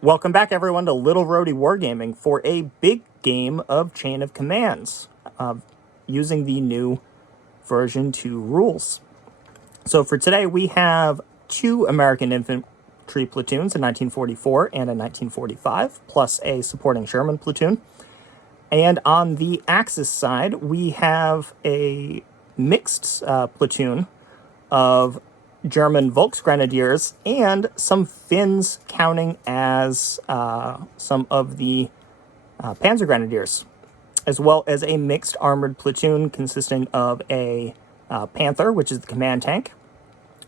Welcome back, everyone, to Little Rhody Wargaming for a big game of Chain of Commands using the new version 2 rules. So for today, we have 2 American infantry platoons, a 1944 and a 1945, plus a supporting Sherman platoon. And on the Axis side, we have a mixed platoon of German Volksgrenadiers and some Finns counting as some of the Panzergrenadiers, as well as a mixed armored platoon consisting of a Panther, which is the command tank.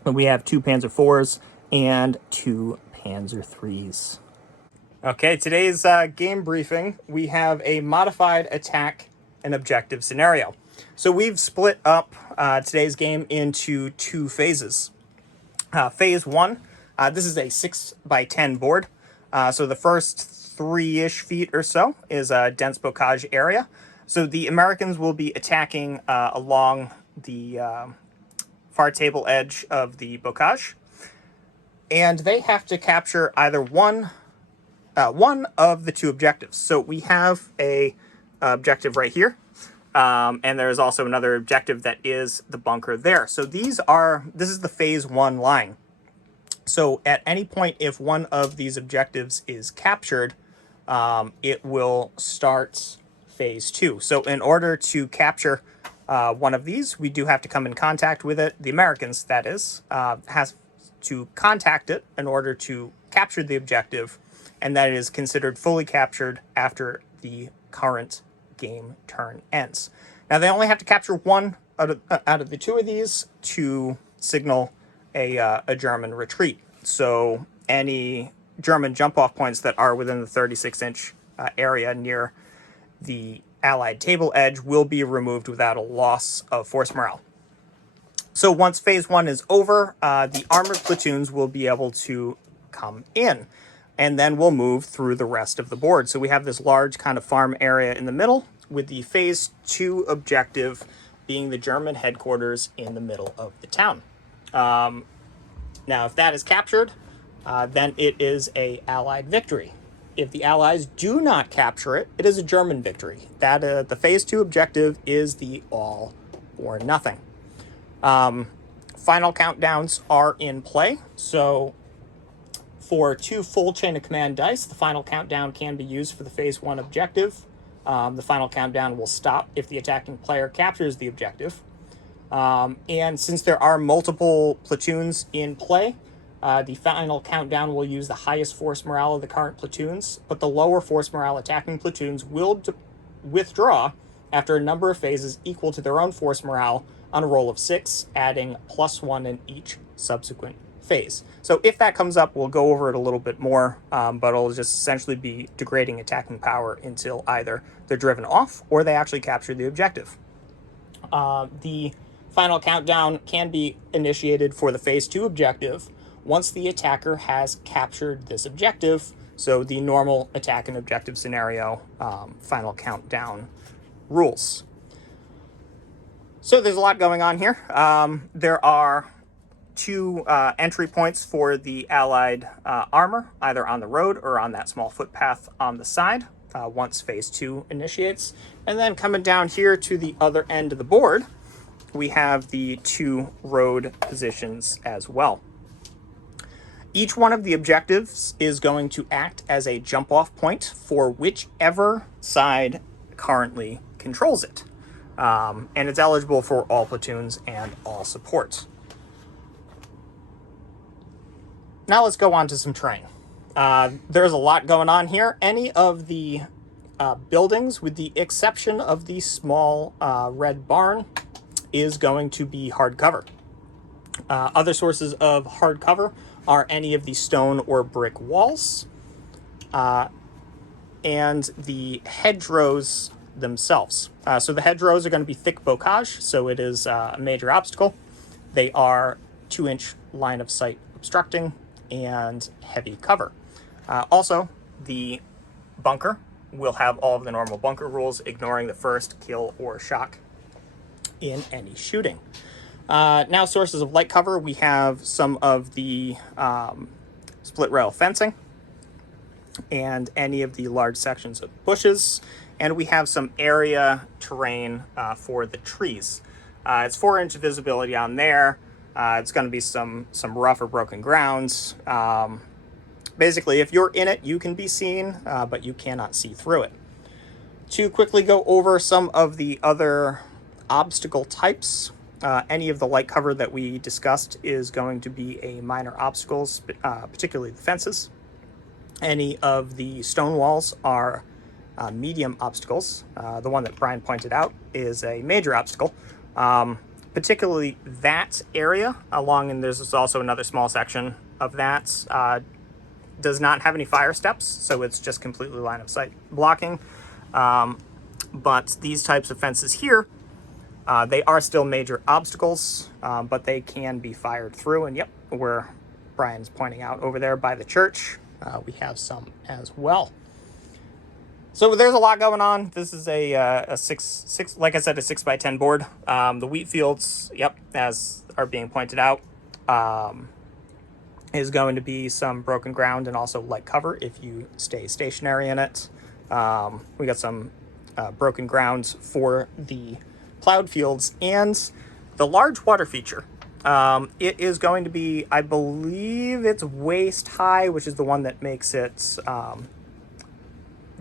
And we have 2 Panzer IVs and 2 Panzer IIIs. Okay, today's game briefing, we have a modified attack and objective scenario. So we've split up today's game into 2 phases. Phase 1, this is a 6x10 board. So the first 3-ish feet or so is a dense bocage area. So the Americans will be attacking along the far table edge of the bocage. And they have to capture either one of the 2 objectives. So we have a objective right here. And there's also another objective that is the bunker there. So this is the phase 1 line. So at any point, if one of these objectives is captured, it will start phase 2. So in order to capture one of these, we do have to come in contact with it. The Americans, that is, has to contact it in order to capture the objective, and that is considered fully captured after the current game turn ends. Now they only have to capture one out of the 2 of these to signal a German retreat. So any German jump-off points that are within the 36-inch area near the Allied table edge will be removed without a loss of force morale. So once phase 1 is over, the armored platoons will be able to come in, and then we'll move through the rest of the board. So we have this large kind of farm area in the middle, with the phase 2 objective being the German headquarters in the middle of the town. Now, if that is captured, then it is an Allied victory. If the Allies do not capture it, it is a German victory. The phase 2 objective is the all or nothing. Final countdowns are in play. So for 2 full chain of command dice, the final countdown can be used for the phase 1 objective. The final countdown will stop if the attacking player captures the objective. And since there are multiple platoons in play, the final countdown will use the highest force morale of the current platoons, but the lower force morale attacking platoons will withdraw after a number of phases equal to their own force morale on a roll of 6, adding +1 in each subsequent phase. So if that comes up, we'll go over it a little bit more, but it'll just essentially be degrading attacking power until either they're driven off or they actually capture the objective. The final countdown can be initiated for the phase 2 objective once the attacker has captured this objective. So the normal attack and objective scenario final countdown rules. So there's a lot going on here. There are 2 entry points for the Allied armor, either on the road or on that small footpath on the side, once phase 2 initiates. And then coming down here to the other end of the board, we have the 2 road positions as well. Each one of the objectives is going to act as a jump-off point for whichever side currently controls it. And it's eligible for all platoons and all supports. Now let's go on to some terrain. There's a lot going on here. Any of the buildings, with the exception of the small red barn, is going to be hard cover. Other sources of hard cover are any of the stone or brick walls and the hedgerows themselves. So the hedgerows are going to be thick bocage, so it is a major obstacle. They are 2-inch line of sight obstructing and heavy cover. Also, the bunker will have all of the normal bunker rules, ignoring the first kill or shock in any shooting. Now, sources of light cover, we have some of the split rail fencing. and any of the large sections of bushes. And we have some area terrain for the trees. It's 4-inch visibility on there. It's going to be some rough or broken grounds. Basically, if you're in it, you can be seen, but you cannot see through it. To quickly go over some of the other obstacle types, any of the light cover that we discussed is going to be a minor obstacles, particularly the fences. Any of the stone walls are medium obstacles. The one that Brian pointed out is a major obstacle. Particularly that area along, and there's also another small section of that, does not have any fire steps, so it's just completely line of sight blocking. But these types of fences here, they are still major obstacles, but they can be fired through. And yep, where Brian's pointing out over there by the church, we have some as well. So there's a lot going on. This is a six, like I said, a 6x10 board. The wheat fields, yep, as are being pointed out, is going to be some broken ground and also light cover if you stay stationary in it. We got some broken grounds for the plowed fields and the large water feature. It is going to be, I believe it's waist high, which is the one that makes it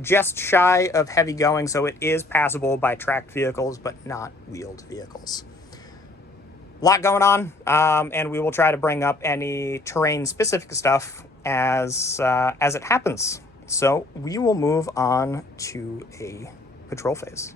just shy of heavy going, so it is passable by tracked vehicles, but not wheeled vehicles. A lot going on, and we will try to bring up any terrain-specific stuff as it happens. So we will move on to a patrol phase.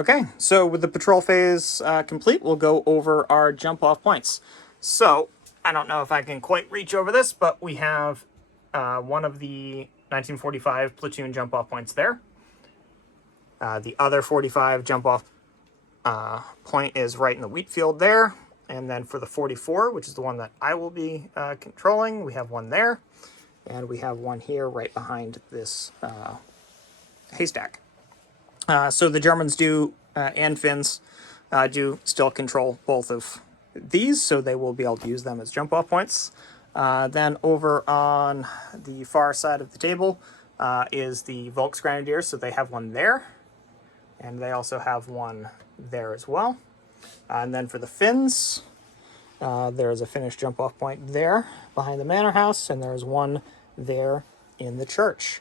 Okay, so with the patrol phase complete, we'll go over our jump-off points. So, I don't know if I can quite reach over this, but we have one of the 1945 platoon jump-off points there. The other 45 jump-off point is right in the wheat field there. And then for the 44, which is the one that I will be controlling, we have one there. And we have one here right behind this haystack. So the Germans do, and Finns do still control both of these, so they will be able to use them as jump-off points. Then over on the far side of the table is the Volksgrenadier, so they have one there. And they also have one there as well. And then for the Finns, there's a Finnish jump-off point there behind the manor house, and there's one there in the church.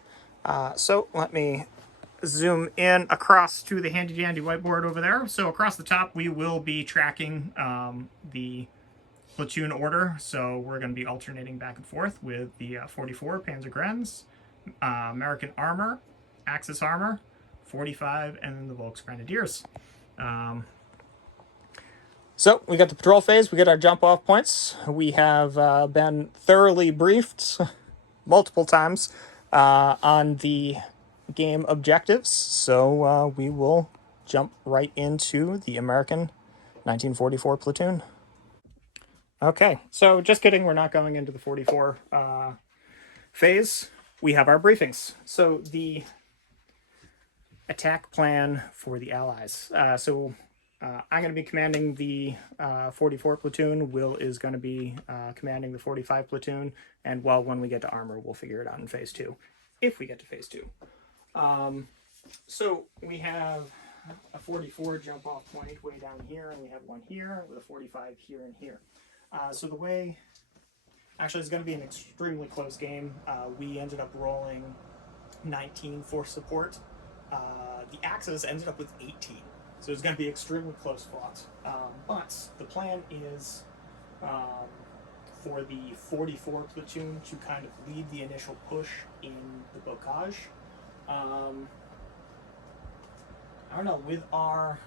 So let me zoom in across to the handy-dandy whiteboard over there. So across the top, we will be tracking the platoon order. So we're going to be alternating back and forth with the 44 Panzergrenadiers, American Armor, Axis Armor, 45, and then the Volksgrenadiers. So we got the patrol phase, we get our jump-off points. We have been thoroughly briefed multiple times on the game objectives, so we will jump right into the American 1944 platoon. Okay, so just kidding, we're not going into the 44 phase. We have our briefings. So the attack plan for the Allies. I'm going to be commanding the 44 platoon. Will is going to be commanding the 45 platoon. And well, when we get to armor, we'll figure it out in phase 2, if we get to phase 2. So we have a 44 jump-off point way down here, and we have one here with a 45 here and here. So the way... Actually, it's going to be an extremely close game. We ended up rolling 19 for support. The Axis ended up with 18. So it's going to be extremely close fought. But the plan is for the 44 platoon to kind of lead the initial push in the bocage. I don't know, with our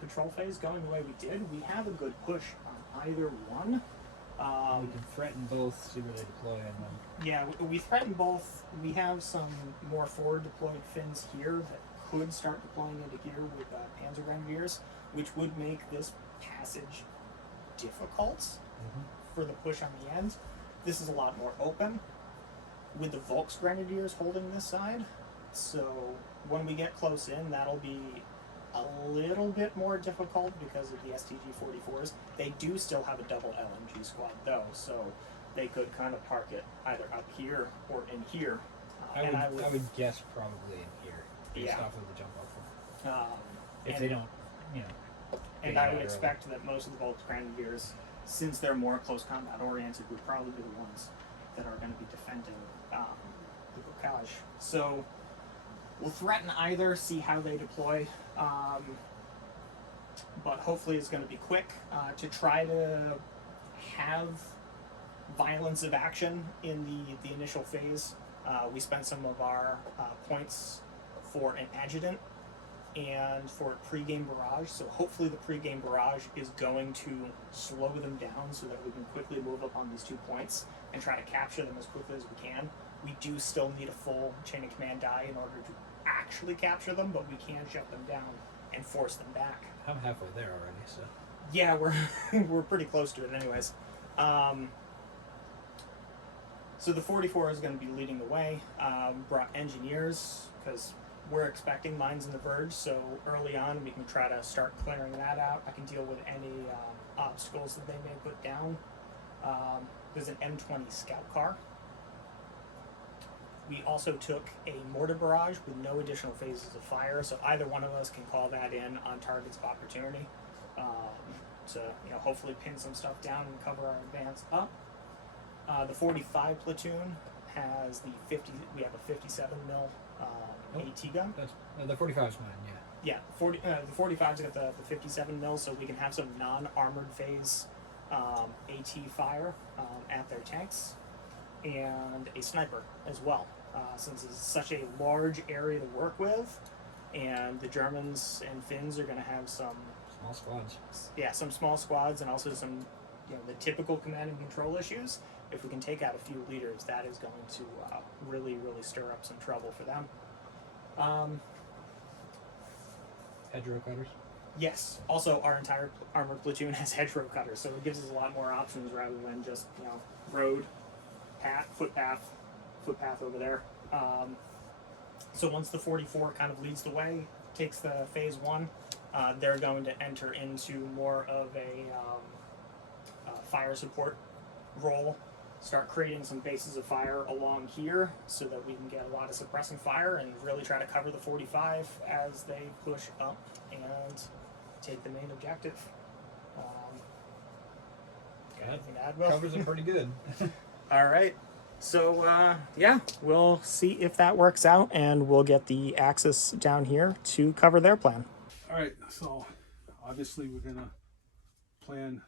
patrol phase going the way we did, we have a good push on either one. We can threaten both, see where they deploy, and then... Yeah, we threaten both. We have some more forward deployed Finns here that could start deploying into here with Panzergrenadiers, which would make this passage difficult for the push on the end. This is a lot more open with the Volksgrenadiers holding this side. So when we get close in, that'll be a little bit more difficult because of the STG-44s. They do still have a double LMG squad though, so they could kind of park it either up here or in here. I would guess probably in here, based off of the jump off. If they don't, you know. And I would expect that most of the Volksgrenadiers, since they're more close combat oriented, would probably be the ones that are going to be defending the bocage. So we'll threaten either, see how they deploy, but hopefully it's going to be quick to try to have violence of action in the initial phase. We spent some of our points for an adjutant and for a pre-game barrage, so hopefully the pre-game barrage is going to slow them down so that we can quickly move up on these 2 points and try to capture them as quickly as we can. We do still need a full chain of command die in order to actually capture them, but we can shut them down and force them back. I'm halfway there already, so... Yeah, we're pretty close to it anyways. So the 44 is going to be leading the way. Brought engineers, because we're expecting mines in the verge, so early on we can try to start clearing that out. I can deal with any obstacles that they may put down. There's an M20 scout car. We also took a mortar barrage with no additional phases of fire, so either one of us can call that in on targets of opportunity to hopefully pin some stuff down and cover our advance up. The 45 platoon has we have a 57 mil AT gun. The 45 is mine, yeah. Yeah, the 45's got the 57 mil, so we can have some non-armored phase AT fire at their tanks, and a sniper as well. since it's such a large area to work with, and the Germans and Finns are going to have some small squads. Yeah, some small squads, and also some, the typical command and control issues. If we can take out a few leaders, that is going to really, really stir up some trouble for them. Hedgerow cutters. Yes. Also, our entire armored platoon has hedgerow cutters, so it gives us a lot more options rather than just road, path, footpath over there. So once the 44 kind of leads the way, takes the phase 1, they're going to enter into more of a fire support role. Start creating some bases of fire along here so that we can get a lot of suppressing fire and really try to cover the 45 as they push up and take the main objective. Got anything to add, Will? Covers it pretty good. All right. So, yeah, we'll see if that works out, and we'll get the Axis down here to cover their plan. All right, so obviously we're going to plan,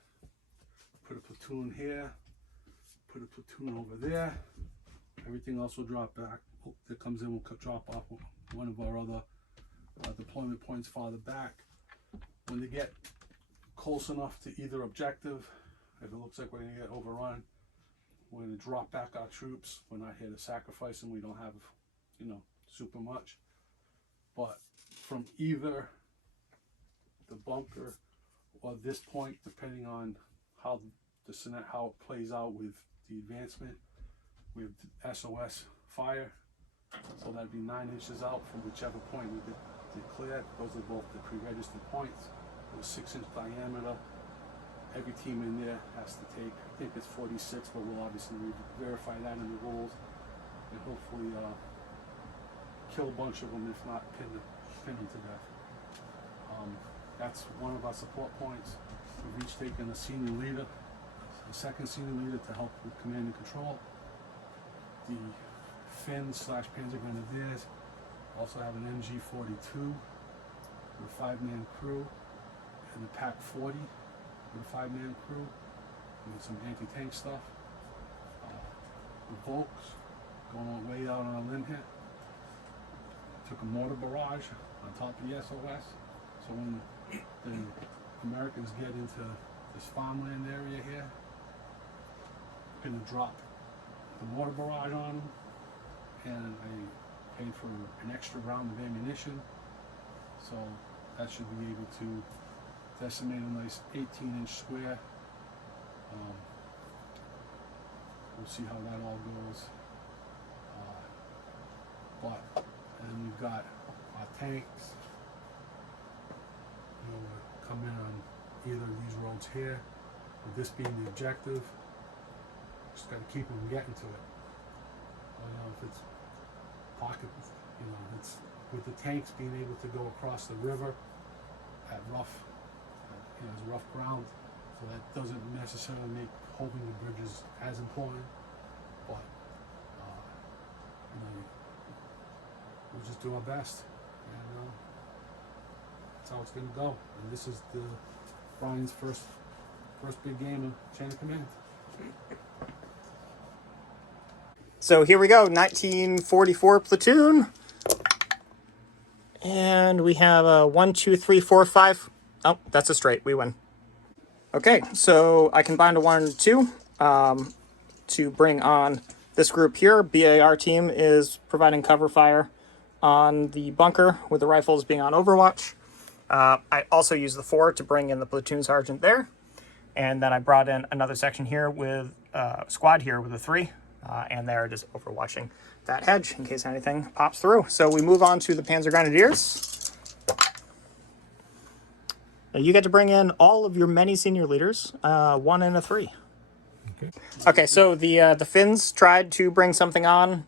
put a platoon here, put a platoon over there. Everything else will drop back. That comes in will drop off one of our other deployment points farther back. When they get close enough to either objective, if it looks like we're going to get overrun, we're going to drop back our troops. We're not here to sacrifice them. We don't have, super much. But from either the bunker or this point, depending on how how it plays out with the advancement, we have SOS fire. So that'd be 9 inches out from whichever point we declared. Those are both the pre-registered points. It was 6-inch diameter. Every team in there has to take, I think it's 46, but we'll obviously verify that in the rules, and hopefully kill a bunch of them, if not pin them to death. That's one of our support points. We've each taken a senior leader, a second senior leader to help with command and control. The Finns/Panzergrenadiers also have an MG42 with a 5-man crew, and the PaK 40 with a 5-man crew, with some anti-tank stuff. The Volks, going way out on a limb here, took a mortar barrage on top of the SOS. So when the Americans get into this farmland area here, we're going to drop the mortar barrage on them, and I paid for an extra round of ammunition, so that should be able to decimate a nice 18-inch square. We'll see how that all goes. And then we've got our tanks. We'll come in on either of these roads here. With this being the objective, just got to keep them getting to it. If it's pocket, it's with the tanks being able to go across the river at rough, it's rough ground, so that doesn't necessarily make holding the bridges as important, but we'll just do our best, and that's how it's going to go. And this is Brian's first big game of Chain of Command. So here we go, 1944 platoon, and we have a 1, 2, 3, 4, 5. Oh, that's a straight. We win. Okay, so I combined a 1 and a 2 to bring on this group here. BAR team is providing cover fire on the bunker with the rifles being on overwatch. I also used the 4 to bring in the platoon sergeant there. And then I brought in another section here with squad here with a 3. And they're just overwatching that hedge in case anything pops through. So we move on to the Panzergrenadiers. You get to bring in all of your many senior leaders, 1 and a 3. Okay, so the Finns tried to bring something on.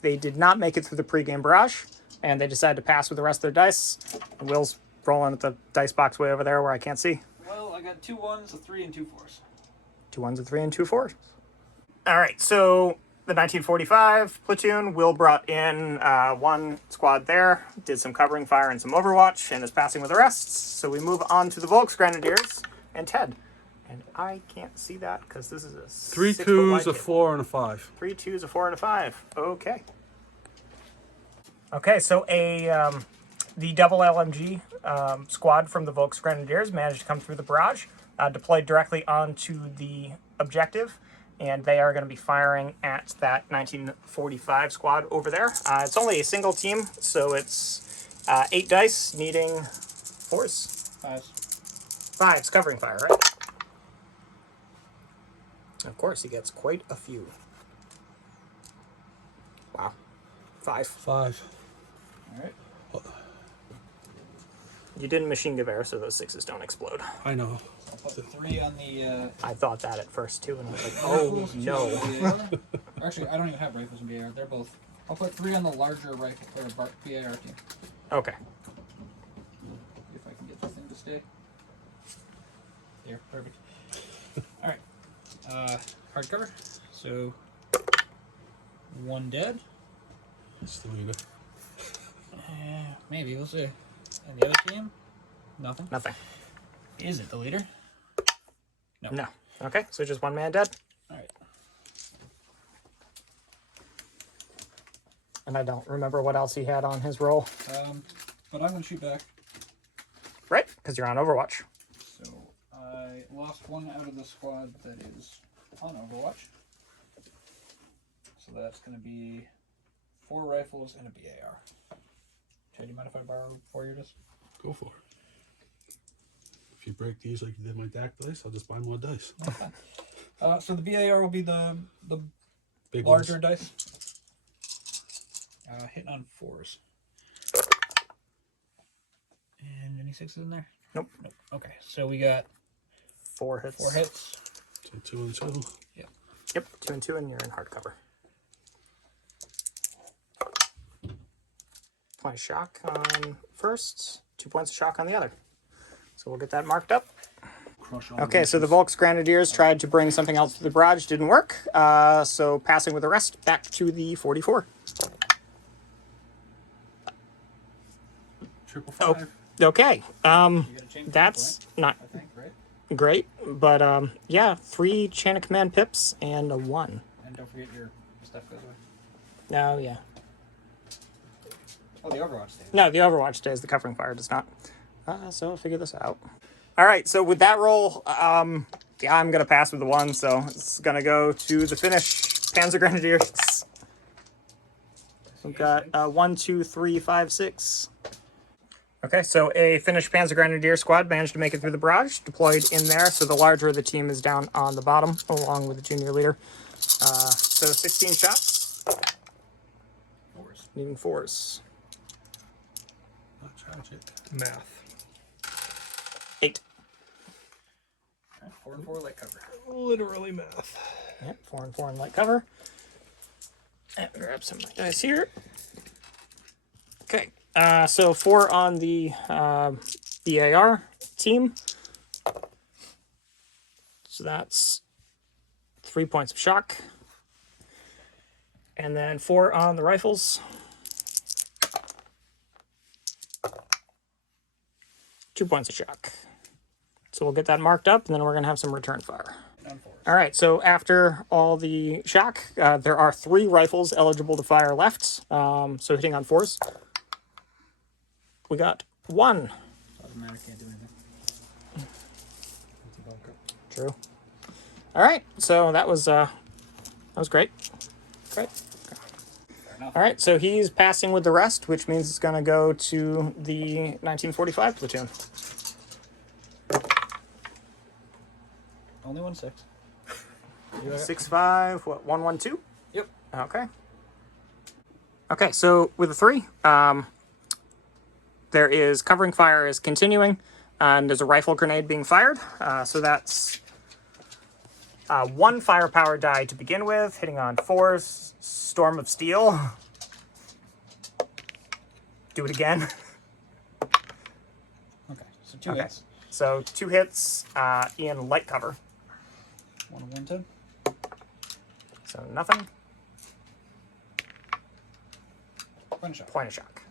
They did not make it through the pregame barrage, and they decided to pass with the rest of their dice. Will's rolling at the dice box way over there where I can't see. Well, I got 2 1s, a 3, and 2 4s. 2 1s, a 3, and 2 4s. All right, so the 1945 platoon, Will brought in 1 squad there, did some covering fire and some overwatch, and is passing with the rest. So we move on to the Volksgrenadiers and Ted. And I can't see that because this is a 3 2s, a 4, and a 5. 3 2s, a 4, and a 5. Okay. Okay, so the double LMG squad from the Volksgrenadiers managed to come through the barrage, deployed directly onto the objective, and they are going to be firing at that 1945 squad over there. It's only a single team, so it's 8 dice, needing 4s? 5s. 5s, covering fire, right? Of course, he gets quite a few. Wow. 5. 5. All right. You didn't machine give air, so those 6s don't explode. I know. I'll put 3 on the. I thought that at first too, and I was like, oh no. Or actually, I don't even have rifles and BAR. They're both. I'll put 3 on the larger rifle or BAR team. Okay. If I can get this thing to stay. Here, perfect. All right. Hardcover. So 1 dead. It's the leader. Maybe we'll see. And the other team, nothing. Nothing. Is it the leader? No. No. Okay, so just 1 man dead. All right. And I don't remember what else he had on his roll. But I'm gonna shoot back. Right, because you're on Overwatch. So I lost 1 out of the squad that is on Overwatch. So that's gonna be 4 rifles and a BAR. Chad, do you mind if I borrow 4 of your discs? Go for it. If you break these like you did my DAC dice, I'll just buy more dice. That's fine. So the BAR will be the Big larger ones. dice. Hitting on 4s. And any 6s in there? Nope. Nope. Okay, so we got 4 hits. 4 hits. So 2 and 2. Yep, 2 and 2, and you're in hardcover. Point of shock on first, 2 points of shock on the other. So we'll get that marked up. Crush all Okay, so the bushes. Volksgrenadiers tried to bring something else to the barrage, didn't work. So passing with the rest, back to the 44. Triple Oh, 5. okay. You gotta change That's not I think, right? great, but yeah, 3 chain of command pips and a 1. And don't forget your stuff goes away. Oh, yeah. Oh, the Overwatch thing. No, the Overwatch stays, the covering fire does not. So I'll figure this out. All right, so with that roll, yeah, I'm going to pass with the 1, so it's going to go to the Finnish Panzergrenadiers. We've got 1, 2, 3, 5, 6. Okay, so a Finnish Panzergrenadier squad managed to make it through the barrage, deployed in there, so the larger of the team is down on the bottom, along with the junior leader. So 16 shots. 4s. Needing 4s. Not tragic. Math. 8. Alright, 4 and 4 light cover. Literally math. Yep, 4 and 4 in light cover. And grab some of my dice here. Okay, so 4 on the BAR team. So that's 3 points of shock. And then 4 on the rifles. 2 points of shock. So we'll get that marked up, and then we're going to have some return fire. On 4s. All right, so after all the shock, there are 3 rifles eligible to fire left. So hitting on 4s. We got 1. Automatic, can't do anything. True. All right, so that was great. Great. Fair enough. All right, so he's passing with the rest, which means it's going to go to the 1945 platoon. Only 1 6. 6-5, what, 1-1-2? Yep. Okay. Okay, so with the 3, there is covering fire is continuing, and there's a rifle grenade being fired. So that's 1 firepower die to begin with, hitting on 4s, Storm of Steel. Do it again. Okay, so 2 Okay. hits. So 2 hits in light cover. 1 and 1 10. So nothing. Point of shock. Point of shock.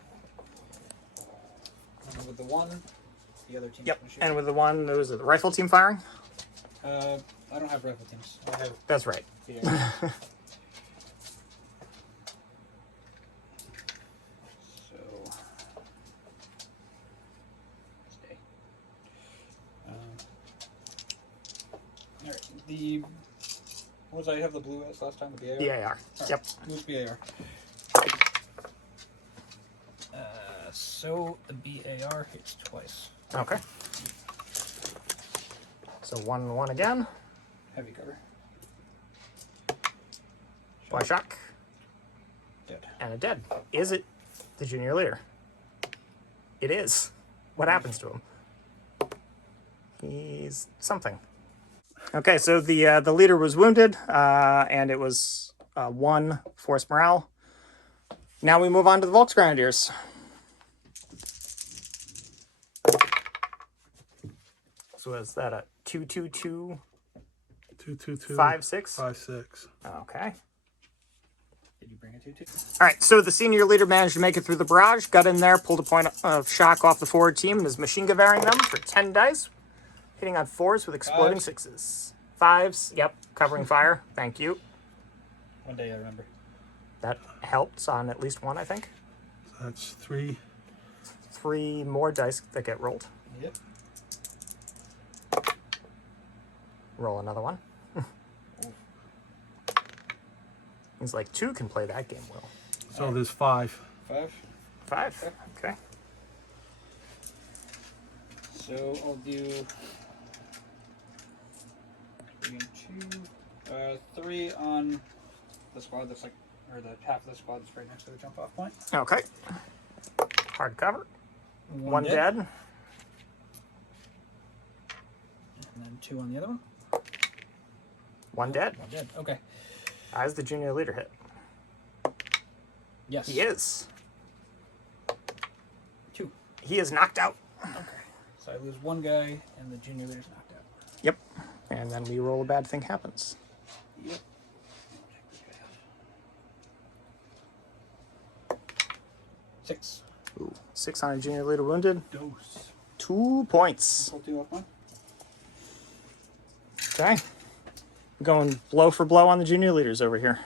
And with the 1, the other team. Yep. And with the 1, those are the rifle team firing. I don't have rifle teams. I have That's right. BAR. The what was I have the blue as last time? The BAR. The AR. Right. Yep. Blue's BAR. So the BAR hits twice. Okay. So 1 again. Heavy cover. One shock. Dead. And a dead. Is it the junior leader? It is. What happens to him? He's something. Okay, so the leader was wounded, and it was 1 force morale. Now we move on to the Volksgrenadiers. So is that a 2-2-2? 2-2-2. 5-6? 5-6. Okay. Did you bring a 2-2? All right, so the senior leader managed to make it through the barrage, got in there, pulled a point of shock off the forward team, and is machine gunning them for 10 dice, hitting on 4s with exploding 6s. 5s, yep, covering fire. Thank you. One day I remember. That helps on at least 1, I think. So that's 3. 3 more dice that get rolled. Yep. Roll another one. It's like 2 can play that game well. So there's 5. 5. 5, okay. So I'll do 3 and 2. 3 on the squad that's like, or the half of the squad that's right next to the jump off point. Okay. Hard cover. 1 dead. And then 2 on the other one. 1 dead. 1 dead. Okay. As the junior leader hit. Yes. He is. 2. He is knocked out. Okay. So I lose 1 guy, and the junior leader's knocked out. Yep. And then we roll a bad thing happens. Yep. 6. Ooh, 6 on a junior leader wounded. Dose. 2 points. Pull 2 off one. Okay. Going blow for blow on the junior leaders over here.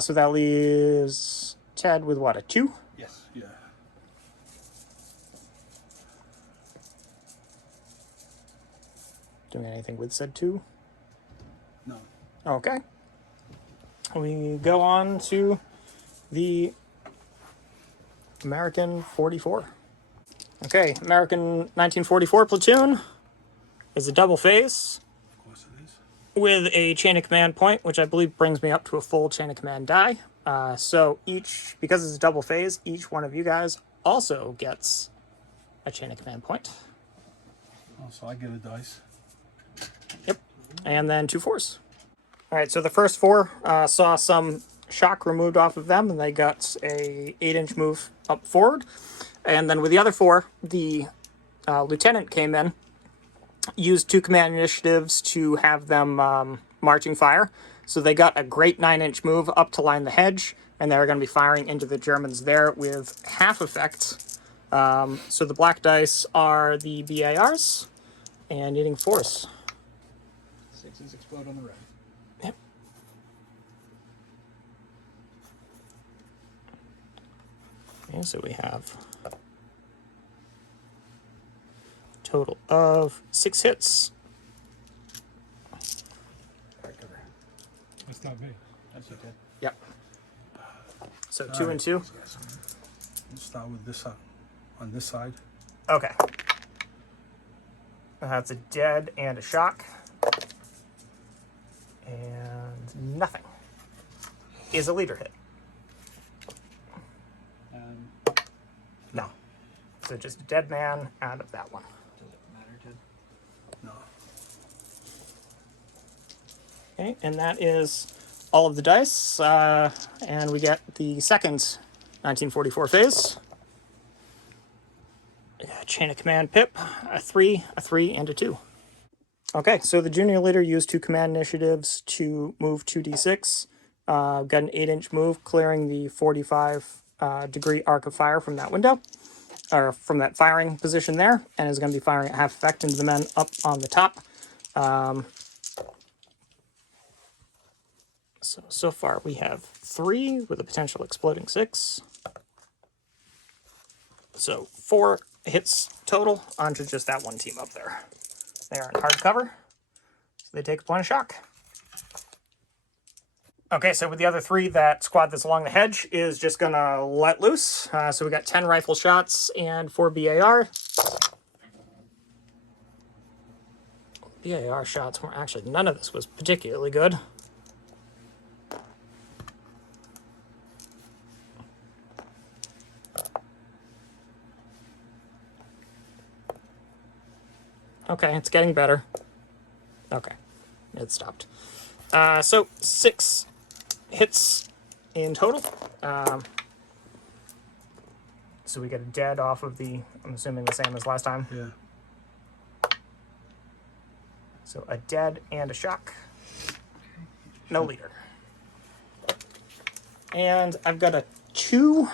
So that leaves Ted with what, a 2? Yes. Yeah. Doing anything with said 2? No. Okay. We go on to the American 44. Okay, American 1944 platoon is a double phase Of course it is. with a chain of command point, which I believe brings me up to a full chain of command die. So because it's a double phase, each one of you guys also gets a chain of command point. Oh, so I get a dice. Yep. And then 2 4s. All right, so the first 4 saw some shock removed off of them, and they got a 8-inch move up forward. And then with the other 4, the lieutenant came in, used 2 command initiatives to have them marching fire. So they got a great 9-inch move up to line the hedge, and they're going to be firing into the Germans there with half effect. So the black dice are the BARs, and hitting force. 6s explode on the red. Yep. Okay, so we have a total of 6 hits. Hard cover. That's not me. That's okay. Yep. So 2 and 2. Let's start with this on this side. Okay. That's a dead and a shock. And nothing. Is a leader hit? No. So just a dead man out of that one. Does it matter, Ted? No. Okay, and that is all of the dice. And we get the second 1944 phase. Chain of command pip, a 3, and a 2. Okay, so the junior leader used 2 command initiatives to move 2d6. Got an 8-inch move, clearing the 45-degree arc of fire from that window, or from that firing position there, and is going to be firing at half effect into the men up on the top. So far we have 3 with a potential exploding 6. So 4 hits total onto just that one team up there. They are in hard cover. they take a point of shock. Okay, so with the other 3, that squad that's along the hedge is just going to let loose. So we got 10 rifle shots and 4 BAR. BAR shots were actually, none of this was particularly good. Okay, it's getting better. Okay, it stopped. So 6 hits in total. So we get a dead off of the, I'm assuming the same as last time. Yeah. So a dead and a shock. No leader. And I've got a 2.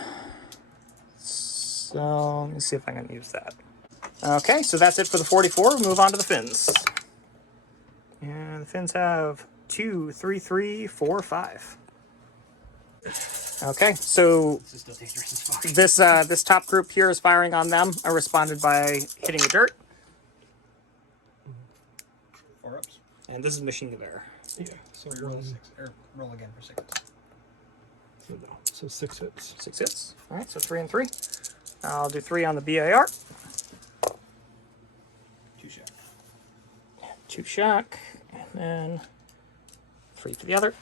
So let me see if I can use that. Okay, so that's it for the 44. Move on to the fins. And the fins have 2, 3, 3, 4, 5. Okay, so This is still dangerous as fuck. this top group here is firing on them. I responded by hitting the dirt. 4 ups. And this is machine gun bear. Yeah. So Roll 6, or roll again for 6. So 6 hits. 6 hits. All right, so 3 and 3. I'll do 3 on the BAR. 2 shock. 2 shock, and then 3 for the other.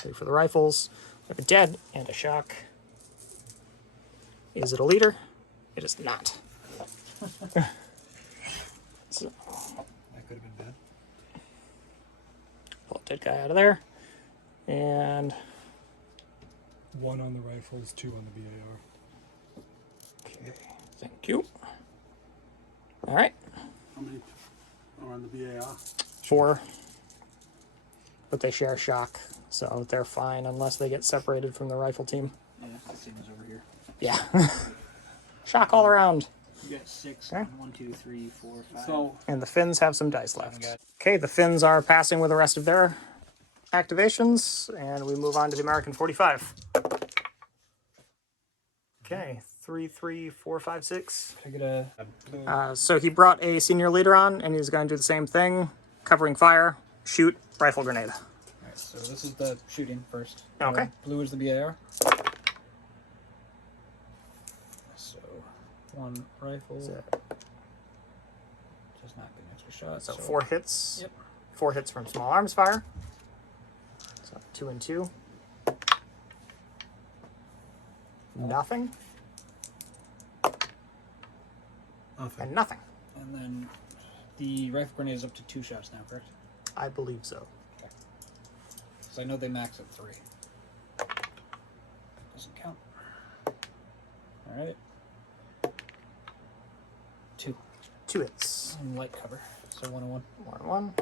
3 for the rifles. We have a dead and a shock. Is it a leader? It is not. So That could have been bad. pull a dead guy out of there. And 1 on the rifles, 2 on the BAR. okay, thank you. All right, How many are on the BAR? 4. But they share shock, so they're fine unless they get separated from the rifle team. Yeah, the same as over here. Yeah. Shock all around. You got 6. Okay. 1, 2, 3, 4, 5. So, And the Finns have some dice Seven left. guys. Okay, the Finns are passing with the rest of their activations, and we move on to the American 45. Okay, 3, 3, 4, 5, 6. Can I get a blue? So he brought a senior leader on, and he's going to do the same thing. Covering fire, shoot, rifle grenade. Alright, so this is the shooting first. Okay. Blue is the BAR. So 1 rifle. So, Just not get an extra shot. so 4 hits. Yep. 4 hits from small arms fire. So 2 and 2. Nothing nothing. and nothing. And then the rifle grenade is up to 2 shots now, correct? I believe so. Because I know they max at 3. Doesn't count. Alright. 2. 2 hits. And light cover. So 1 and 1. 1 and 1.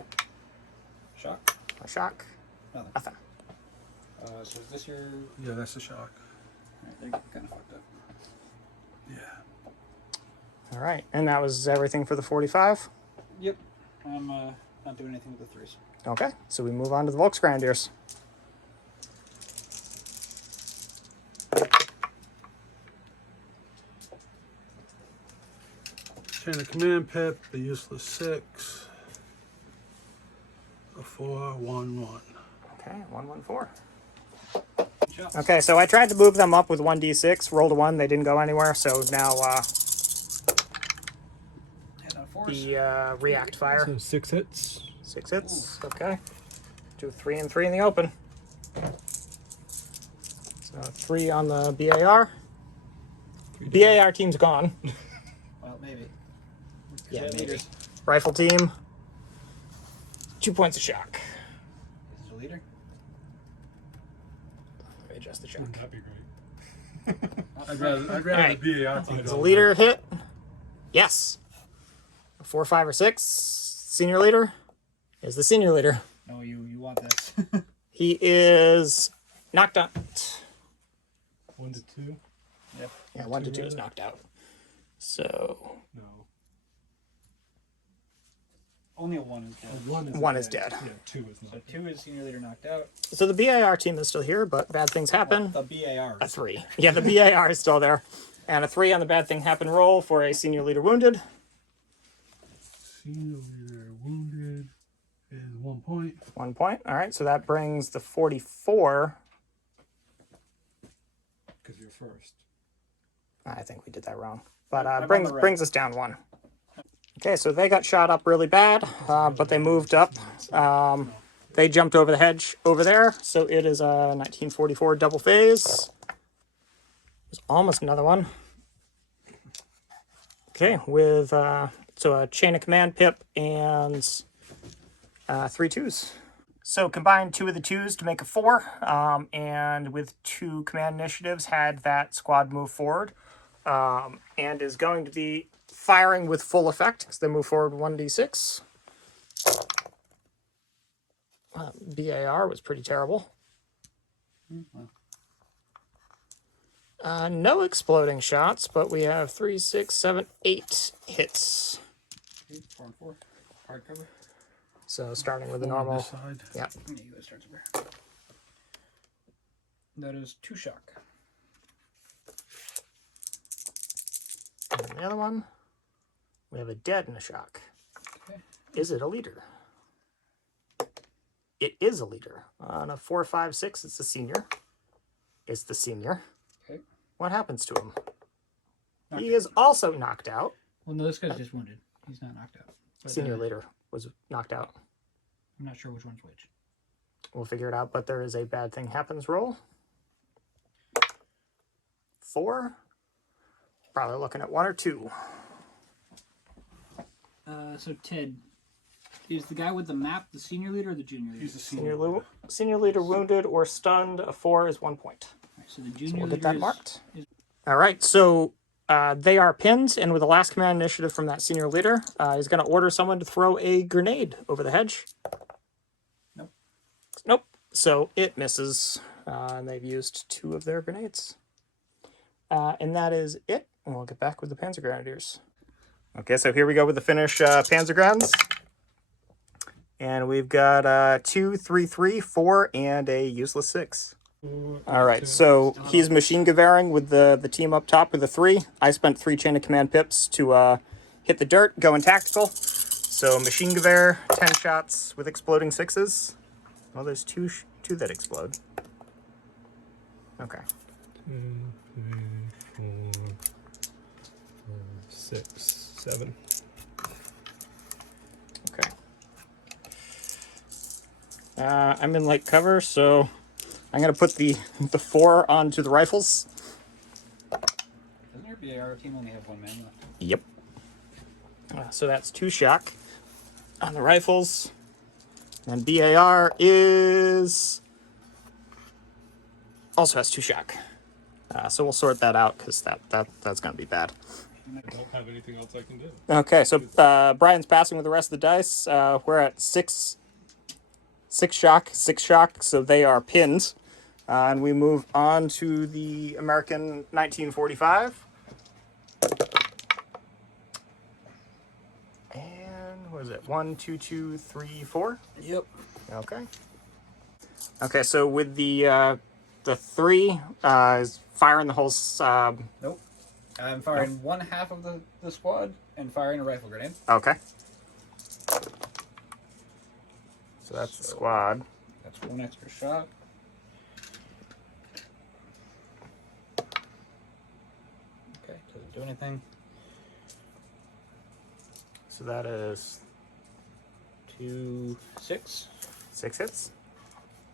Shock. A shock. Nothing. Nothing. So is this your... Yeah, that's a shock. Alright, they're kind of fucked up. Yeah. All right, and that was everything for the 45. Yep. I'm not doing anything with the 3s. Okay, so we move on to the Volksgrenadiers. Chain of command pip, the useless 6. A 4, 1, 1. Okay, 1, 1, 4. Shots. Okay, so I tried to move them up with 1d6, rolled a 1, they didn't go anywhere, so now Hit on 4s. the react fire. So 6 hits. 6 hits, okay. Do 3 and 3 in the open. So 3 on the BAR. BAR team's gone. Well, maybe. Yeah, Jet maybe. leaders. Rifle team, 2 points of shock. Is it a leader? Let me adjust the shock. Wouldn't that be great? I'd rather Alright. the BAR team Is go. a leader hit? Yes. 4, 5, or 6. Senior leader is the senior leader. No, you want this. He is knocked out. 1 to 2. Yep. Yeah, 1 to 2 is knocked out. So No. Only a 1 is dead. 1 1 is dead. Yeah, 2 is So not. 2 is senior leader knocked out. So the BAR team is still here, but bad things happen. The BAR. A 3. Yeah, the BAR is still there. And a 3 on the bad thing happen roll for a senior leader wounded. Senior leader wounded. is 1 point. 1 point. All right, so that brings the 44. Because you're first. I think we did that wrong. But I'm on brings the right. brings us down 1. Okay, so they got shot up really bad, but they moved up. They jumped over the hedge over there, so it is a 1944 double phase. There's almost another one. Okay, with so a chain of command pip and 3 2s. So combined 2 of the 2s to make a 4, and with 2 command initiatives had that squad move forward, and is going to be firing with full effect because they move forward 1d6. BAR was pretty terrible. No exploding shots, but we have 3, 6, 7, 8 hits. 4 and 4. Hardcover. So starting with the 4 on normal. this side. Yeah. Yeah, you guys start over. That is 2 shock. And then the other one, we have a dead and a shock. Okay. Is it a leader? It is a leader. On a 4, 5, 6, it's a senior. It's the senior. Okay. What happens to him? Knocked He out. is also knocked out. Well, no, this guy's just wounded. He's not knocked out. But, Senior leader was knocked out. I'm not sure which one's which. We'll figure it out, but there is a bad thing happens roll. 4. Probably looking at 1 or 2. So Ted, is the guy with the map the senior leader or the junior leader? He's the senior. Senior leader wounded or stunned. A 4 is 1 point. Right, so the So junior we'll leader get that is, marked. All right, so they are pinned, and with the last command initiative from that senior leader, he's going to order someone to throw a grenade over the hedge. Nope. Nope. So it misses, and they've used 2 of their grenades. And that is it, and we'll get back with the Panzergrenadiers. Okay, so here we go with the Finnish Panzergrens. And we've got 2, 3, 3, 4, and a useless 6. All right, so he's machine gewearing with the team up top with a 3. I spent 3 chain of command pips to hit the dirt, going tactical. So machine gewehr, 10 shots with exploding 6s. Well, there's two that explode. Okay. 2, 3, 4, 5, 6, 7. Okay. I'm in light cover, so I'm gonna put the 4 onto the rifles. Doesn't your BAR team only have 1 man left? Yep. So that's 2 shock on the rifles. And BAR is also has 2 shock. So we'll sort that out because that's gonna be bad. I don't have anything else I can do. Okay, so Brian's passing with the rest of the dice. We're at 6 shock, so they are pinned. And we move on to the American 1945. And what is it? 1, 2, 2, 3, 4? Yep. Okay. Okay, so with the 3 is firing the whole. Nope. I'm firing 1/2 of the squad and firing a rifle grenade. Okay. So that's the squad. That's 1 extra shot. Okay, doesn't do anything. So that is 2, 6. 6 hits.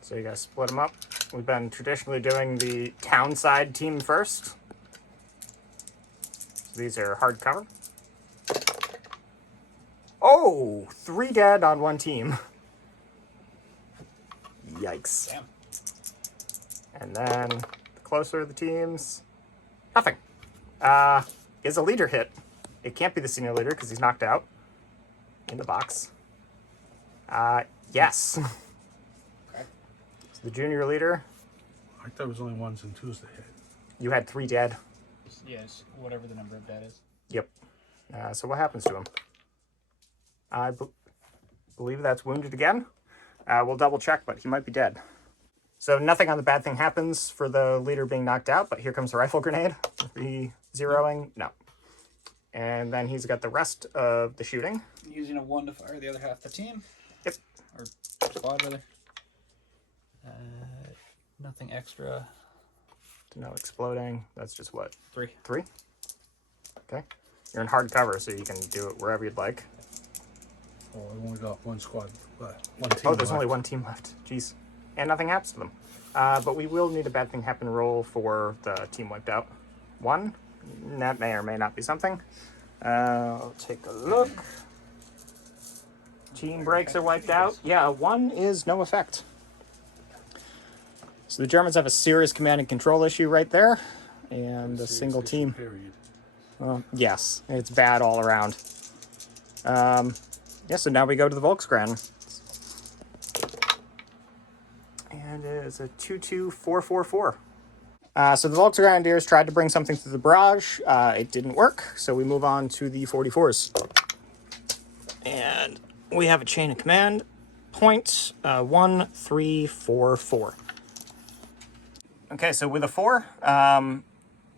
So you guys split them up. We've been traditionally doing the town side team first. So these are hard cover. Oh, 3 dead on 1 team. Yikes. Damn. And then the closer the teams, nothing. Is a leader hit? It can't be the senior leader because he's knocked out. In the box. Yes. Okay. So the junior leader, I thought it was only 1s and 2s to hit. you had 3 dead. Yes, whatever the number of that is. Yep. So what happens to him? I believe that's wounded again. We'll double check, but he might be dead. So nothing on the bad thing happens for the leader being knocked out, but here comes the rifle grenade. Zeroing? No. And then he's got the rest of the shooting. Using a 1 to fire the other half of the team. Yep. or squad rather. Nothing extra. No exploding. That's just what? 3. 3? Okay. You're in hard cover, so you can do it wherever you'd like. Oh, I only got one squad, one team. Oh, there's only one team left. Jeez. And nothing happens to them. But we will need a bad thing happen roll for the team wiped out. 1. That may or may not be something. I'll take a look. Team breaks are wiped out. Yeah, 1 is no effect. So the Germans have a serious command and control issue right there. And a single team. Period. Yes, it's bad all around. Yeah, so now we go to the Volksgren. And it is a 22444. So the Volksgrenadiers tried to bring something through the barrage. It didn't work, so we move on to the 44s. And we have a chain of command. Point 1, 3, 4, 4. Okay, so with a 4,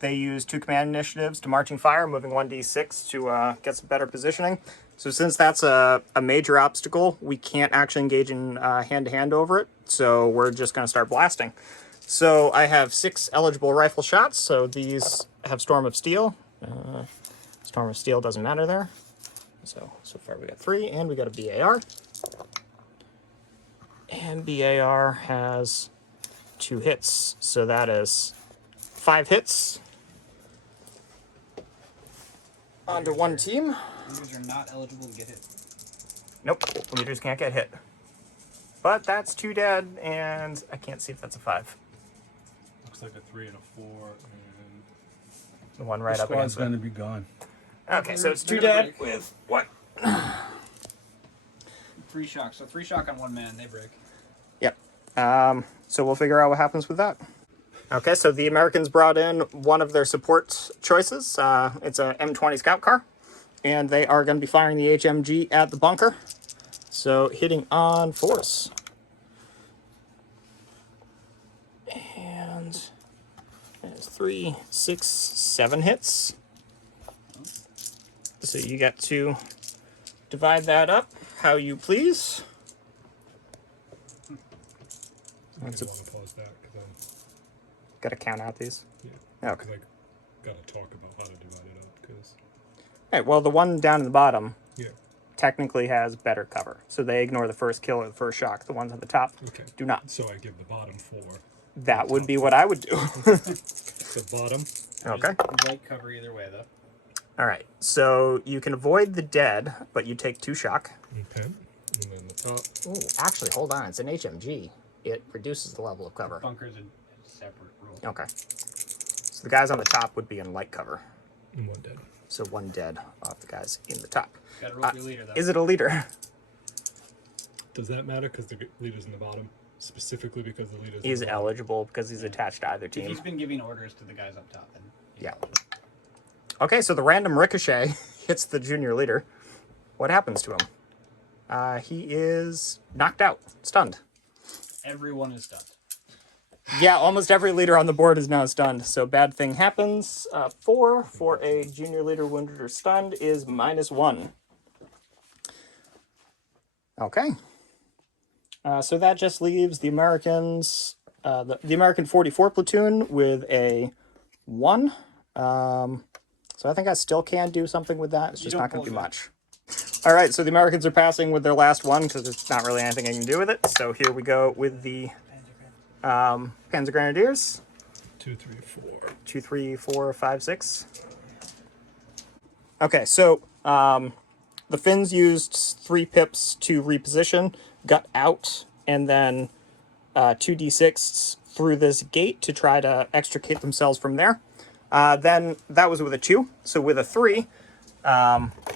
they use 2 command initiatives to marching fire, moving 1d6 to get some better positioning. So since that's a major obstacle, we can't actually engage in hand-to-hand over it, so we're just going to start blasting. So I have 6 eligible rifle shots, so these have Storm of Steel. Storm of Steel doesn't matter there. So far we got 3, and we got a BAR. And BAR has 2 hits, so that is 5 hits. Onto one team. Leaders are not eligible to get hit. Nope, leaders can't get hit. But that's 2 dead, and I can't see if that's a 5. Looks like a 3 and a 4, and The one right The up against squad's going it. to be gone. Okay, so it's 2 They're gonna dead break. with what? 3 shock. So 3 shock on 1 man, they break. Yep. So we'll figure out what happens with that. Okay, so the Americans brought in one of their support choices. It's a M20 scout car, and they are going to be firing the HMG at the bunker. So hitting on force. And there's 3, 6, 7 hits. So you get to divide that up how you please. I That's a- want to pause that because Got to count out these. I Okay. got to talk about how to divide it up because All right, well, the one down in the bottom yeah. technically has better cover. So they ignore the first kill or the first shock. The ones on the top Okay. do not. So I give the bottom 4. That would be what I would do. The bottom. Okay. There's light cover either way, though. All right, so you can avoid the dead, but you take 2 shock. Okay. And then the top. Ooh, actually, hold on. It's an HMG. It reduces the level of cover. Bunker's a separate rule. Okay. So the guys on the top would be in light cover. And 1 dead. So 1 dead off the guys in the top. Gotta roll for your leader, though. Is it a leader? Does that matter because the leader's in the bottom? Specifically because the leader's He's in the bottom? eligible because he's attached to either If team. he's been giving orders to the guys up top, then he's Yeah. eligible. Okay, so the random ricochet hits the junior leader. What happens to him? He is knocked out, stunned. Everyone is stunned. Yeah, almost every leader on the board is now stunned. So bad thing happens. 4 for a junior leader wounded or stunned is -1. Okay. So that just leaves the Americans, the American 44 platoon with a 1. So I think I still can do something with that. It's just don't not going to pull do it. much. All right, so the Americans are passing with their last 1 because there's not really anything I can do with it. So here we go with the Panzergrenadiers. 2, 3, 4. 2, 3, 4, 5, 6. Okay, so the Finns used 3 pips to reposition, got out, and then 2d6 through this gate to try to extricate themselves from there. Then that was with a 2. So with a 3,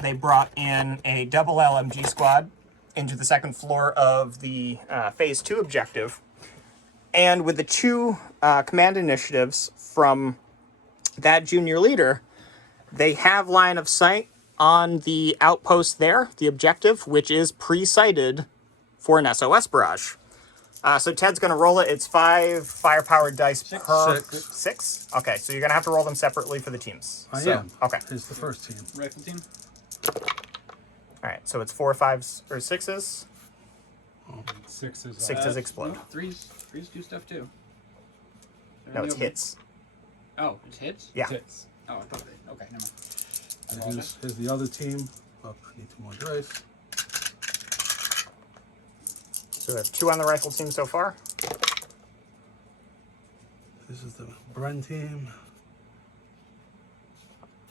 they brought in a double LMG squad into the 2nd floor of the Phase 2 objective. And with the 2 command initiatives from that junior leader, they have line of sight on the outpost there, the objective, which is pre-sighted for an SOS barrage. So Ted's going to roll it. It's 5 firepower dice per... 6? Okay, so you're going to have to roll them separately for the teams. I So, am. Okay. It's the first team. Rifle team? All right, so it's 4, 5s, or 6s. Sixes. 6s explode. No, threes do stuff too. They're No, in it's the open. hits. Oh, it's hits? Yeah. Hits. Oh, I thought they. Okay, never mind. I And apologize. here's the other team. Oh, I need 2 more dice. So we have 2 on the rifle team so far. This is the Bren team.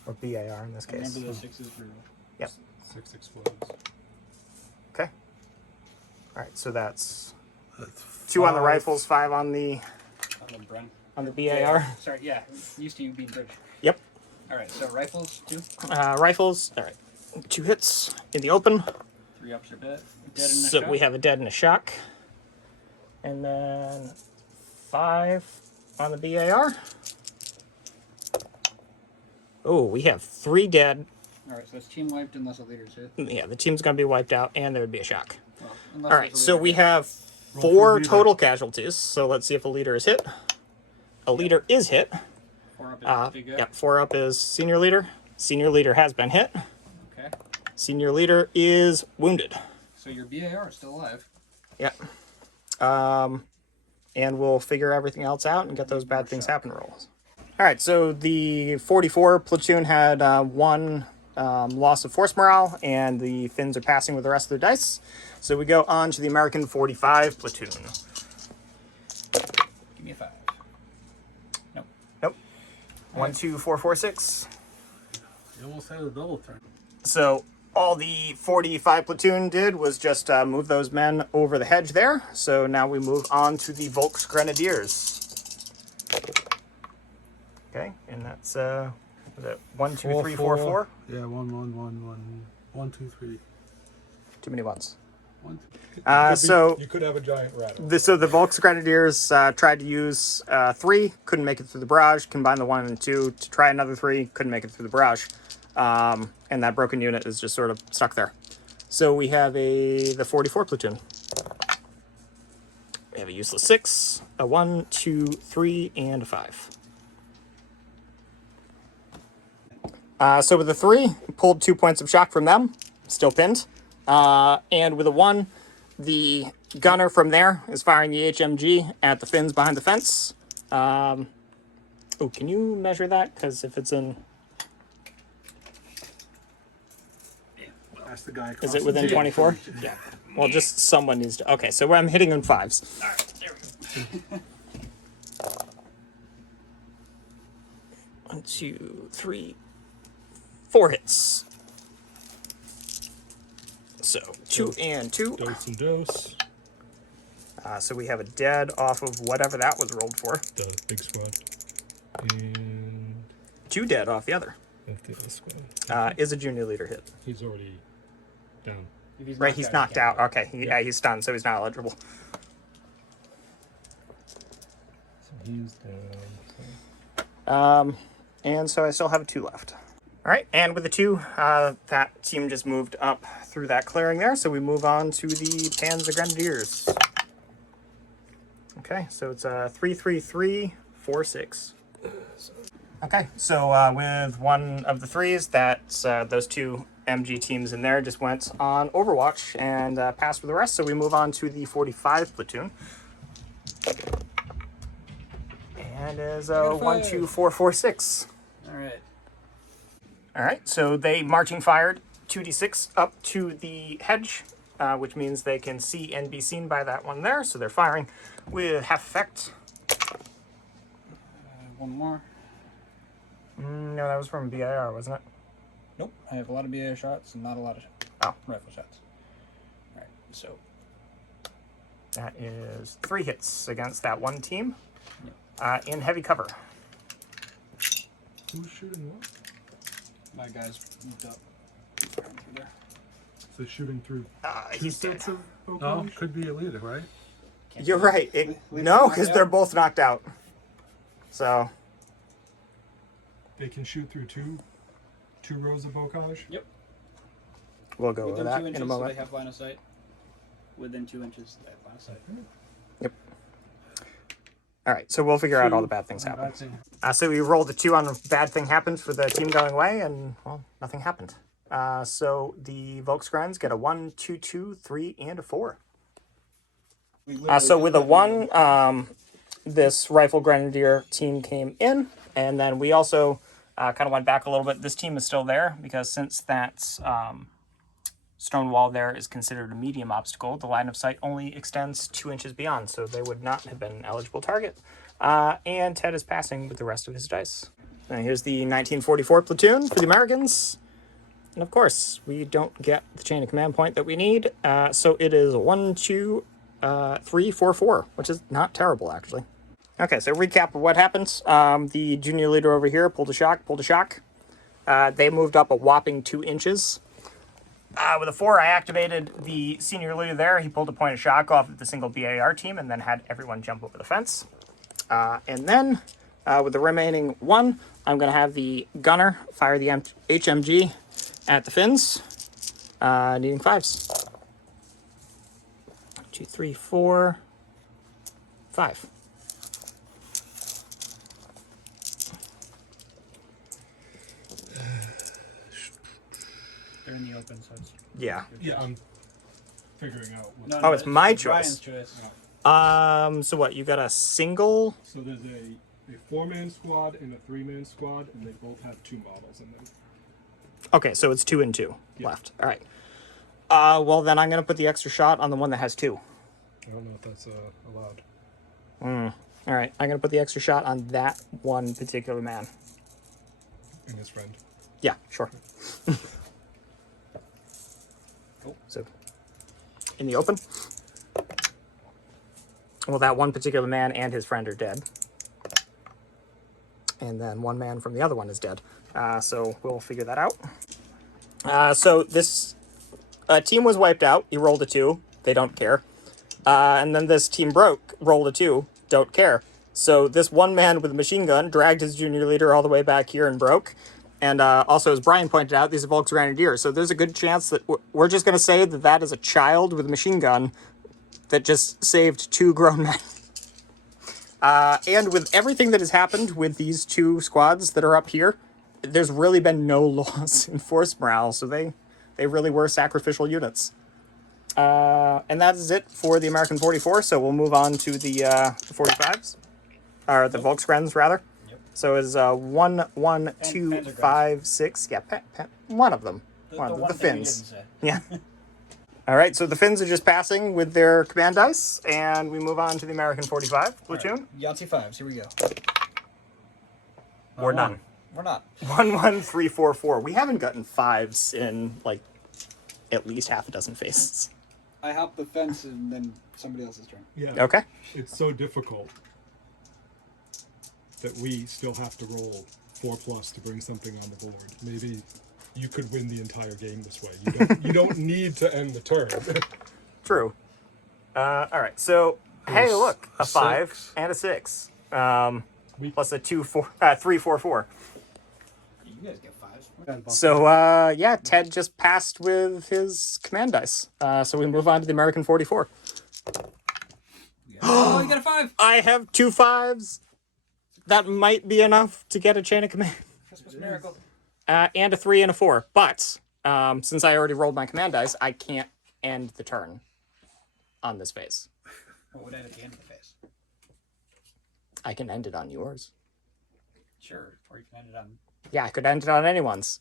Or BAR in this case. Remember the sixes for. Yep. 6 explodes. Okay. All right, so that's That's 2 on the 5. rifles, 5 on the Bren. BAR. Sorry, yeah. Used to you being British. Yep. All right, so rifles 2. Rifles. All right. 2 hits in the open. 3 ups are dead. Dead in the So shot. we have a dead and a shock. And then 5 on the BAR. Oh, we have 3 dead. All right, so it's team wiped unless a leader's hit. Yeah, the team's going to be wiped out, and there would be a shock. Well, unless All there's right, a so leader we hit. have Roll for 4 leader. total casualties. So let's see if a leader is hit. A leader is hit. 4 up is big guy. Yep, 4 up is senior leader. Senior leader has been hit. Okay. Senior leader is wounded. So your BAR is still alive. Yep. And we'll figure everything else out and get those bad things happen rolls. All right, so the 44 platoon had 1 loss of force morale, and the Finns are passing with the rest of their dice. So we go on to the American 45 platoon. Give me a 5. Nope. Nope. 1, 2, 4, 4, 6. You almost had a double turn. So all the 45 platoon did was just move those men over the hedge there. So now we move on to the Volksgrenadiers. Okay, and that's was it 1, 2, 3, 4, 4? Yeah, 1, 1, 1, 1. 1, 2, 3. Too many ones. 1, 2. So You could have a giant rat. so the Volksgrenadiers tried to use 3, couldn't make it through the barrage. Combine the 1 and 2 to try another 3, couldn't make it through the barrage. And that broken unit is just sort of stuck there. So we have the 44 platoon. We have a useless 6, a 1, 2, 3, and a 5. So with a 3, pulled 2 points of shock from them, still pinned. And with a 1, the gunner from there is firing the HMG at the Finns behind the fence. Oh, can you measure that? Because if it's in... That's the guy. Is it within 24? Yeah. Well, just someone needs to... Okay, so I'm hitting on 5s. All right, there we go. 1, 2, 3, 4 hits. So 2 and 2. Dose and dose. So we have a dead off of whatever that was rolled for. The big squad. And 2 dead off the other. that's the other squad. Is a junior leader hit? He's already down. If Right, he's knocked out. Okay, yeah, he's stunned, so he's not eligible. So he's down. And so I still have a 2 left. All right, and with the 2, that team just moved up through that clearing there, so we move on to the Panzergrenadiers. Okay, so it's 3, 3, 3, 4, 6. Okay, so with one of the 3s, that's those 2 MG teams in there just went on Overwatch and passed with the rest, so we move on to the 45 platoon. And is 1, 2, 4, 4, 6. All right. All right, so they marching fired 2d6 up to the hedge, which means they can see and be seen by that one there. So they're firing with half effect. One more. No, that was from BIR, wasn't it? Nope. I have a lot of BA shots and not a lot of rifle shots. All right. So That is 3 hits against that one team in heavy cover. Who's shooting what? my guys moved up around through there. So shooting through He's dead. sets of No, vocals? could be a leader, right? Can't You're see right. that. Leave No, them because knocked they're out. both knocked out. So, They can shoot through two rows of bocage? Yep. we'll go Within over that 2 inches, in a so moment. they have line of sight. Within 2 inches, they have line of sight. Yep. All right, so we'll figure out all the bad things happen. So we rolled a 2 on a bad thing happened for the team going away, and, well, nothing happened. So the Volksgrens get a 1, 2, 2, 3, and a 4. So with a 1, this Rifle Grenadier team came in, and then we also kind of went back a little bit. This team is still there because since that stone wall there is considered a medium obstacle, the line of sight only extends 2 inches beyond, so they would not have been an eligible target. And Ted is passing with the rest of his dice. And here's the 1944 platoon for the Americans. And of course, we don't get the chain of command point that we need, so it is 1, 2, 3, 4, 4, which is not terrible, actually. Okay, so recap of what happened. The junior leader over here pulled a shock. They moved up a whopping 2 inches. With a 4, I activated the senior leader there. He pulled a point of shock off of the single BAR team and then had everyone jump over the fence. And then, with the remaining 1, I'm going to have the gunner fire the HMG at the fins, needing 5s. 1, 2, 3, 4, 5. They're in the open, so it's... Yeah. Yeah, I'm figuring out what. No, Oh, it's my Brian's choice. choice. So what, you got a single? So there's a 4-man squad and a 3-man squad, and they both have 2 models in them. Okay, so it's 2 and 2 Yeah. left. All right. Well, then I'm going to put the extra shot on the one that has 2. I don't know if that's allowed. All right, I'm going to put the extra shot on that one particular man. And his friend. Yeah, sure. Cool. So, in the open. Well, that one particular man and his friend are dead. And then one man from the other one is dead. So we'll figure that out. So this team was wiped out. He rolled a 2. They don't care. And then this team rolled a 2. Don't care. So this one man with a machine gun dragged his junior leader all the way back here and broke. And also, as Brian pointed out, these are Volksgrenadier. So there's a good chance that we're just going to say that that is a child with a machine gun that just saved 2 grown men. And with everything that has happened with these 2 squads that are up here, there's really been no loss in force morale. So they really were sacrificial units. And that is it for the American 44. So we'll move on to the 45s. Or the Volksgrens, rather. So it's 1, 1, 2, 5, 6. Yeah, one of them. The Finns. Yeah. All right, so the Finns are just passing with their command dice, and we move on to the American 45 platoon. Right. Yahtzee 5s, here we go. We're done. We're not. 1, 1, 3, 4, 4. We haven't gotten 5s in, like, at least half a dozen phases. I hop the fence and then somebody else's turn. Yeah. Okay. It's so difficult that we still have to roll 4+ to bring something on the board. Maybe you could win the entire game this way. You don't need to end the turn. True. All right, so, hey, look, a 5 and a 6. Plus a 2, 4, 3, 4, 4. You guys get 5s. So, yeah, Ted just passed with his command dice. So we move on to the American 44. Oh, you got a 5! I have 2 5s. That might be enough to get a chain of command. Christmas miracle. And a 3 and a 4. But, since I already rolled my command dice, I can't end the turn on this phase. What would end at the end of the phase? I can end it on yours. Sure, or you can end it on... Yeah, I could end it on anyone's.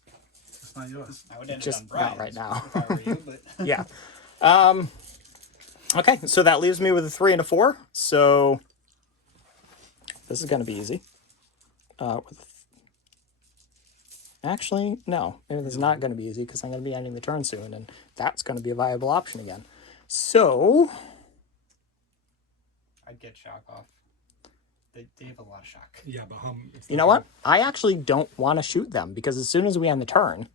It's not yours. I would end Just it on Brian's. not right now. If I were you, but... Yeah. Okay, so that leaves me with a 3 and a 4. So this is going to be easy. Actually, no. Maybe this is not going to be easy because I'm going to be ending the turn soon, and that's going to be a viable option again. So I'd get shock off. They have a lot of shock. Yeah, but you know what? I actually don't want to shoot them because as soon as we end the turn,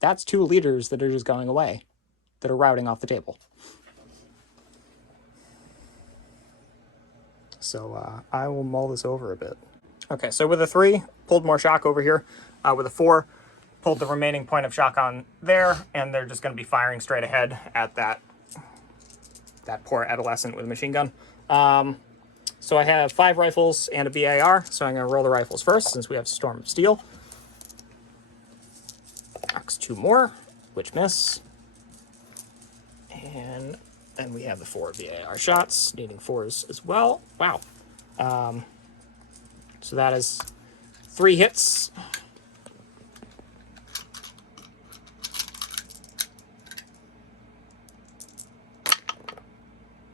that's 2 leaders that are just going away, that are routing off the table. So I will mull this over a bit. Okay, so with a 3, pulled more shock over here. With a 4, pulled the remaining point of shock on there, and they're just going to be firing straight ahead at that poor adolescent with a machine gun. So I have 5 rifles and a VAR, so I'm going to roll the rifles first since we have Storm of Steel. Knocks 2 more, which miss. And And we have the 4 VAR shots, needing 4s as well. Wow. So that is 3 hits.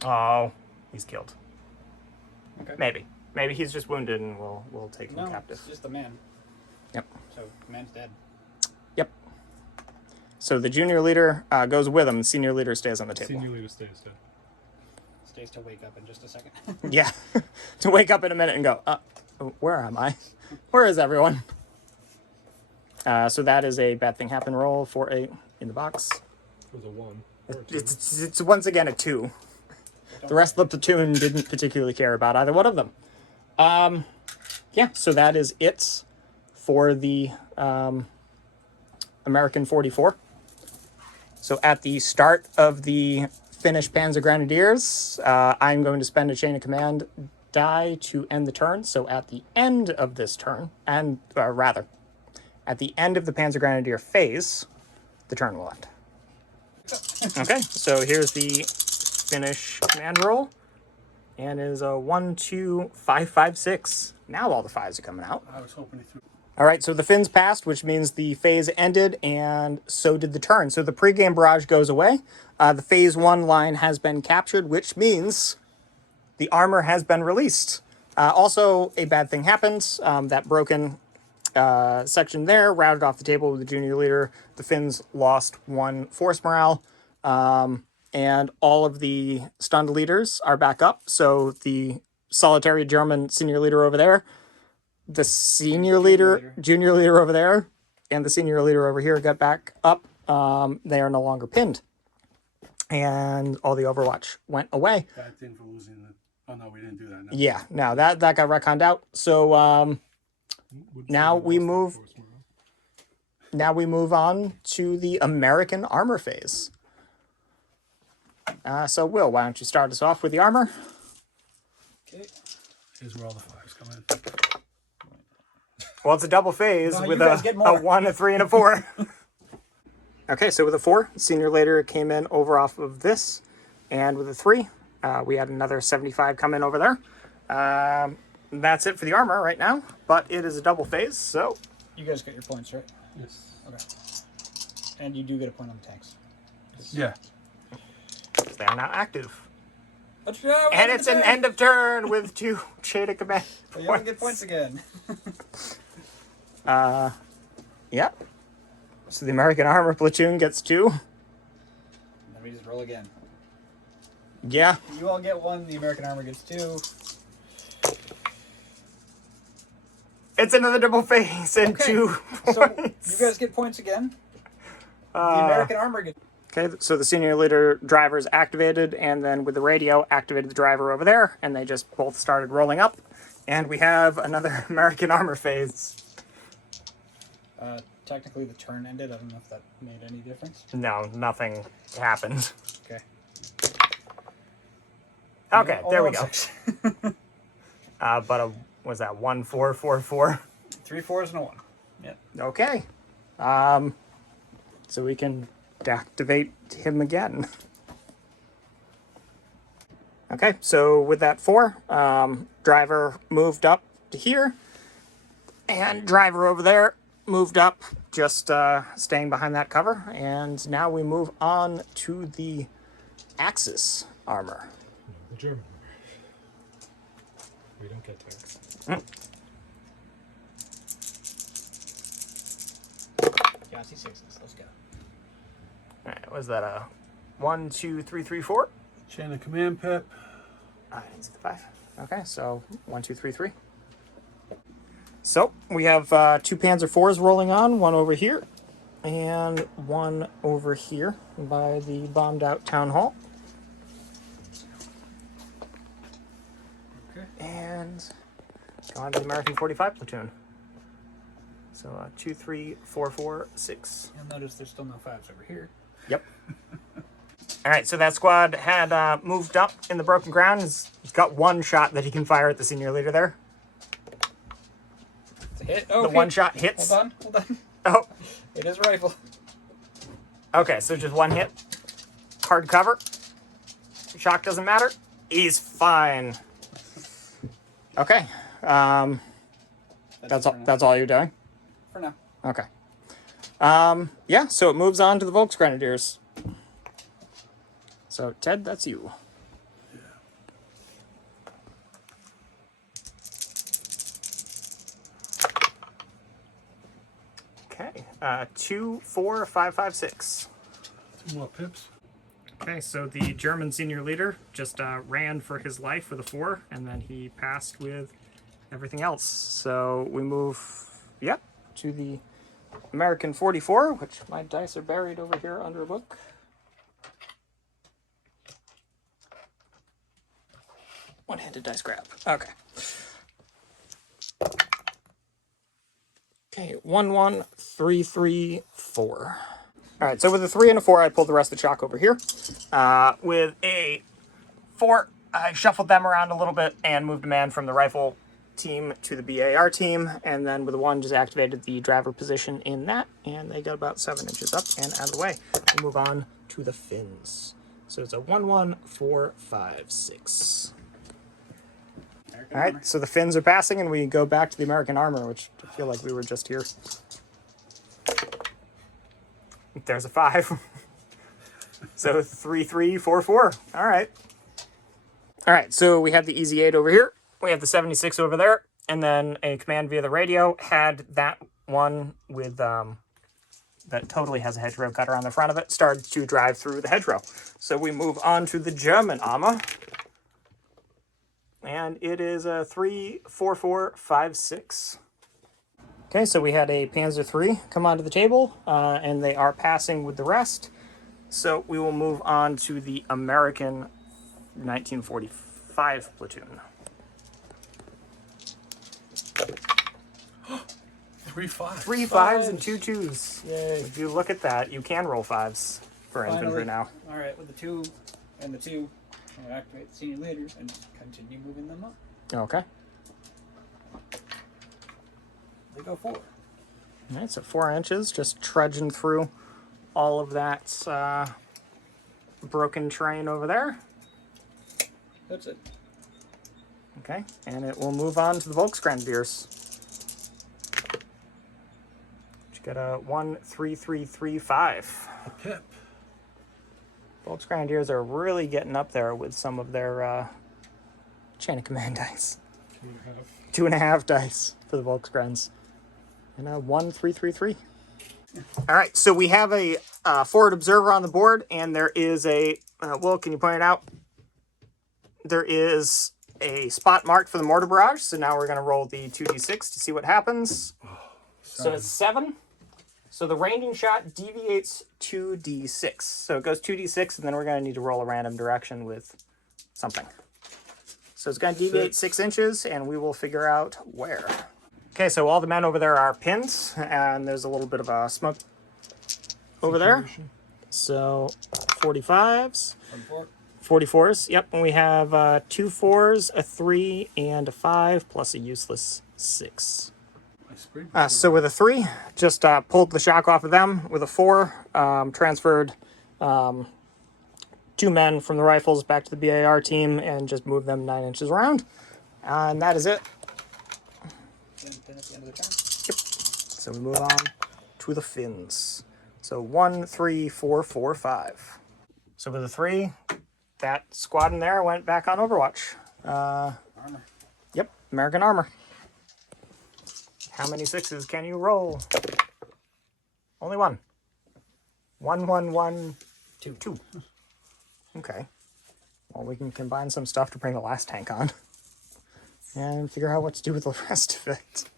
Oh, he's killed. Okay. Maybe he's just wounded and we'll take him captive. It's just a man. Yep. So the man's dead. Yep. So the junior leader goes with him. The senior leader stays on the table. Senior leader stays dead. Stays to wake up in just a second. Yeah. To wake up in a minute and go, where am I? Where is everyone? So that is a bad thing happen roll for a in the box. It was a 1. Or a 2. It's once again a 2. The rest of the platoon didn't particularly care about either one of them. Yeah, so that is it for the American 44. So at the start of the Finnish Panzergrenadiers, I'm going to spend a chain of command die to end the turn. So at the end of this turn, and rather, at the end of the Panzergrenadier phase, the turn will end. Okay, so here's the Finnish command roll, and is a 1, 2, 5, 5, 6. Now all the 5s are coming out. I was hoping he threw. All right, so the Finns passed, which means the phase ended, and so did the turn. So the pregame barrage goes away. The phase 1 line has been captured, which means the armor has been released. Also, a bad thing happened. That broken section there routed off the table with the junior leader. The Finns lost 1 force morale, and all of the stunned leaders are back up. So the solitary German senior leader over there, the senior leader, junior leader over there, and the senior leader over here got back up. They are no longer pinned. And all the Overwatch went away. Bad thing for losing the. Oh no, we didn't do that. No. Yeah, no, that got retconned out. So now we move on to the American armor phase. So Will, why don't you start us off with the armor? Okay. Here's where all the 5s come in. Well, it's a double phase No, with you guys get a more. 1, a 3, and a 4. Okay, so with a 4, senior leader came in over off of this, and with a 3, we had another 75 come in over there. That's it for the armor right now, but it is a double phase, so You guys got your points, right? Yes. Okay. And you do get a point on the tanks. Yeah. they are now active. Let's go. And it's an end of turn with 2 chain of command So you all get points again. Yep. So the American armor platoon gets 2. Let me just roll again. Yeah. You all get 1. The American armor gets 2. It's another double phase and Okay. 2 So points. you guys get points again. The American armor gets. Okay, so the senior leader driver is activated, and then with the radio, activated the driver over there, and they just both started rolling up. And we have another American armor phase. Technically, the turn ended. I don't know if that made any difference. No, nothing happened. Okay. Okay, Oh, there we no, go. 6. But was that 1, 4, 4, 4? 3 4s and a 1. Yeah. Okay. So we can deactivate him again. Okay, so with that 4, driver moved up to here, and driver over there moved up, just staying behind that cover. And now we move on to the Axis armor. The German armor. We don't get tanks. Yeah, I see 6s. Let's go. All right, was that a 1, 2, 3, 3, 4? Chain of command, Pep. I didn't see the 5. Okay, so 1, 2, 3, 3. So we have 2 Panzer IVs rolling on, one over here and one over here by the bombed out town hall. Okay. And go on to the American 45 platoon. So 2, 3, 4, 4, 6. You'll notice there's still no 5s over here. Yep. All right, so that squad had moved up in the broken ground. He's got 1 shot that he can fire at the senior leader there. It's a hit. Oh, The okay. 1 shot hits. Hold on. Oh, It is rifle. okay, so just 1 hit. Hard cover. shock doesn't matter. He's fine. Okay. That's all. That's all you're doing. For now. Okay. Yeah. So it moves on to the Volksgrenadiers. So Ted, that's you. Okay. 2, 4, 5, 5, 6. 2 more pips. Okay, so the German senior leader just ran for his life with a 4, and then he passed with everything else. So we move, yep, to the American 44, which my dice are buried over here under a book. One-handed dice grab. Okay. Okay, 1, 1, 3, 3, 4. All right, so with a 3 and a 4, I pulled the rest of the chalk over here. With a 4, I shuffled them around a little bit and moved a man from the rifle team to the BAR team. And then with a 1, just activated the driver position in that. And they got about 7 inches up and out of the way. We move on to the fins. So it's a 1, 1, 4, 5, 6. All right, so the fins are passing, and we go back to the American armor, which I feel like we were just here. There's a 5. So 3, 3, 4, 4. All right. All right, so we have the Easy 8 over here. We have the 76 over there. And then a command via the radio had that one with, that totally has a hedgerow cutter on the front of it, started to drive through the hedgerow. So we move on to the German armor. And it is a 3, 4, 4, 5, 6. Okay, so we had a Panzer III come onto the table, and they are passing with the rest. So we will move on to the American 1945 platoon. 3 5s. 3 5s and 2 2s. Yay. If you look at that, you can roll 5s for infantry now. All right, with the 2 and the 2, I'm going to activate the senior leaders and continue moving them up. Okay. They go 4. All right, so 4 inches, just trudging through all of that broken terrain over there. That's it. Okay, and it will move on to the Volksgrenadiers. You got a 1, 3, 3, 3, 5. A pip. Volksgrenadiers are really getting up there with some of their chain of command dice. 2.5. 2.5 dice for the Volksgrens. And a 1, 3, 3, 3. All right, so we have a forward observer on the board, and there is a, Will, can you point it out? There is a spot marked for the mortar barrage, so now we're going to roll the 2d6 to see what happens. So it's 7. So the ranging shot deviates 2d6. So it goes 2d6, and then we're going to need to roll a random direction with something. So it's going to deviate 6 inches, and we will figure out where. Okay, so all the men over there are pins, and there's a little bit of a smoke over there. So 45s. 44s, yep, and we have 2 4s, a 3, and a 5, plus a useless 6. So with a 3, just pulled the shock off of them. With a 4, transferred 2 men from the rifles back to the BAR team and just moved them 9 inches around. And that is it. Then at the end of the turn. Yep. So we move on to the fins. So 1, 3, 4, 4, 5. So with a 3, that squad in there went back on Overwatch. Armor. Yep, American armor. How many 6s can you roll? Only 1. 1, 1, 1, 2, 2. Okay. Well, we can combine some stuff to bring the last tank on. And figure out what to do with the rest of it.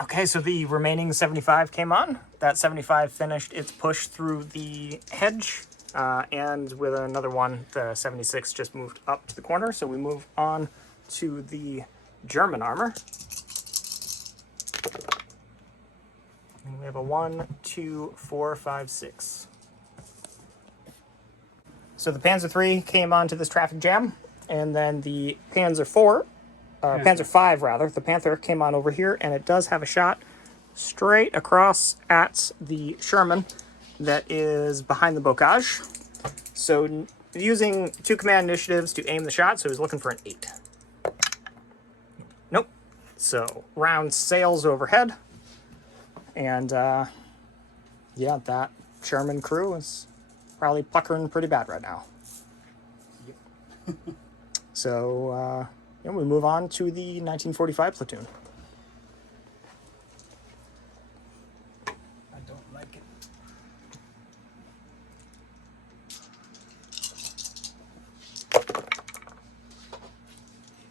Okay, so the remaining 75 came on. That 75 finished its push through the hedge. And with another one, the 76 just moved up to the corner. So we move on to the German armor. And we have a 1, 2, 4, 5, 6. So the Panzer III came onto this traffic jam, and then the Panzer V rather, the Panther came on over here, and it does have a shot straight across at the Sherman that is behind the bocage. So using 2 command initiatives to aim the shot, so he's looking for an 8. Nope. So round sails overhead, and yeah, that Sherman crew is probably puckering pretty bad right now. Yep. So yeah, we move on to the 1945 platoon. I don't like it.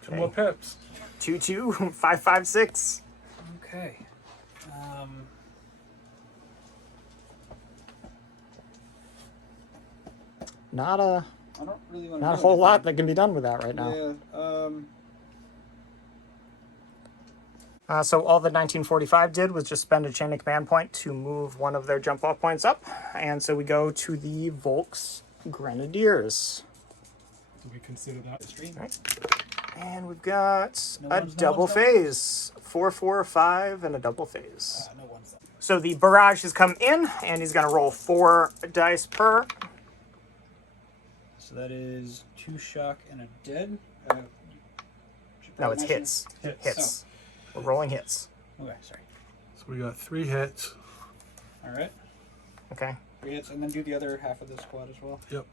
Two more pips. 22556. Okay. Not a I don't really want to. not a whole lot that can be done with that right now. Yeah. So all the 1945 did was just spend a chain of command point to move one of their jump off points up, and so we go to the Volksgrenadiers. Do we consider that? Stream. Right. And we've got No a one's- no double one's done? phase. 4, 4, 5, and a double phase. No one's done. So the barrage has come in, and he's going to roll 4 dice per. So that is 2 shock and a dead. No, it's hits. Hits. Hits. We're rolling hits. Okay, sorry. So we got 3 hits. All right. Okay. 3 hits, and then do the other half of the squad as well. Yep.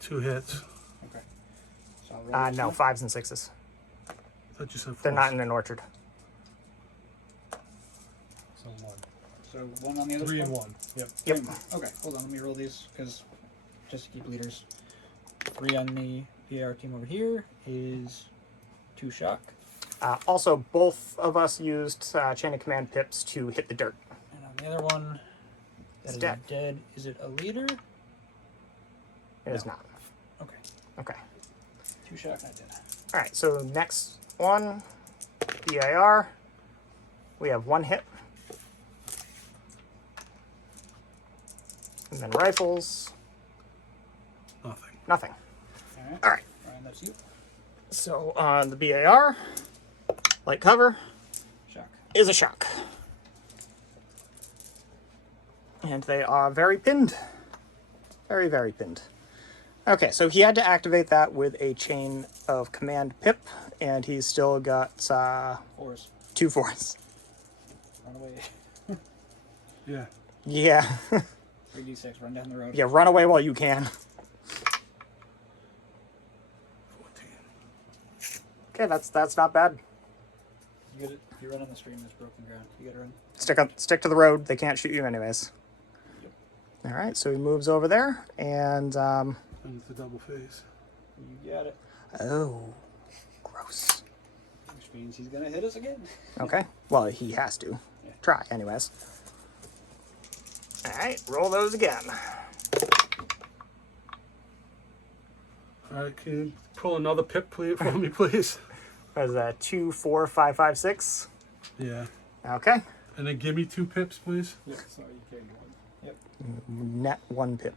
2 hits. Okay. So I'll roll this No, one. 5s and 6s. I thought you said 4. They're not in an orchard. So 1. So 1 on the other 3 squad? and 1. Yep. Yep. Okay, hold on. Let me roll these because just to keep leaders. 3 on the PAR team over here is 2 shock, Also, both of us used chain of command pips to hit the dirt. and on the other one, It's that is dead. dead. Is it a leader? It is not. Okay, Okay. 2 shock and a dead. All right, so next one, BIR. We have 1 hit. And then rifles, Nothing. nothing. All right. All right. Ryan, that's you. So on the BAR, light cover Shock. is a shock. And they are very pinned. Very, very pinned. Okay, so he had to activate that with a chain of command pip, and he's still got 4s. 2 4s. Run away. Yeah. Yeah. 3d6. Run down the road. Yeah, run away while you can. 14. Okay, that's not bad. You get it. If you run on the stream, there's broken ground. You gotta run. Stick to the road. They can't shoot you anyways. All right, so he moves over there, and And it's a double phase. You got it. oh, gross. Which means he's gonna hit us again. Okay, well he has to. Yeah. Try anyways. All right, roll those again. All right, can you pull another pip please, for me, please? What is that? 2, 4, 5, 5, 6. Yeah. Okay, And then give me 2 pips, please. Yeah, sorry, you can't go. net 1 pip.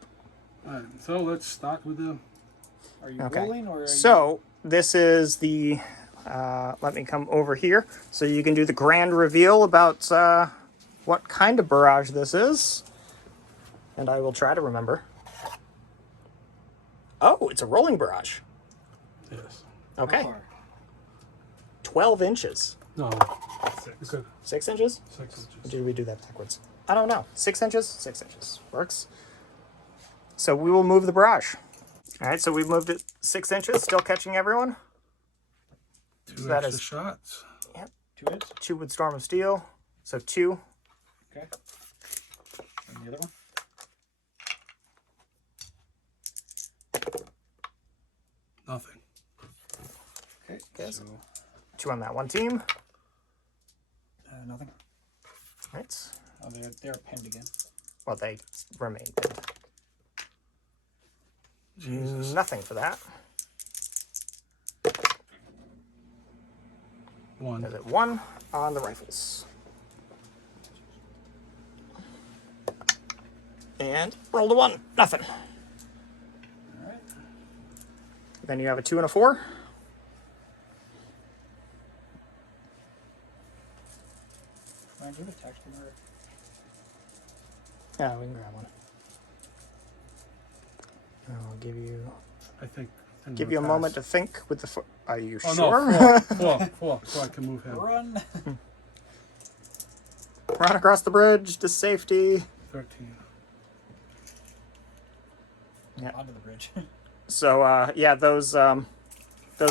All right, so let's start with the... Are you Okay. rolling or? Are So this is the. Let me come over here so you can do the grand reveal about what kind of barrage this is, and I will try to remember. Oh, it's a rolling barrage. Yes. You... Okay, How far? 12 inches. No. 6. Good. 6 inches? 6 Or inches. did we do that backwards? I don't know. 6 inches? 6 inches. Works. So we will move the barrage. All right, so we've moved it 6 inches, still catching everyone. 2 that extra is- shots. 2 hits. 2 with Storm of Steel. So 2. Okay. And the other one. Nothing. Okay. Okay, So 2 on that one team. nothing. Right. Oh, they're pinned again. Well, they remain pinned. Jesus. Nothing for that. 1. Is it 1 on the rifles? And rolled a 1. Nothing. All right. Then you have a 2 and a 4. Ryan, do you have a text from her? Yeah, we can grab one. I'll give you a moment to think with the. Are you Oh sure? no, four, so I can move him. Run. Run across the bridge to safety. 13. Yeah. Onto the bridge. So yeah, those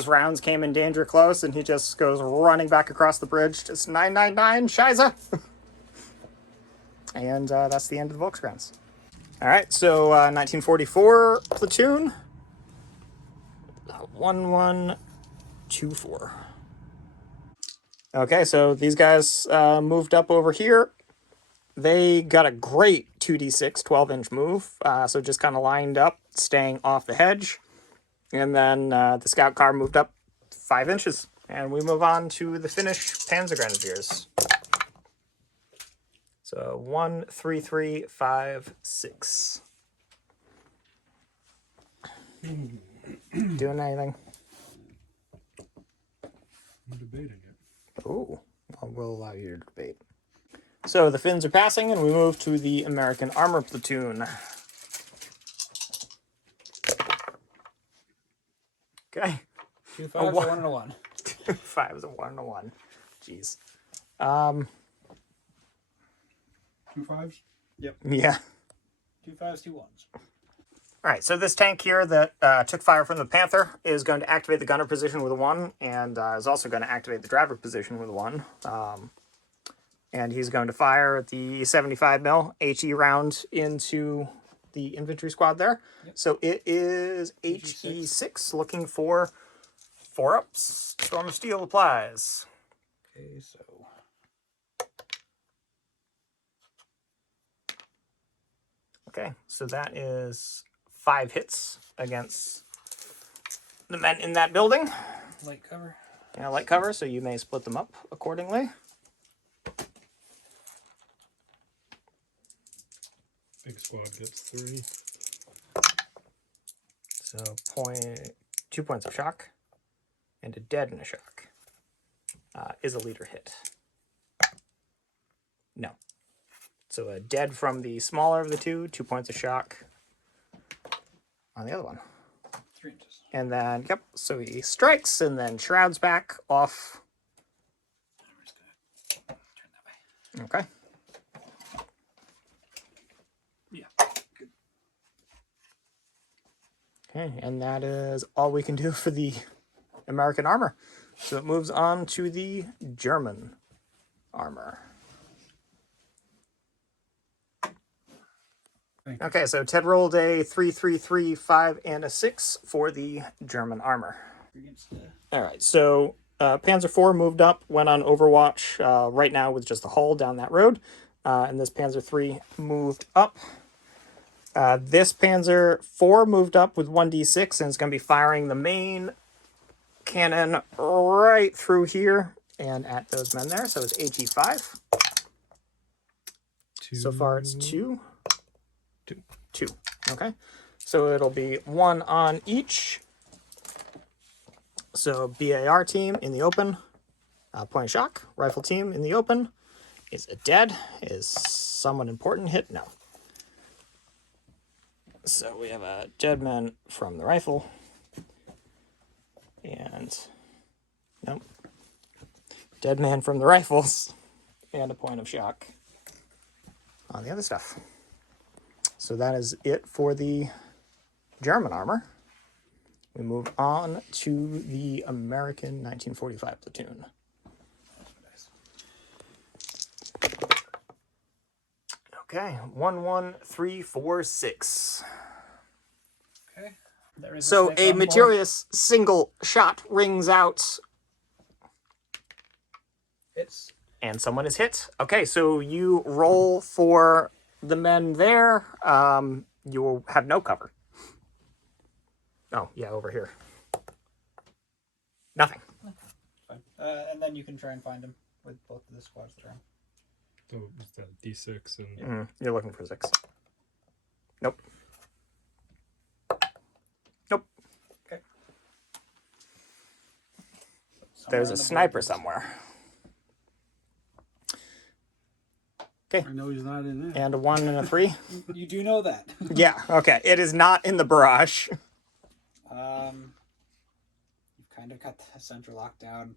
rounds came in danger close, and he just goes running back across the bridge. Just 999, Shiza. And that's the end of the Volksgrens. All right, so 1944 platoon. 1124. Okay, so these guys moved up over here. They got a great 2d6 12-inch move, so just kind of lined up, staying off the hedge. And then the scout car moved up 5 inches. And we move on to the Finnish Panzergrenadiers. So 1, 3, 3, 5, 6. Doing anything? I'm debating it. Oh, we'll allow you to debate. So the Finns are passing, and we move to the American Armor Platoon. Okay. 2 5s, one. a 1 and a 1. 5 is a 1 and a 1. Jeez. 2 5s? Yeah. 2 5s, 2 1s. All right, so this tank here that took fire from the Panther is going to activate the gunner position with a 1, and is also going to activate the driver position with a 1. And he's going to fire the 75 mil HE round into the infantry squad there. Yep. So it is HE6 looking for 4 ups. Storm of Steel applies. Okay, so Okay, so that is 5 hits against the men in that building. light cover. Yeah, light cover, so you may split them up accordingly. Big squad gets 3. So 2 points of shock, and a dead in a shock is a leader hit. No. So a dead from the smaller of the 2, 2 points of shock on the other one. 3 inches. And then, yep, so he strikes and then shrouds back off. I'm just gonna turn that way. Okay. Yeah. Good. Okay, and that is all we can do for the American armor. So it moves on to the German armor. Okay, so Ted rolled a 3, 3, 3, 5, and a 6 for the German armor. Against the All right, so Panzer IV moved up, went on Overwatch right now with just the hull down that road. And this Panzer III moved up. This Panzer IV moved up with 1d6 and is going to be firing the main cannon right through here and at those men there. So it's HE5. 2. So far it's 2. 2. 2. Okay. So it'll be 1 on each. So BAR team in the open. Point of shock. Rifle team in the open. Is it dead? Is someone important hit? No. So we have a dead man from the rifle. And nope. Dead man from the rifles. And a point of shock on the other stuff. So that is it for the German armor. We move on to the American 1945 platoon. Okay, 1, 1, 3, 4, 6. okay. There is So snake a on board. Materius single shot rings out, Hits. and someone is hit. Okay, so you roll for the men there. You will have no cover. Oh, yeah, over here. Nothing. Fine. And then you can try and find him with both of the squads that are on. So is that D6 and You're looking for 6. Nope. Nope. Okay. There's on a the sniper board. somewhere. I know he's not in there. And a 1 and a 3. You do know that. Yeah, okay. It is not in the barrage. You've kind of got the center locked down.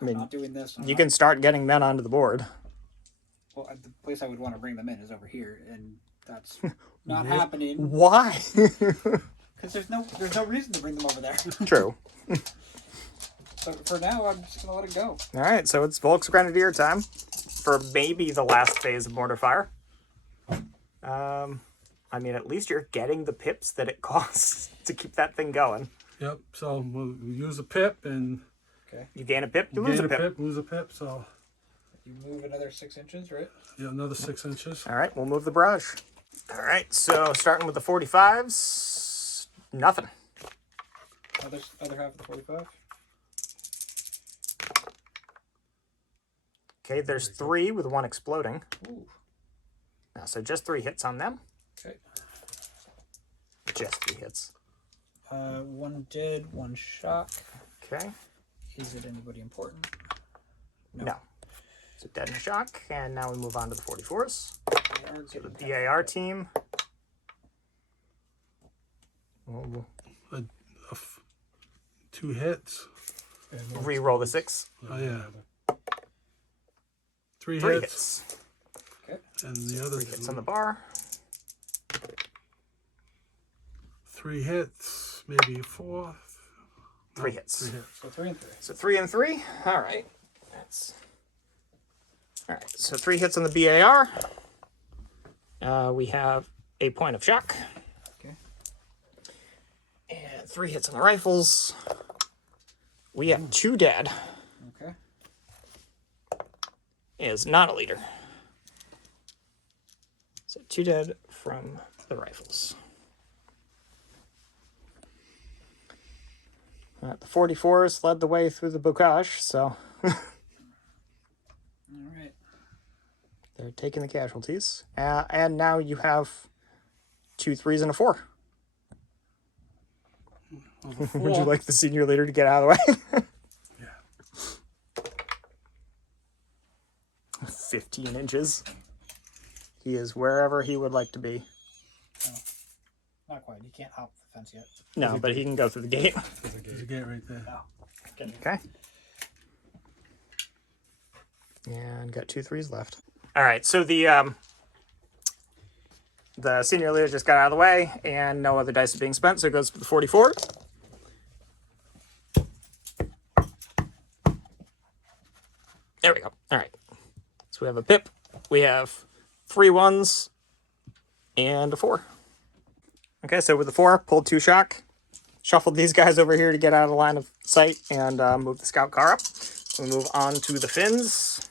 I mean, I'm not doing this. you can start getting men onto the board. Well, the place I would want to bring them in is over here, and that's not happening. Why? Because there's no reason to bring them over there. True. So for now, I'm just gonna let it go. All right, so it's Volksgrenadier time for maybe the last phase of mortar fire. I mean, at least you're getting the pips that it costs to keep that thing going. Yep. So we'll use a pip and Okay. You gain a pip, you lose a pip. lose a pip. So You move another 6 inches, right? yeah, another 6 inches. All right, we'll move the barrage. All right, so starting with the 45s, nothing. Other half of the 45. Okay, there's 3 with 1 exploding. Ooh. So just 3 hits on them. Okay. Just 3 hits. 1 dead, 1 shock. Okay. Is it anybody important? No. So dead and a shock, and now we move on to the 44s. They are So the getting BAR team. We'll 2 hits. And re-roll the 6. Oh yeah. 3 3 hits. hits. Okay. And the other 3 hits on the bar. 3 hits, maybe 4. 3 hits. 3 hits. So 3 and 3. So 3 and 3. All right. That's all right. So 3 hits on the BAR. We have a point of shock. Okay. And 3 hits on the rifles. We have 2 dead. Okay. Is not a leader. So 2 dead from the rifles. The 44s led the way through the bocage, so All right. they're taking the casualties. And now you have 2 3s and a 4. Would you like the senior leader to get out of the way? Yeah. 15 inches. He is wherever he would like to be. Not quite. You can't hop the fence yet. No, but he can go through the gate. There's a gate right there. Oh. Okay. Okay. And got 2 3s left. All right, so the senior leader just got out of the way, and no other dice are being spent, so it goes to the 44. There we go. All right. So we have a pip. We have 3 1s and a 4. Okay, so with the 4, pulled 2 shock. Shuffled these guys over here to get out of the line of sight and move the scout car up. We move on to the fins.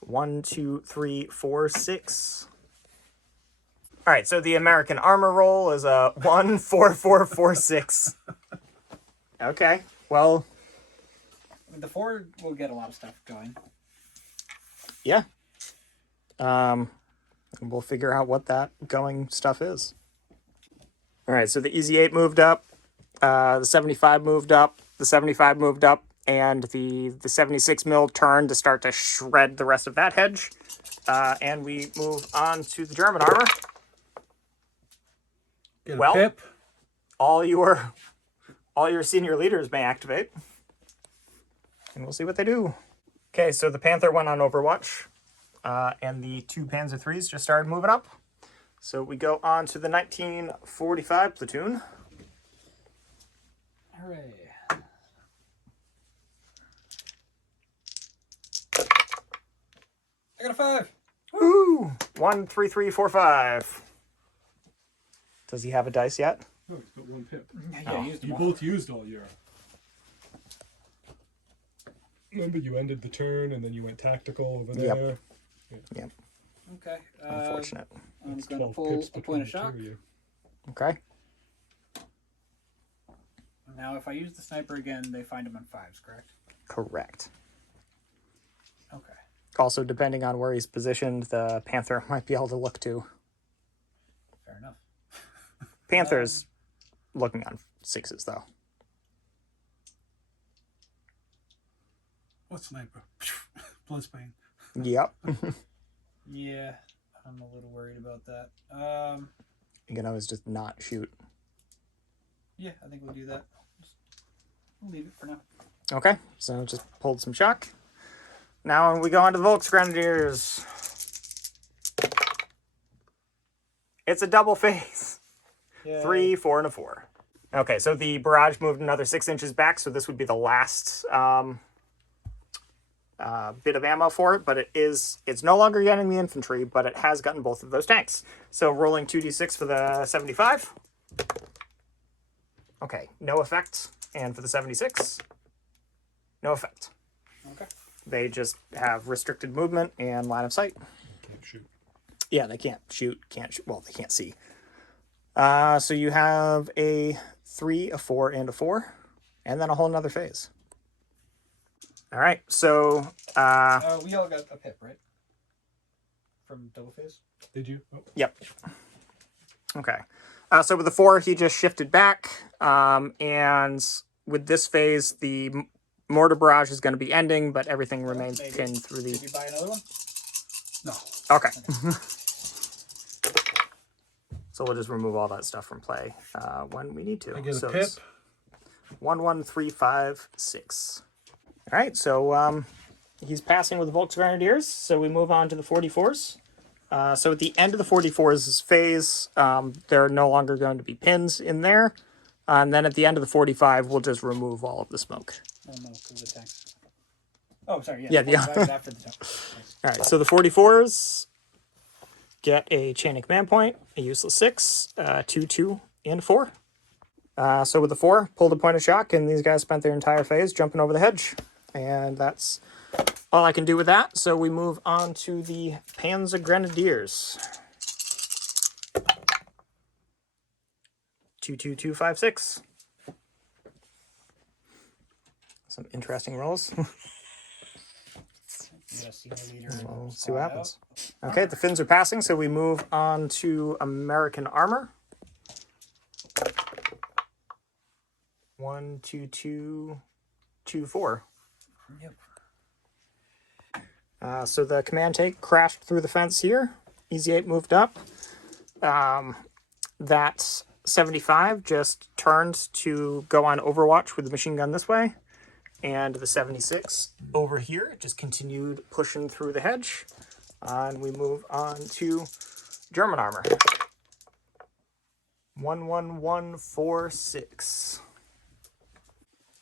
1, 2, 3, 4, 6. All right, so the American armor roll is a 1, 4, 4, 4, 6. Okay, well, I mean, the 4 will get a lot of stuff going. yeah. We'll figure out what that going stuff is. All right, so the Easy 8 moved up, the 75 moved up, the 75 moved up, and the 76 mil turned to start to shred the rest of that hedge. And we move on to the German armor. Get a Well, pip. all your senior leaders may activate. And we'll see what they do. Okay, so the Panther went on Overwatch. And the 2 Panzer IIIs just started moving up. So we go on to the 1945 platoon. Hooray. I got a 5. Woo! 1, 3, 3, 4, 5. Does he have a dice yet? No, he's got 1 pip. Yeah, I used them You all. both used all your. Remember, you ended the turn and then you went tactical over Yep. there. Yep. Okay. Unfortunate. I'm That's going to 12 pull pips a between point of the two shock. of you. Okay. Now, if I use the sniper again, they find him on 5s, correct? Correct. Okay. Also, depending on where he's positioned, the Panther might be able to look to. Fair enough. Panther's looking on 6s, though. What sniper? Blood Spain. Yep. Yeah, I'm a little worried about that. You can always just not shoot. Yeah, I think we'll do that. We'll leave it for now. Okay, so just pulled some shock. Now we go on to the Volksgrenadiers. It's a double phase. Yeah. 3, 4, and a 4. Okay, so the barrage moved another 6 inches back, so this would be the last bit of ammo for it, but it's no longer getting the infantry, but it has gotten both of those tanks. So rolling 2d6 for the 75. Okay, no effect. And for the 76, no effect. Okay. They just have restricted movement and line of sight. Can't shoot. Yeah, they can't shoot, well, they can't see. So you have a 3, a 4, and a 4, and then a whole nother phase. All right, so We all got a pip, right? From double phase? Did you? Oh, yep. Okay. So with the 4, he just shifted back, and with this phase, the mortar barrage is going to be ending, but everything remains Maybe. pinned through Did the... you buy another one? No. Okay. So we'll just remove all that stuff from play when we need to. I get a so pip. it's 1, 1, 3, 5, 6. All right, so he's passing with the Volksgrenadiers, so we move on to the 44s. So at the end of the 44s phase, there are no longer going to be pins in there. And then at the end of the 45, we'll just remove all of the smoke. Oh, no, because of the tanks. Oh, sorry, Yeah, yeah. the- After the tanks. Nice. All right, so the 44s get a chain of command point, a useless 6, 2, 2, and 4. So with the 4, pulled a point of shock, and these guys spent their entire phase jumping over the hedge. And that's all I can do with that. So we move on to the Panzergrenadiers. 2, 2, 2, 5, 6. Some interesting rolls. You gotta see my leader and We'll see spot what out. happens. Okay, the Finns are passing, so we move on to American armor. 1, 2, 2, 2, 4. Yep. So the command take crashed through the fence here. Easy 8 moved up. That 75 just turned to go on Overwatch with the machine gun this way. And the 76 over here just continued pushing through the hedge. And we move on to German armor. 1, 1, 1, 4, 6.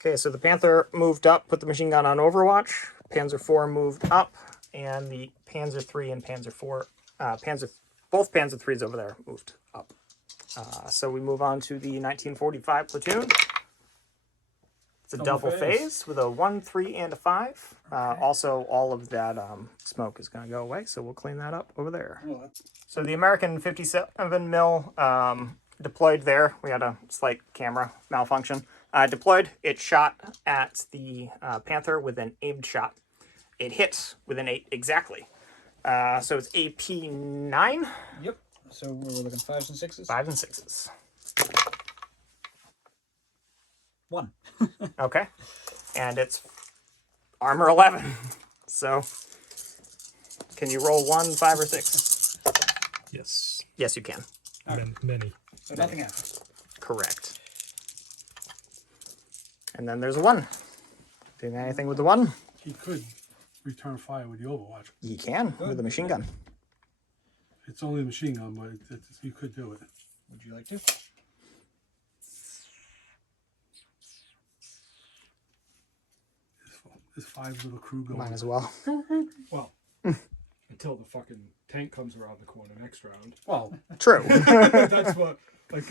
Okay, so the Panther moved up, put the machine gun on Overwatch. Panzer IV moved up, and the Panzer III and Panzer IV, both Panzer IIIs over there moved up. So we move on to the 1945 platoon. It's a double phase with a 1, 3, and a 5. Also, all of that smoke is going to go away, so we'll clean that up over there. Oh, that's So the American 57 mil deployed there. We had a slight camera malfunction. Deployed, it shot at the Panther with an aimed shot. It hit with an 8 exactly. So it's AP 9. Yep. So we're looking 5s and 6s? 5 and 6s. 1. Okay. And it's armor 11. So can you roll 1, 5, or 6? yes. Yes, you can. Many. So nothing happened. Correct. And then there's a 1. Doing anything with the 1? He could return fire with the Overwatch. You can with the machine gun. It's only a machine gun, but you could do it. Would you like to? There's 5 little crew going. Might as well. Well, until the fucking tank comes around the corner next round. Well, True. That's what, like,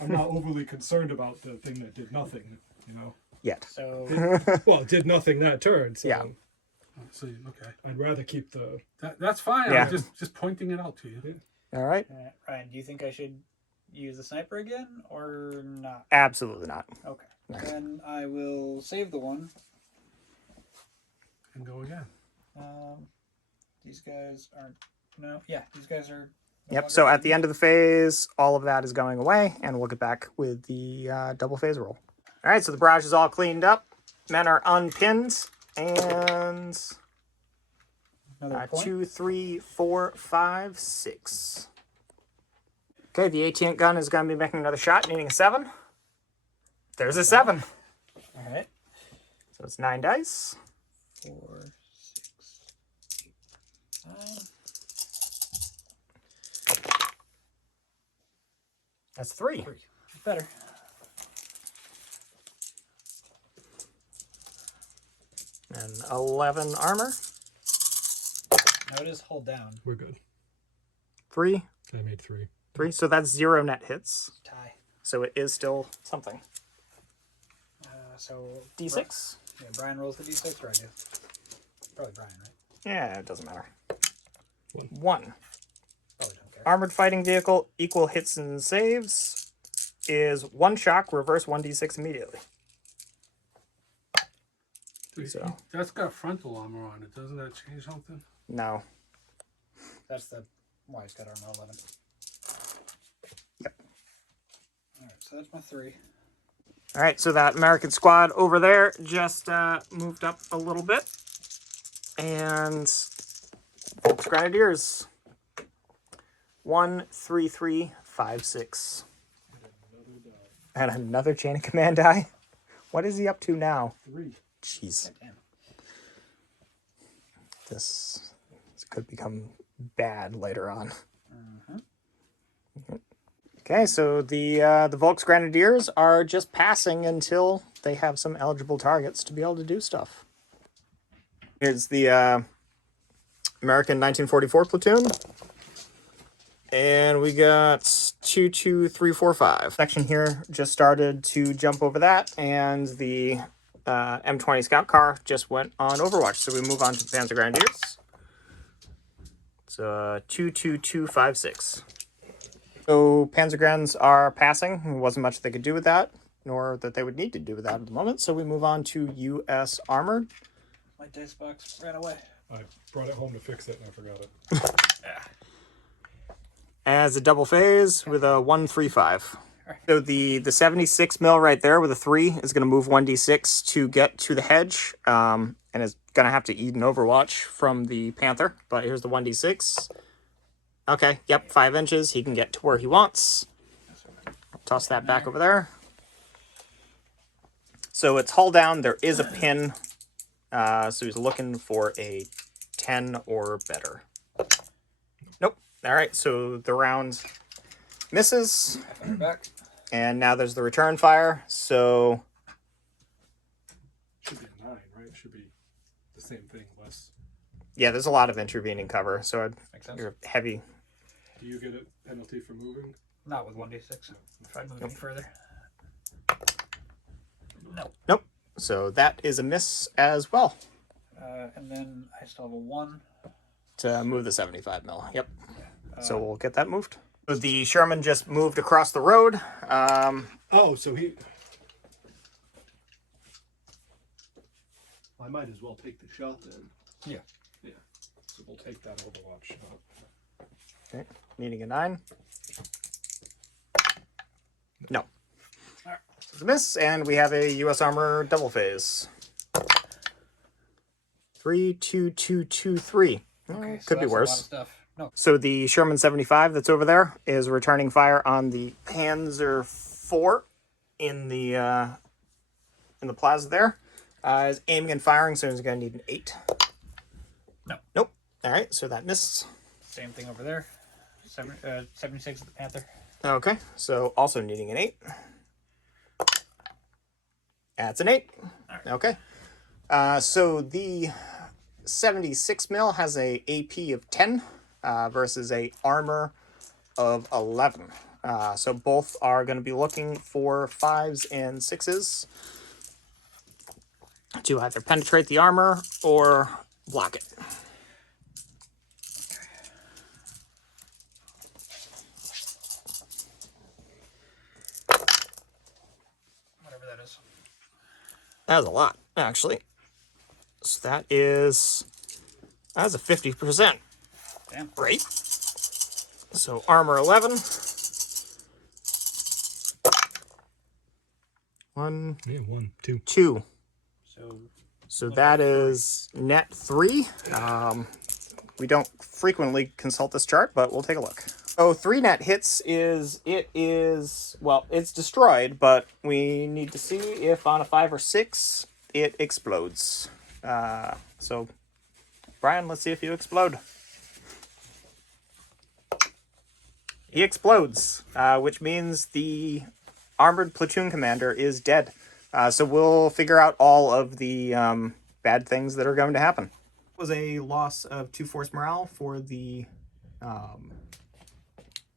I'm not overly concerned about the thing that did nothing, you know? Yet. So, Well, it did nothing that turn, so Yeah. so okay, I'd rather keep the... that's fine. Yeah. I'm just pointing it out to you. All right. Ryan, do you think I should use the sniper again or not? Absolutely not. Okay. Then I will save the 1. And go again. These guys aren't. No, yeah, these guys are. Yep. So at the end of the phase, all of that is going away, and we'll get back with the double phase roll. All right. So the barrage is all cleaned up. Men are unpinned, and Another point. 2, 3, 4, 5, 6. Okay, the 18 gun is going to be making another shot, needing a 7. There's a 7. All right. So it's 9 dice. 4, 6, 8, 9. That's 3. 3. Better. And 11 armor. Now it is hold down. We're good. 3. I made 3. 3. So that's 0 net hits. Tie. So it is still something. So D6? Yeah, Brian rolls the D6, or I do? Probably Brian, right? Yeah, it doesn't matter. 1. Probably don't care. Armored fighting vehicle, equal hits and saves, is 1 shock, reverse 1d6 immediately. Dude, So. That's got frontal armor on it. Doesn't that change something? No. That's the why he's got armor 11. Yep. All right, so that's my 3. All right, so that American squad over there just moved up a little bit. And Volksgrenadiers. 1, 3, 3, 5, 6. And another chain of command die. What is he up to now? 3. Jeez. Damn. This could become bad later on. Okay, so the Volksgrenadiers are just passing until they have some eligible targets to be able to do stuff. Here's the American 1944 platoon. And we got 2, 2, 3, 4, 5. Section here just started to jump over that, and the M20 scout car just went on Overwatch. So we move on to the Panzergrenadiers. So 2, 2, 2, 5, 6. So Panzergrens are passing. There wasn't much they could do with that, nor that they would need to do with that at the moment. So we move on to U.S. Armored. My dice box ran away. I brought it home to fix it and I forgot it. As a double phase with a 1, 3, 5. So the 76 mil right there with a 3 is going to move 1d6 to get to the hedge, and is going to have to eat an Overwatch from the Panther. But here's the 1d6. Okay, yep, 5 inches. He can get to where he wants. Toss that back over there. So it's hull down. There is a pin. So he's looking for a 10 or better. Nope. All right, so the round misses. Fire back. And now there's the return fire. So Should be a 9, right? Should be the same thing, less. yeah, there's a lot of intervening cover. So Makes sense. you're heavy. Do you get a penalty for moving? Not with 1d6. If I move any further. No. Nope. So that is a miss as well And then I still have a 1. to move the 75 mil. Yep. So we'll get that moved. So the Sherman just moved across the road. Oh, so he... I might as well take the shot then. Yeah. Yeah. So we'll take that Overwatch shot. Okay. Needing a 9. No. Alright. So it's a miss, and we have a U.S. Armor double phase. 3, 2, 2, 2, 3. Okay, so Could be that's a lot of worse. stuff. No. So the Sherman 75 that's over there is returning fire on the Panzer IV in the plaza there. Is aiming and firing, so he's going to need an 8. No. Nope. All right, so that missed. Same thing over there. 76 of the Panther. Okay, so also needing an 8. That's an 8. Alright. Okay. So the 76 mil has a AP of 10 versus a armor of 11. So both are going to be looking for 5s and 6s to either penetrate the armor or block it. Whatever that is. That's a lot, actually. So that's a 50%. Damn. Great. So armor 11. 1, Yeah, 1, 2. 2. So So that is net 3. We don't frequently consult this chart, but we'll take a look. So 3 net hits well, it's destroyed, but we need to see if on a 5 or 6 it explodes. So Brian, let's see if you explode. He explodes, which means the armored platoon commander is dead. So we'll figure out all of the bad things that are going to happen. It was a loss of 2 force morale for the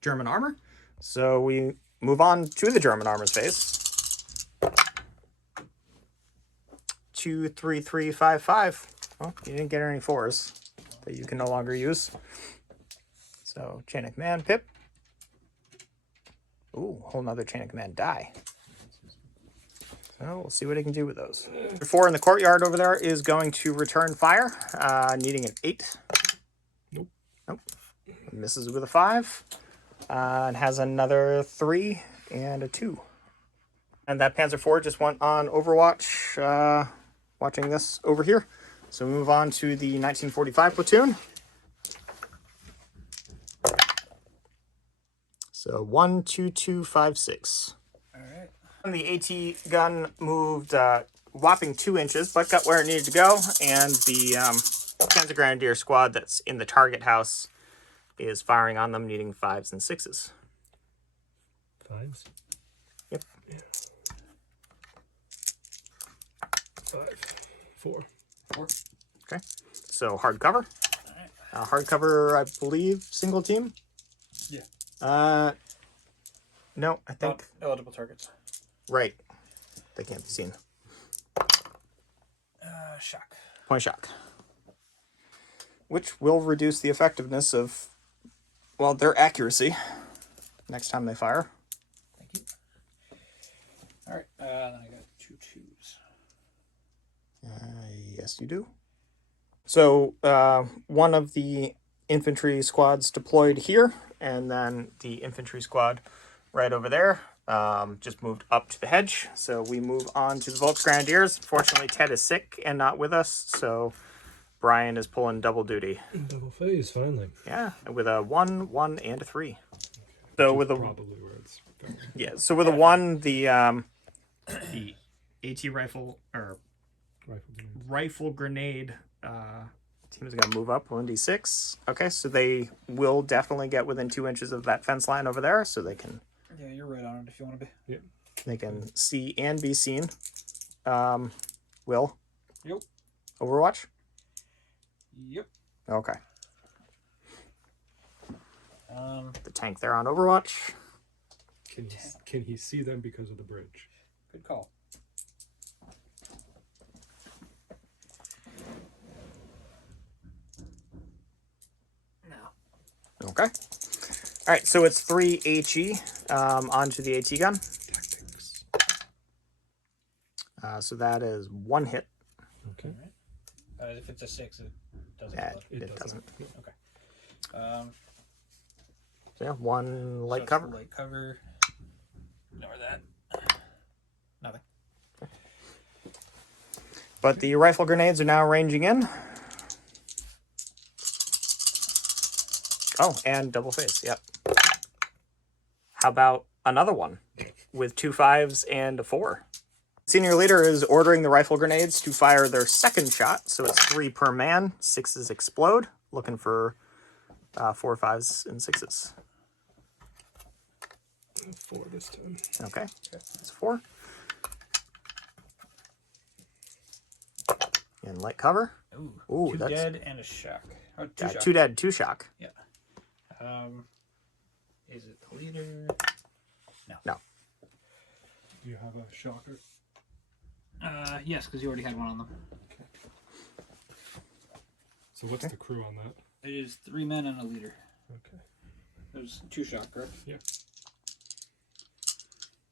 German armor. So we move on to the German armor's phase. 2, 3, 3, 5, 5. Well, you didn't get any 4s that you can no longer use. So chain of command, pip. Ooh, whole nother chain of command die. So we'll see what he can do with those. 4 in the courtyard over there is going to return fire, needing an 8. Nope. Nope. Misses with a 5. And has another 3 and a 2. And that Panzer IV just went on Overwatch, watching this over here. So we move on to the 1945 platoon. So 1, 2, 2, 5, 6. All right. And the AT gun moved whopping 2 inches, but got where it needed to go. And the Panzergrenadier squad that's in the target house is firing on them, needing 5s and 6s. 5s? Yep. Yeah. 5. 4. 4. Okay. So hard cover. Hard cover, I believe, single team. Yeah. No, I think Eligible targets. right. They can't be seen. Shock. Point shock, which will reduce the effectiveness of, well, their accuracy next time they fire. Thank you. All right. Then I got 2 2s. Yes, you do. So one of the infantry squads deployed here, and then the infantry squad right over there just moved up to the hedge. So we move on to the Volksgrenadiers. Fortunately, Ted is sick and not with us, so Brian is pulling double duty. Double phase, finally. Yeah, with a 1, 1, and a 3. So with a probably where it's going. Yeah, so with a 1, the AT rifle or rifle grenade team is going to move up 1d6. Okay, so they will definitely get within 2 inches of that fence line over there, so they can. Yeah, you're right on it if you want to be. Yeah. They can see and be seen. Will. Yep. Overwatch. Yep. Okay. The tank there on Overwatch. Can he see them because of the bridge? Good call. No. Okay. All right, so it's 3 HE onto the AT gun. Tactics. So that is 1 hit. Okay. If it's a 6, it doesn't. It doesn't. Okay. So yeah, 1 light so cover. Light cover. Ignore that. Nothing. But the rifle grenades are now ranging in. Oh, and double face. Yep. How about another one with 2 5s and a 4? Senior leader is ordering the rifle grenades to fire their second shot, so it's 3 per man. 6s explode. Looking for 4 5s and 6s. 4 this time. Okay, it's 4. And light cover. Ooh, 2 that's dead and a shock. Oh, 2 shock. 2 dead, 2 shock. Yeah. Is it the leader? No. Do you have a shocker? Yes, because you already had one on them. Okay. So what's the crew on that? It is 3 men and a leader. Okay. There's 2 shock, correct? Yeah.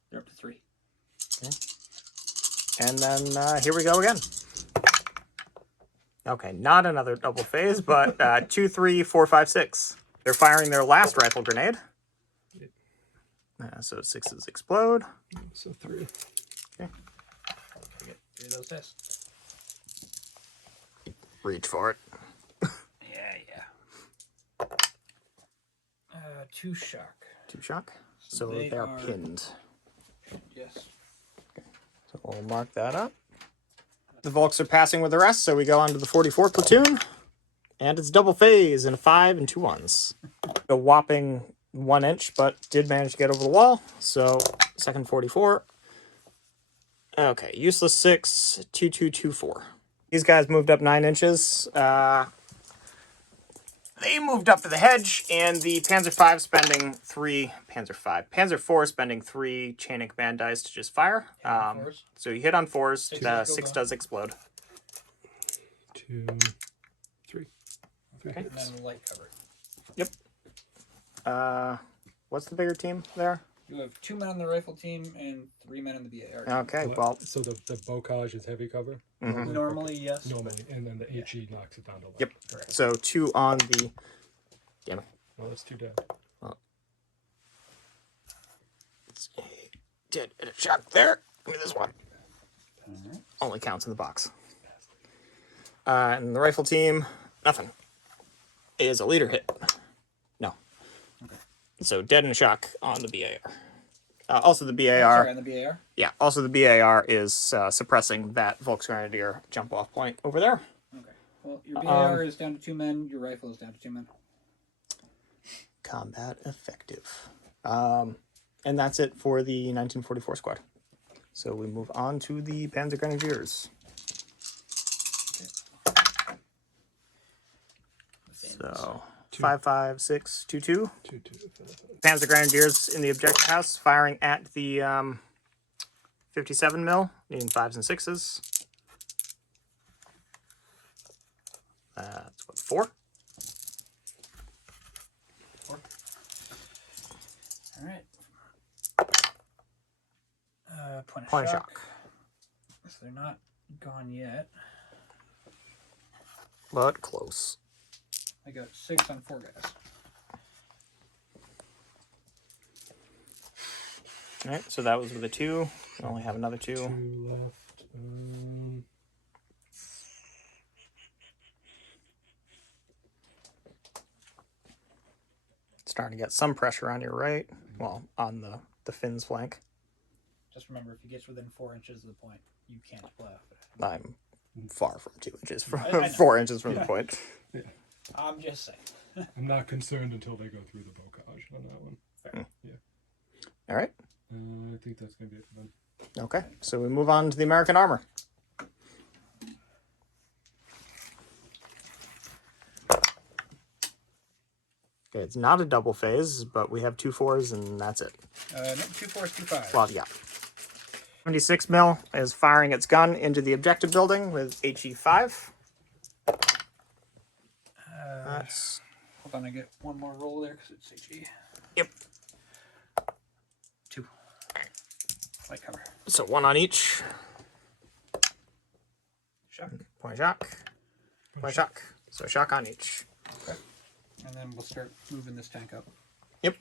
They're up to 3. Okay. And then here we go again. Okay, not another double phase, but 2 3 4 5 6. They're firing their last rifle grenade. So 6s explode. So 3. Okay. Get 3 of those tests. Reach for it. Yeah. 2 shock. 2 shock. So they they're are- pinned. Yes. So we'll mark that up. The Volks are passing with the rest, so we go on to the 44 platoon. And it's double phase in a 5 and 2 1s. A whopping 1 inch, but did manage to get over the wall. So, second 44. Okay, useless 6, 2, 2, 2, 4. These guys moved up 9 inches. They moved up to the hedge, and the Panzer V spending 3, Panzer IV spending 3 chain of command dice to just fire. So you hit on 4s, the 6 does explode. 2, 3. Okay. And then light cover. Yep. What's the bigger team there? You have 2 men on the rifle team and 3 men on the BAR team. Okay, well, So the bocage is heavy cover? Normally, yes. Normally, and then the HE knocks it down to light. yep. Correct. So 2 on the. Damn it. Well, that's 2 dead. Did a shock there. Give me this one. Only counts in the box. And the rifle team, nothing. Is a leader hit. No. Okay. So dead and shock on the BAR. Also the BAR. Sorry, on the BAR? Yeah, also the BAR is suppressing that Volksgrenadier jump off point over there. Okay. Well, your BAR is down to 2 men, your rifle is down to 2 men. Combat effective. And that's it for the 1944 squad. So we move on to the Panzergrenadiers. So 5, 5, 6, 2, 2. 2, 2. Panzergrenadiers in the objective house, firing at the 57 mil, needing 5s and 6s. That's what, 4? 4. All right. Point of shock. So they're not gone yet. But close. I got 6 on 4 guys. All right, so that was with a 2. We only have another 2. 2 left. Starting to get some pressure on your right. Well, on the Finn's flank. Just remember, if he gets within 4 inches of the point, you can't play off it. I'm far from 2 inches, from I know. 4 inches from the point. Yeah. I'm just saying. I'm not concerned until they go through the bocage on that one. Fair. Yeah. All right. I think that's going to be it for them. Okay, so we move on to the American armor. Okay, it's not a double phase, but we have 2 4s and that's it. No, 2 4s, 2 5s. Well, yeah. 76 mil is firing its gun into the objective building with HE5. That's Hold on, I get one more roll there because it's HE. yep. 2. Light cover. So 1 on each. Shock. Point shock. Point shock. So shock on each. Okay. And then we'll start moving this tank up. Yep.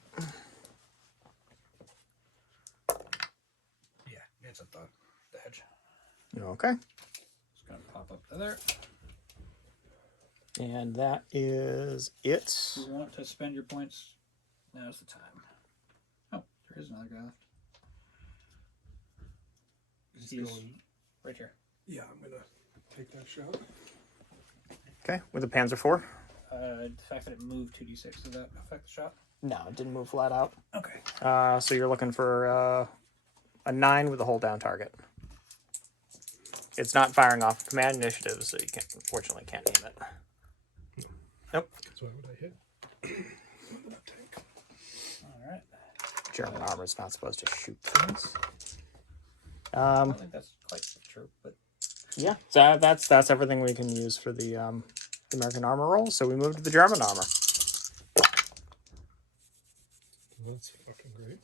Yeah, it's at the edge. Okay. It's going to pop up to there. And that is it. If you want to spend your points, now's the time. Oh, there is another guy left. He's right here. Yeah, I'm going to take that shot. Okay, with the Panzer IV. The fact that it moved 2d6, does that affect the shot? No, it didn't move flat out. Okay. So you're looking for a 9 with a hold down target. It's not firing off command initiative, so you unfortunately can't aim it. Nope. That's why would I hit? That tank. Alright. German armor's not supposed to shoot things. I don't think that's quite true, but Yeah, so that's everything we can use for the American armor roll. So we move to the German armor. That's fucking great.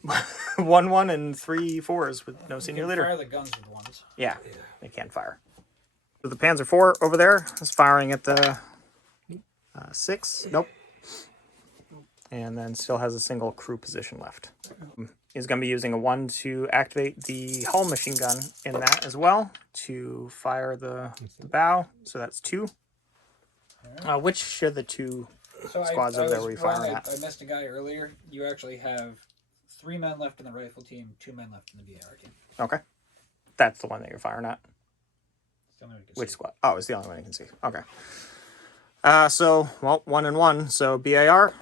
1 1 and 3 4s with no you senior can leader. fire the guns with ones. Yeah, they can't fire. So the Panzer IV over there is firing at the 6. Nope. And then still has a single crew position left. He's going to be using a 1 to activate the hull machine gun in that as well to fire the bow. So that's 2. Which are the 2 So squads I over there was were you wrong. firing at? I missed a guy earlier. You actually have 3 men left in the rifle team, 2 men left in the BAR team. Okay. That's the one that you're firing at. It's the only one you can Which see. squad? Oh, it's the only one you can see. Okay. So, well, 1 and 1. So, BAR,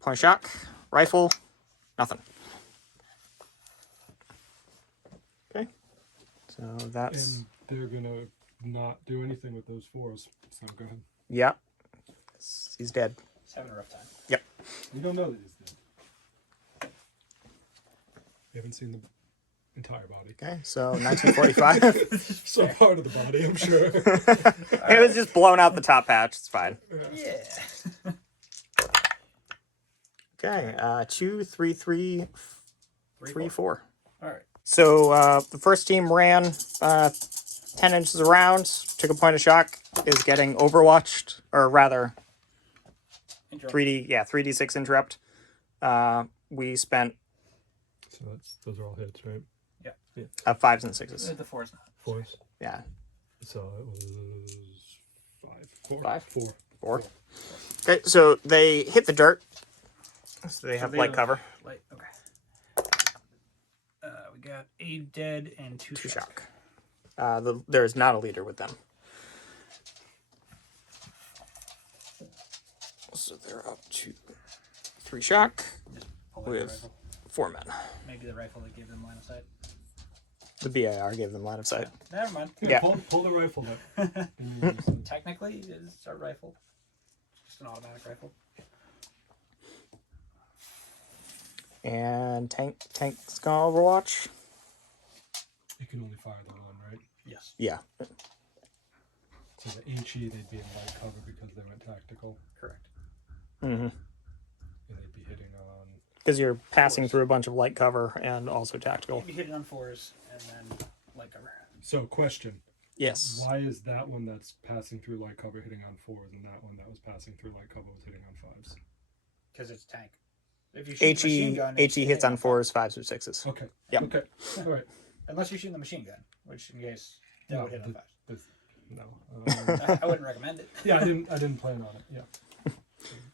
point shock, rifle, nothing. Okay. So, that's... And they're gonna not do anything with those 4s. So go ahead. Yeah. He's dead. He's having a rough time. Yep. You don't know that he's dead. You haven't seen the entire body. Okay, so 1945. So part of the body, I'm sure. It was just blown out the top patch. It's fine. Yeah. Okay, 2, 3, 3, 3, 4. All right. So the first team ran 10 inches around, took a point of shock, is getting overwatched, or rather, Interrupt. 3d6 interrupt. We spent So those are all hits, right? 5s and 6s. The 4's not. 4s. Yeah, So it was 5. 4. 5? 4. 4. Okay, so they hit the dirt. So they have light cover. Light. Okay. We got 8 dead and 2 2 shock. shock. There is not a leader with them. So they're up to 3 shock Pull out the with rifle. 4 men. Maybe the rifle that gave them line of sight. The BAR gave them line of sight. Never mind. Yeah. Pull the rifle up. Technically, it's a rifle. It's just an automatic rifle. And tank's gonna overwatch. You can only fire the one, right? Yes. Yeah. So the HE, they'd be in light cover because they went tactical, Correct. Mm-hmm. and they'd be hitting on. Because you're passing through a bunch of light cover and also tactical. Maybe hitting on 4s and then light cover. So question: Yes. why is that one that's passing through light cover hitting on 4s, and that one that was passing through light cover was hitting on 5s? Because it's tank. If you shoot the machine gun, it's HE hits on hitting 4s, 5s, or 6s. Okay. Yep. Okay. All right. Unless you're shooting the machine gun, which in case that No, would hit on 5s. No. I wouldn't recommend it. Yeah, I didn't plan on it. Yeah.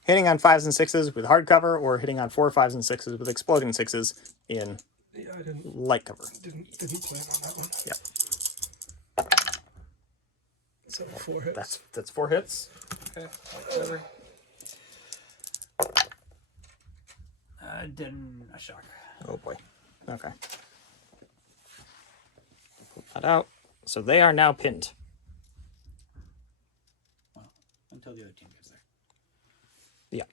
Hitting on 5s and 6s with hard cover, or hitting on 4, 5s, and 6s with exploding 6s in Yeah, I didn't light cover. didn't plan on that one. Yep. So 4 hits. That's 4 hits. Okay. Whatever. Then a shock. Oh boy. Okay. Pull that out. So they are now pinned. Well, until the other team gets there. Yeah.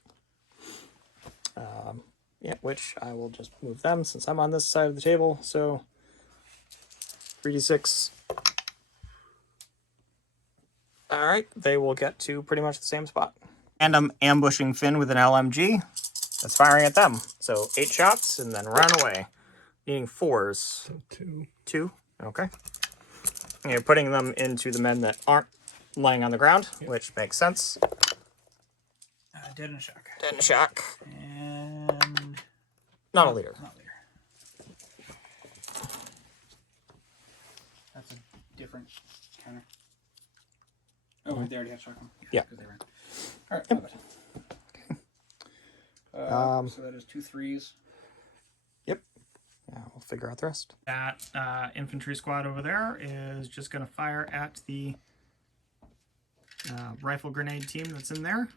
Yeah, which I will just move them since I'm on this side of the table. So 3d6. All right, they will get to pretty much the same spot. And I'm ambushing Finn with an LMG. That's firing at them. So 8 shots and then run away. Needing 4s. So 2. 2. Okay. And you're putting them into the men that aren't laying on the ground, which makes sense. Dead and a shock. Dead and shock. And Not a leader. not leader. That's a different counter. Oh, they already have shock on. Yeah. 'Cause they ran. All right. Yep. So that is 2 3s. Yep. Yeah, we'll figure out the rest. That infantry squad over there is just going to fire at the rifle grenade team that's in there.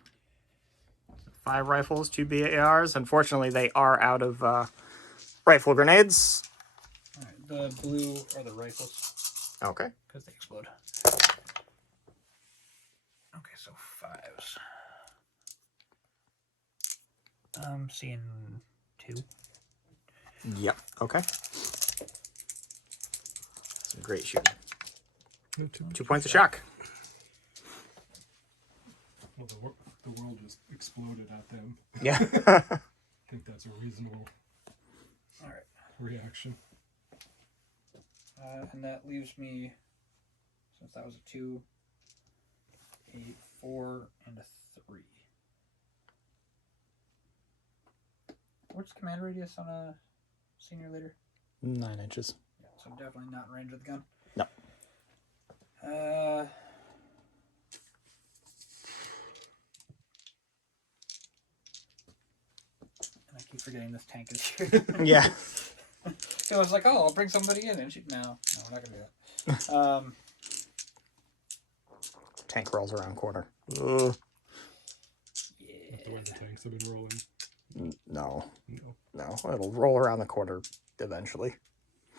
5 rifles, 2 BARs. Unfortunately, they are out of rifle grenades. All right. The blue are the rifles Okay. because they explode. Okay, so 5s. I'm seeing 2. Yep. Okay. Some great shooting. No, 2. 2 points of shock. Well, the world just exploded at them. Yeah. I think that's a reasonable All right. reaction. And that leaves me, since that was a 2, a 4, and a 3. What's command radius on a senior leader? 9 inches. Yeah, so I'm definitely not in range of the gun. No. keep forgetting this tank is here. Yeah. So I was like, oh, I'll bring somebody in. And she, no, we're not going to do that. Tank rolls around corner. Not the way the tanks have been rolling. No. No, No. It'll roll around the corner eventually.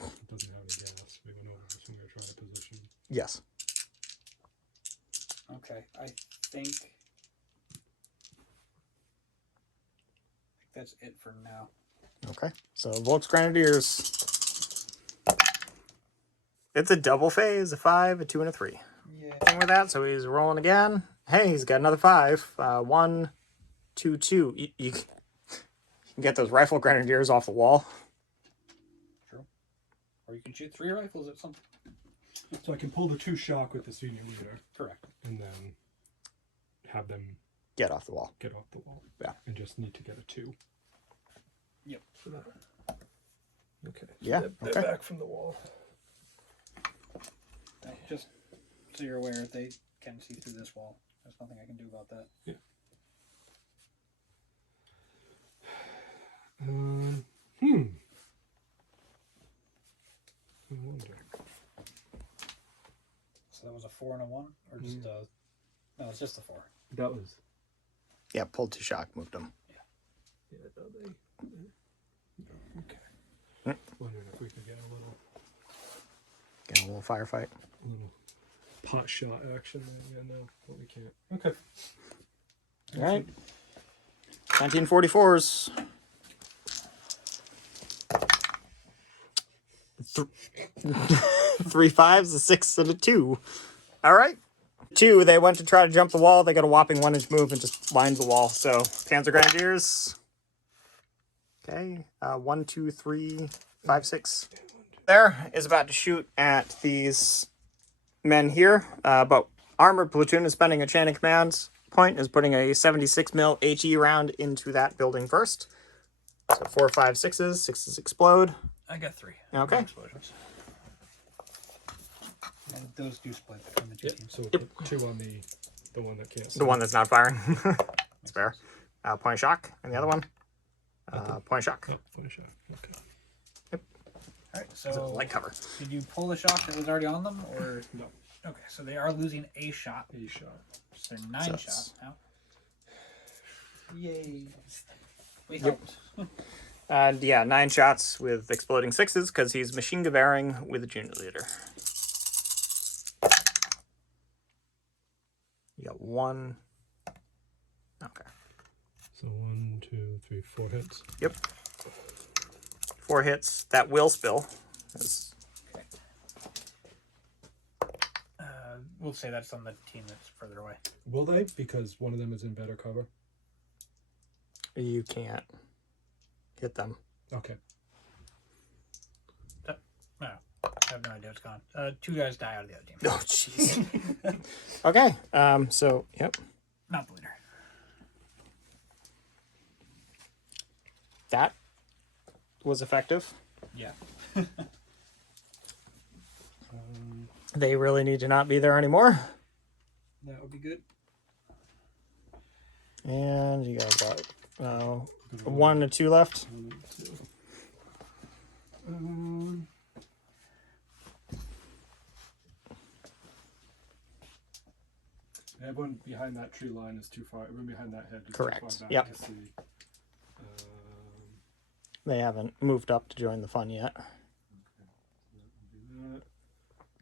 it doesn't have any gas. We went over this when we were trying to position. Yes. Okay, I think that's it for now. Okay. So Volksgrenadiers. It's a double phase, a 5, a 2, and a 3. Yeah. Thing with that, so he's rolling again. Hey, he's got another 5. 1, 2, 2. You can get those Rifle Grenadiers off the wall. True. Or you can shoot 3 rifles at something. So I can pull the 2 shock with the senior leader. Correct. And then have them Get off the wall. get off the wall. Yeah. And just need to get a 2. Yep. For that. Okay. So Yeah, They're okay. back from the wall. Just so you're aware, they can see through this wall. There's nothing I can do about that. Yeah. I wonder. So that was a 4 and a 1? Or just a... No, it's just a 4. That was. Yeah, pulled 2 shock, moved them. Yeah, no, they. Okay. Hmm. Wondering if we could get Get a little firefight. a little pot shot action there. Yeah, no, but we can't. Okay. All right. 1944s. 3 5s, a 6, and a 2. All right. 2, they went to try to jump the wall. They got a whopping 1-inch move and just lined the wall. So Panzergrenadiers. Okay. 1, 2, 3, 5, 6. There is about to shoot at these men here. But Armored Platoon is spending a chain of commands point, is putting a 76 mil HE round into that building first. So 4, 5, 6s. 6s explode. I got 3. Okay. Explosions. And those do split between the 2 teams. So put 2 on the one that can't see. The one that's not firing. That's fair. Point of shock. And the other one? Point of shock. Oh, finish it. Okay. Alright, It's a so light cover. did you pull the shock that was already on them? Or No. okay, so they are losing a shot. A shot. So they're 9 So shots now. Yay. We helped. And yeah, 9 shots with exploding 6s because he's machine gunning with a junior leader. You got 1. Okay. So 1, 2, 3, 4 hits. Yep. 4 hits. That will spill. That's- Okay. We'll say that's on the team that's further away. Will they? Because one of them is in better cover. You can't hit them. Okay. No, I have no idea what's gone. 2 guys die out of the other team. Oh, jeez. Okay. So, yep. Not the leader. That was effective. Yeah. They really need to not be there anymore. That would be good. And you guys got 1 and 2 left. 1, 2. Everyone behind that tree line is too far. Everyone behind that head is Correct. too far back Yep. to see. They haven't moved up to join the fun yet. Okay. Do that.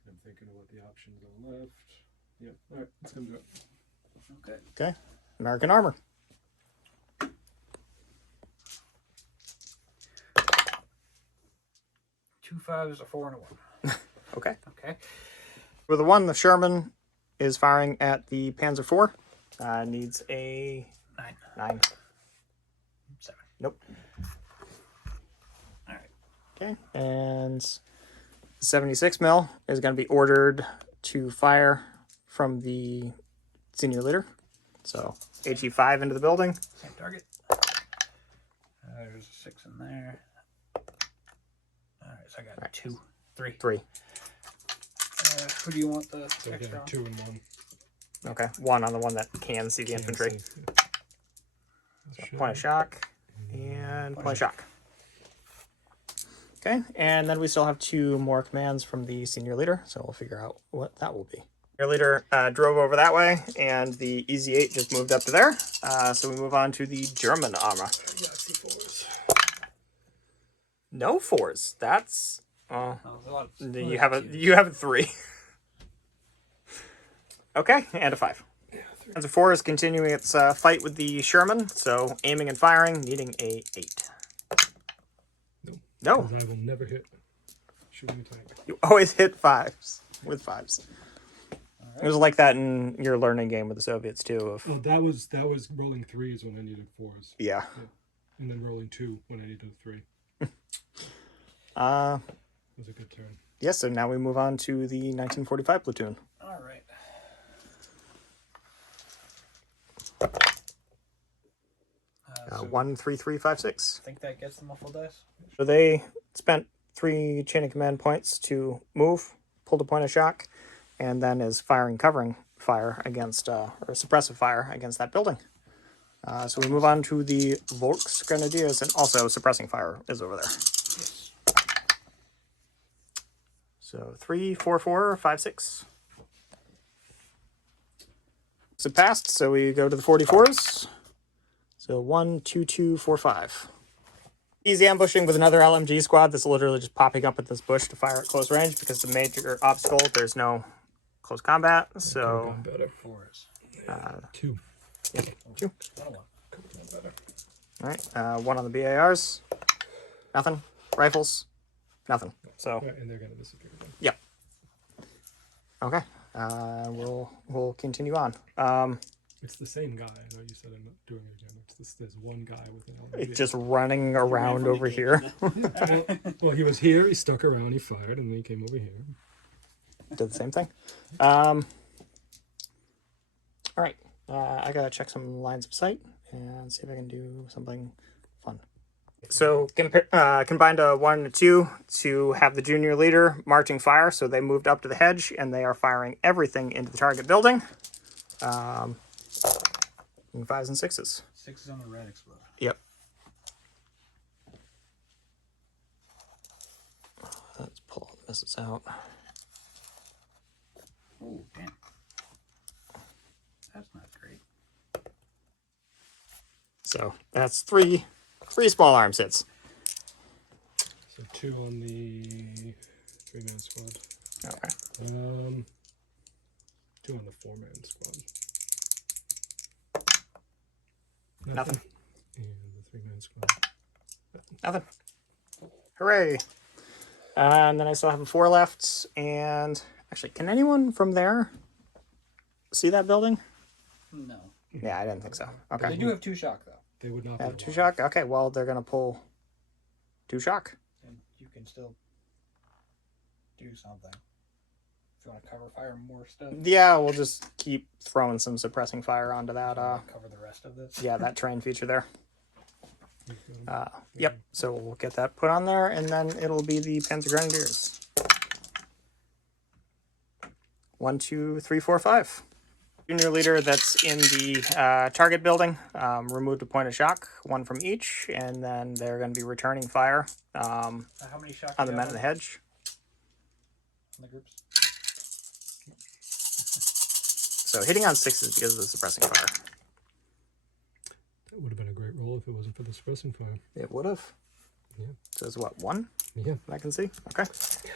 I'm thinking about the options on the left. Yep. All right. Let's go do it. Okay. Okay. American armor. 2 5s, a 4 and a 1. Okay. Okay. For the 1, the Sherman is firing at the Panzer IV. Needs a 9. 9. 7. Nope. All right. Okay. And 76 mil is going to be ordered to fire from the senior leader. So HE5 into the building. Same target. There's a 6 in there. All right, so I got 2, 3. 3. Who do you want the So extra again, on? 2 and 1. Okay. 1 on the one that can see the infantry. Shit. Point of shock. And point shock. Okay, and then we still have 2 more commands from the senior leader, so we'll figure out what that will be. Your leader drove over that way, and the EZ8 just moved up to there. So we move on to the German armor. Yeah, I see 4s. No 4s. That's Oh, there's a lot of you have a 3. Okay, and a 5. Panzer 4 is continuing its fight with the Sherman, so aiming and firing, needing a 8. No. Because I will never hit shooting tank. You always hit 5s with 5s. It was like that in your learning game with the Soviets too. Of Well, that was rolling 3s when I needed 4s. yeah. And then rolling 2 when I needed 3. It was a good turn. Yeah, so now we move on to the 1945 platoon. All right. 1, 3, 3, 5, 6. I think that gets them a full dice. So they spent 3 chain of command points to move, pulled a point of shock, and then is firing covering fire against, or suppressive fire against that building. So we move on to the Volksgrenadiers, and also suppressing fire is over there. Yes. So 3, 4, 4, 5, 6. So passed, so we go to the 44s. So 1, 2, 2, 4, 5. Easy ambushing with another LMG squad that's literally just popping up at this bush to fire at close range because the major obstacle, there's no close combat. So Better. 4s. 2. yep, 2. One. Better. All right, 1 on the BARs. Nothing. Rifles. Nothing. So Right, and they're gonna disappear again. yep. Okay. We'll continue on. It's the same guy. I know you said I'm not doing it again. It's this. There's one guy with an LMG. It's just running around over here. Well, he was here. He stuck around. He fired, and then he came over here. Did the same thing. All right. I gotta check some lines of sight and see if I can do something fun. So combined a 1 and a 2 to have the junior leader marching fire. So they moved up to the hedge and they are firing everything into the target building. 5s and 6s. 6s on the red explode. Yep. Let's pull all the missiles out. Oh, damn. That's not great. So that's three small arms hits. So 2 on the 3-man squad. Okay. 2 on the 4-man squad. Nothing. And the 3-man squad. Nothing. Hooray. And then I still have a 4 left. And actually, can anyone from there see that building? No. Yeah, I didn't think so. They Okay. do have 2 shock, though. They would not They have be 2 alive. shock? Okay, well, they're going to pull 2 shock. And you can still do something. If you want to cover fire more stuff, Yeah, we'll just keep throwing some suppressing fire onto that, cover the rest of this. yeah, that train feature there. Yep, so we'll get that put on there, and then it'll be the Panzergrenadiers. 1, 2, 3, 4, 5. Junior leader that's in the target building removed a point of shock, 1 from each, and then they're going to be returning fire How many shock on do the you men have in the hedge. on the groups? So hitting on 6s because of the suppressing fire. That would have been a great roll if it wasn't for the suppressing fire. It would have. Yeah. So it's what, 1? Yeah. I can see. Okay.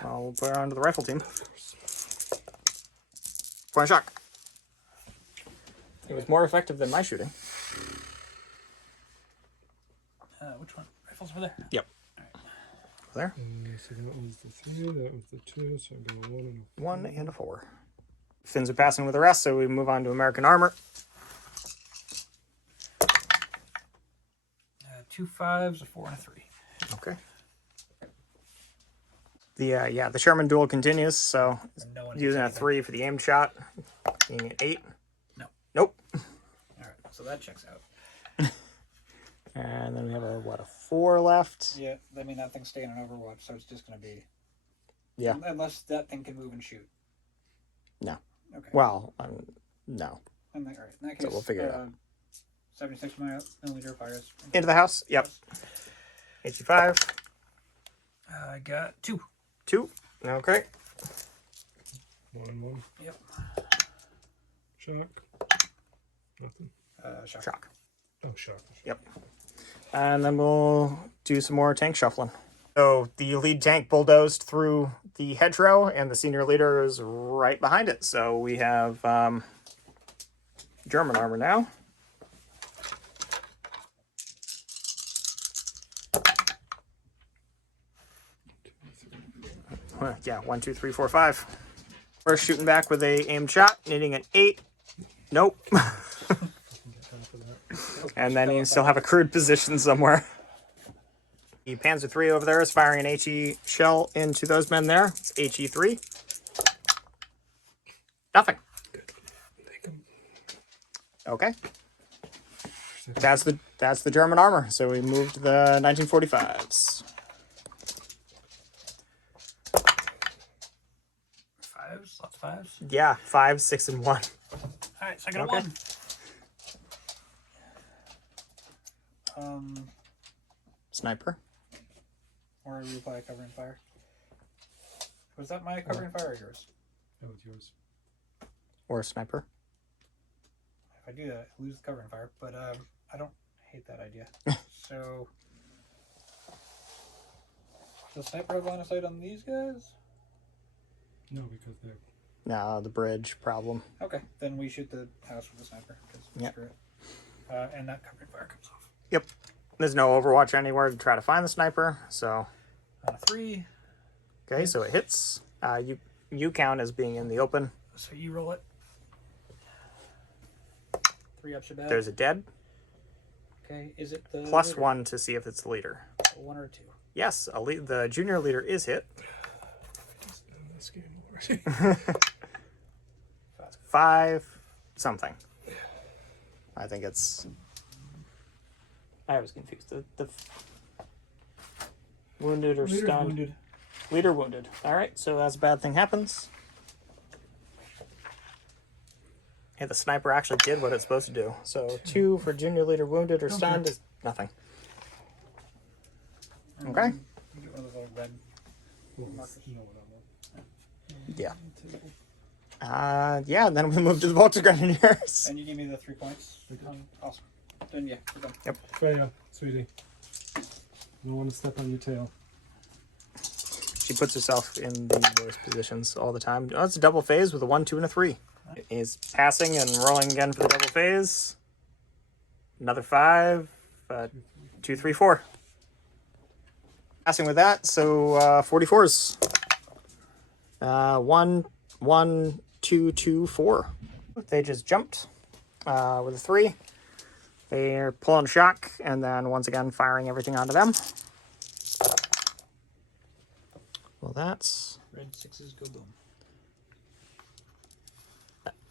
I'll put it onto the rifle team. Point of shock. It was more effective than my shooting. Which one? Rifles over there? Yep. There. So that was the 3, that was the 2, so I got a 1 and a 1 and a 4. Finns are passing with the rest, so we move on to American armor. 2 5s, a 4, and a 3. Okay. The Sherman duel continues, so No one using a hits anything. 3 for the aimed shot, being an 8. No. Nope. All right, so that checks out. And then we have a 4 left. Yeah, I mean that thing's staying on Overwatch, so it's just gonna be. Yeah. Unless that thing can move and shoot. No. Okay. Well, no. All right. In that case, So we'll figure it out. 76mm fires. Into the house. Yep. HE5. I got 2. 2. Okay. 1. Yep. Shock. Nothing. Shock. Shock. Oh, shock. Yep. And then we'll do some more tank shuffling. So the lead tank bulldozed through the hedgerow, and the senior leader is right behind it. So we have German armor now. Yeah, 1, 2, 3, 4, 5. We're shooting back with a aimed shot, needing an 8. Nope. And then you still have a crude position somewhere. The Panzer III over there is firing an HE shell into those men there. It's HE3. Nothing. Okay. That's the German armor. So we moved the 1945s. 5s, lots of 5s. Yeah, 5, 6, and 1. Alright, so I got Okay. a 1. Sniper. Or reply cover and fire. Was that my cover and fire or yours? That was yours. Or a sniper. If I do that, I lose the cover and fire, but I don't hate that idea. So does sniper have line of sight on these guys? No, because they're... No, the bridge problem. Okay, then we shoot the house with the sniper. Yep. Screw it. And that cover and fire comes off. Yep. There's no Overwatch anywhere to try to find the sniper, so... On a 3. Okay, so it hits. You count as being in the open. So you roll it. 3 up Shabbat. There's a dead. Okay, is it the Plus leader? 1 to see if it's the leader. 1 or 2? Yes, the junior leader is hit. This game already. 5 something. I think it's... I was confused. The wounded or Leader's stunned? wounded. Leader wounded. Alright, so as a bad thing happens. Hey, the sniper actually did what it's supposed to do. So 2 for junior leader wounded or stunned is nothing. Okay? You get one of those little red markers. Yeah. Yeah, and then we moved to the Volksgrenadiers. And you gave me the 3 points. Awesome. Then yeah, we're done. Yep. Freya, sweetie. I don't want to step on your tail. She puts herself in the worst positions all the time. Oh, it's a double phase with a 1, 2, and a 3. Is passing and rolling again for the double phase. Another 5. 2, 3, 4. Passing with that, so 44s. 1, 1, 2, 2, 4. They just jumped with a 3. They're pulling shock and then once again firing everything onto them. Well, that's... Red 6s go boom.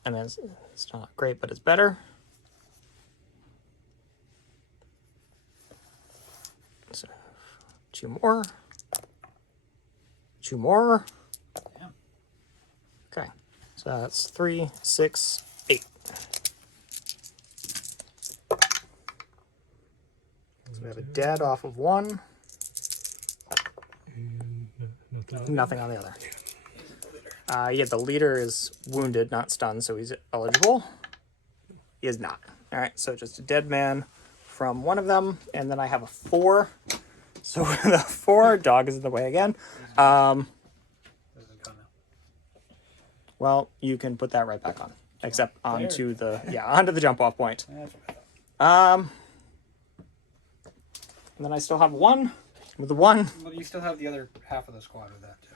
I mean, it's not great, but it's better. So, 2 more. 2 more. Yeah. Okay. So that's 3, 6, 8. So we have a dead off of 1. And nothing. Nothing on the other. Yeah, the leader is wounded, not stunned, so he's eligible. He is not. All right, so just a dead man from one of them, and then I have a 4. So the 4 dog is in the way again. This is gone now. Well, you can put that right back on, except onto the onto the jump off point. That's what I thought. And then I still have 1 with the 1. Well, you still have the other half of the squad with that too.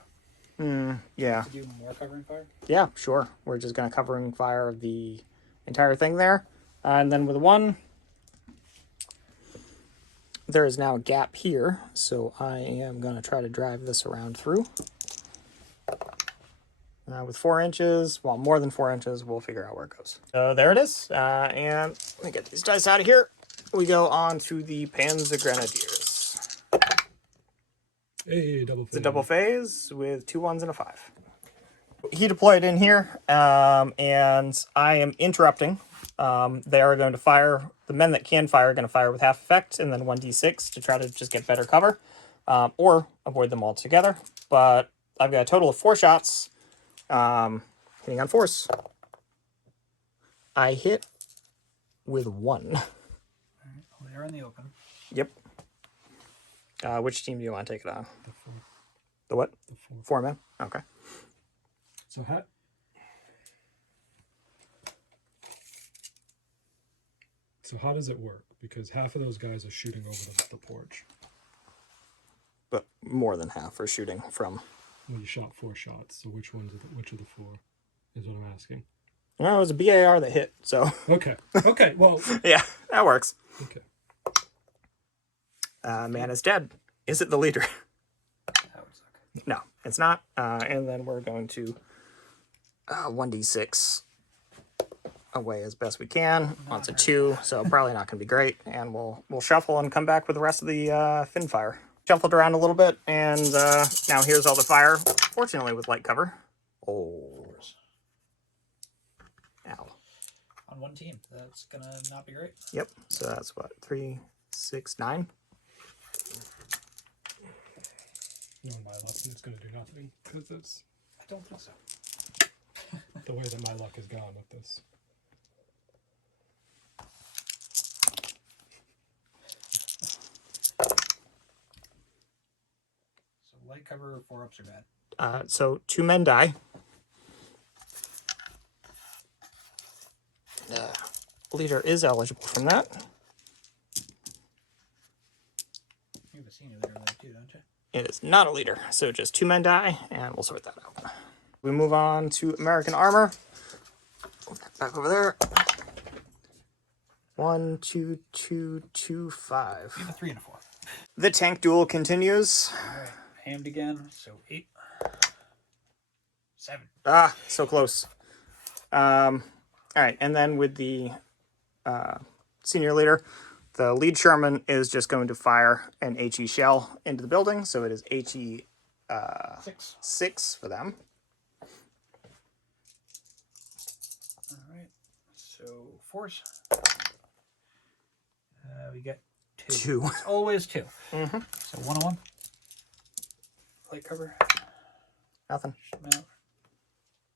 Yeah. To do more covering fire. Yeah, sure. We're just going to covering fire the entire thing there. And then with 1, there is now a gap here. So I am going to try to drive this around through. With 4 inches, well, more than 4 inches, we'll figure out where it goes. So there it is. And let me get these dice out of here. We go on to the Panzergrenadiers. Hey, double It's a double phase with 2 1s and a 5. He deployed in here, and I am interrupting They are going to fire, the men that can fire are going to fire with half effect and then 1d6 to try to just get better cover, or avoid them altogether. But I've got a total of 4 shots, hitting on 4s. I hit with 1. All right. Well, they're in the open. Yep. Which team do you want to take it on? The 4. The what? The 4. 4 men? Okay. So how does it work? Because half of those guys are shooting over the porch. But more than half are shooting from... Well, you shot 4 shots, so which of the 4 is what I'm asking? No, it was a BAR that hit, so... Okay. Okay, well... yeah, that works. Okay. Man is dead. Is it the leader? That would suck. No, it's not. And then we're going to 1d6 away as best we can. Once a 2, so probably not going to be great. And we'll shuffle and come back with the rest of the fin fire. Shuffled around a little bit, and now here's all the fire. Fortunately, with light cover. Oh. Ow. On one team. That's going to not be great. Yep. So that's what? 3, 6, 9? No, my luck is going to do nothing, because it's I don't think so. the way that my luck is gone with this. So light cover, 4-ups are bad. So 2 men die. Leader is eligible from that. You have a senior leader there too, don't you? It is not a leader, so just 2 men die, and we'll sort that out. We move on to American armor. Back over there. 1, 2, 2, 2, 5. You have a 3 and a 4. The tank duel continues. All right. Hammed again. So 8. 7. Ah, so close. All right, and then with the senior leader, the lead Sherman is just going to fire an HE shell into the building, so it is HE 6 for them. All right. So 4s. We get 2. 2. It's always 2. Mm-hmm. So 1 on 1. Light cover. Nothing. Mount.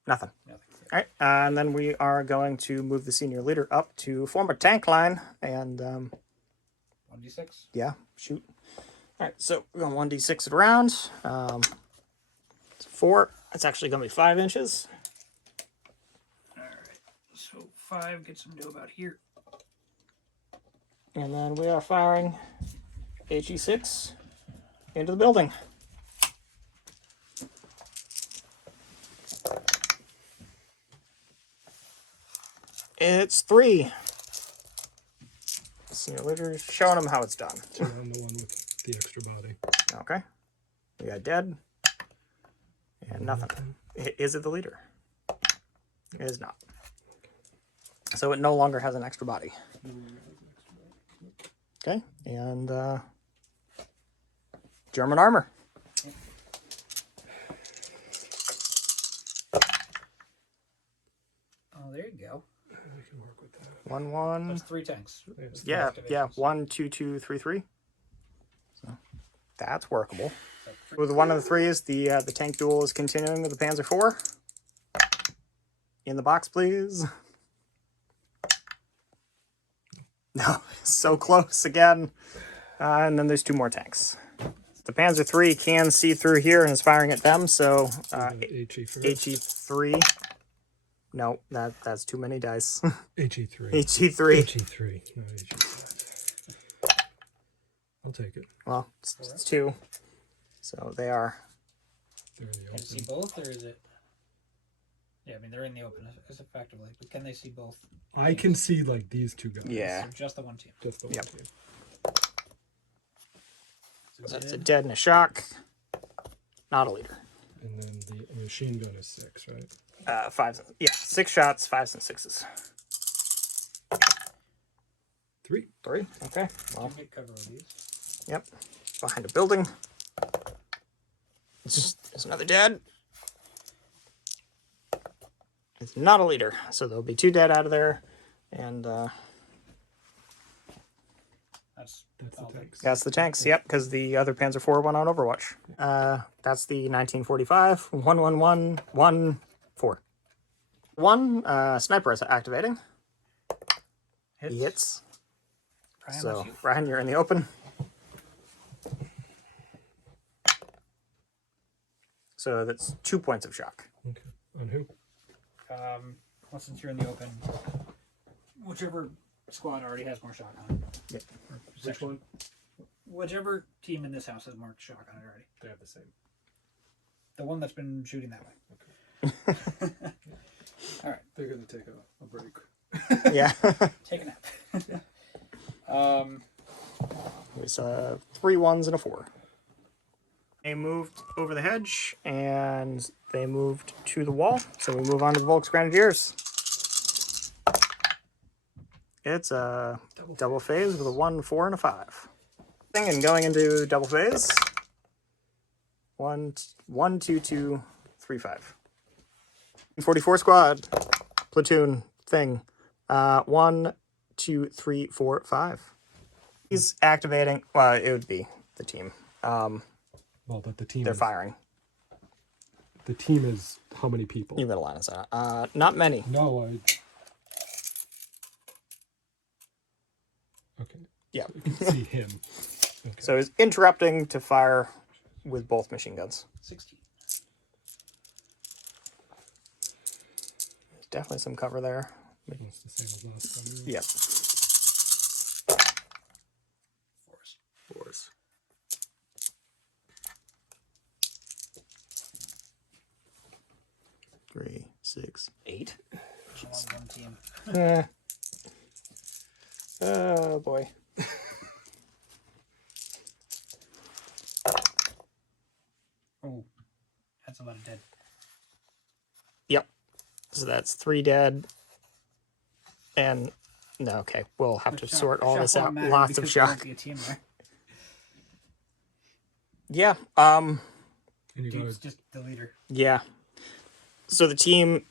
Nothing. Nothing. All right, and then we are going to move the senior leader up to form a tank line, and 1d6. yeah, shoot. All right, so we're going 1d6 it around. It's 4. It's actually going to be 5 inches. All right. So 5 gets him to about here. And then we are firing HE6 into the building. It's 3. Senior leader showing them how it's done. So I'm the one with the extra body. Okay. We got dead. And nothing. Is it the leader? It is not. So it no longer has an extra body. Okay. And German armor. Oh, there you go. We can work with that. 1, 1. That's 3 tanks. Yeah, yeah. Activations. 1, 2, 2, 3, 3. So that's workable. So With one of the 3s, the tank duel is continuing with the Panzer IV. In the box, please. No, so close again. And then there's 2 more tanks. The Panzer III can see through here and is firing at them, so HE first. HE3. No, that's too many dice. HE3. HE3. HE3, not HE5. I'll take it. Well, it's 2. So they are. They're in the Can open. you see both, or is it? Yeah, I mean, they're in the open as effectively, but can they see both? I can see like these 2 guys. Yeah. So just the one team. Just the one Yep. team. So That's a dead. dead and a shock. Not a leader. And then the machine gun is 6, right? 5. Yeah, 6 shots, 5s and 6s. 3. 3. Okay. Well, Get cover of these. yep. Behind a building. There's another dead. It's not a leader, so there'll be 2 dead out of there, And That's That's the all the- tanks. that's the tanks, yep, because the other Panzer IV went on Overwatch. That's the 1945 1114. One sniper is activating. He hits. Brian, So, that's you. Ryan, you're in the open. So that's 2 points of shock. Okay. On who? Well, since you're in the open, whichever squad already has more shock on it. Yep. Or Which section. one? Whichever team in this house has more shock on it already. They have the same. The one that's been shooting that way. All right. They're gonna take a break. Yeah. Take a nap. There's 3 1s and a 4. They moved over the hedge, and they moved to the wall. So we move on to the Volksgrenadiers. It's a double phase with a 1, 4, and a 5. And going into double phase. 1, 2, 2, 3, 5. 44 squad, platoon thing. 1, 2, 3, 4, 5. He's activating. Well, it would be the team. Well, but the team. They're is, firing. The team is how many people? You've got a line of sight. Not many. No, I. Okay. Yeah. I can see him. Okay. So he's interrupting to fire with both machine guns. 16. There's definitely some cover there. Almost the same as last time. Yep. Fours. 4s. Three, 6, 8. I'm on one team. Oh boy. Oh, that's a lot of dead. Yep. So that's 3 dead. And no, okay, we'll have to sort all this out. Lots of shock. Be a team there. Yeah. And you got Dude's to just the leader. Yeah. So the team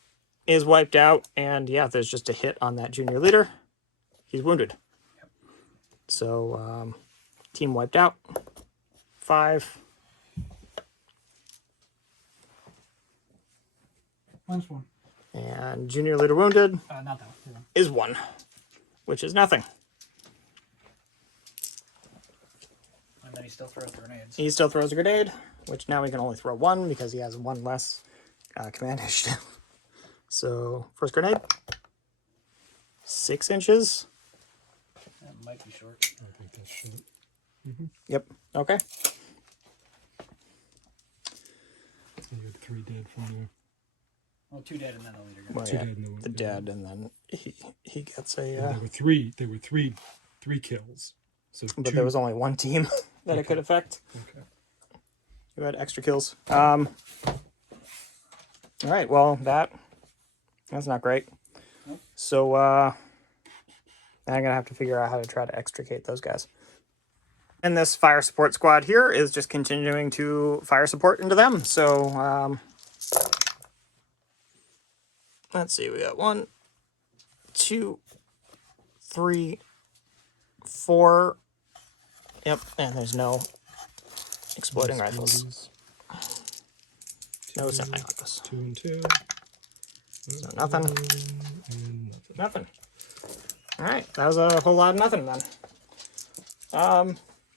is wiped out, and yeah, there's just a hit on that junior leader. He's wounded. Yep. So team wiped out. 5. Minus 1. And junior leader wounded Not that one. is 1, which is nothing. And then he still throws grenades. He still throws a grenade, which now he can only throw 1 because he has 1 less command initiative. So first grenade, 6 inches. That might be short. I think that's short. Yep. Okay. And you had 3 dead from there. Well, 2 dead and then the leader. Well, 2 yeah, dead and the dead, and then he gets a. There were three kills. So But 2, there was only 1 team that it could affect. Okay. Who had extra kills. All right. Well, that's not great. Nope. So I'm gonna have to figure out how to try to extricate those guys. And this fire support squad here is just continuing to fire support into them. So let's see. We got 1, 2, 3, 4. Yep. And there's no exploding rifles. No semi-autos. 2 and 2. So nothing. And nothing. Nothing. All right, that was a whole lot of nothing then.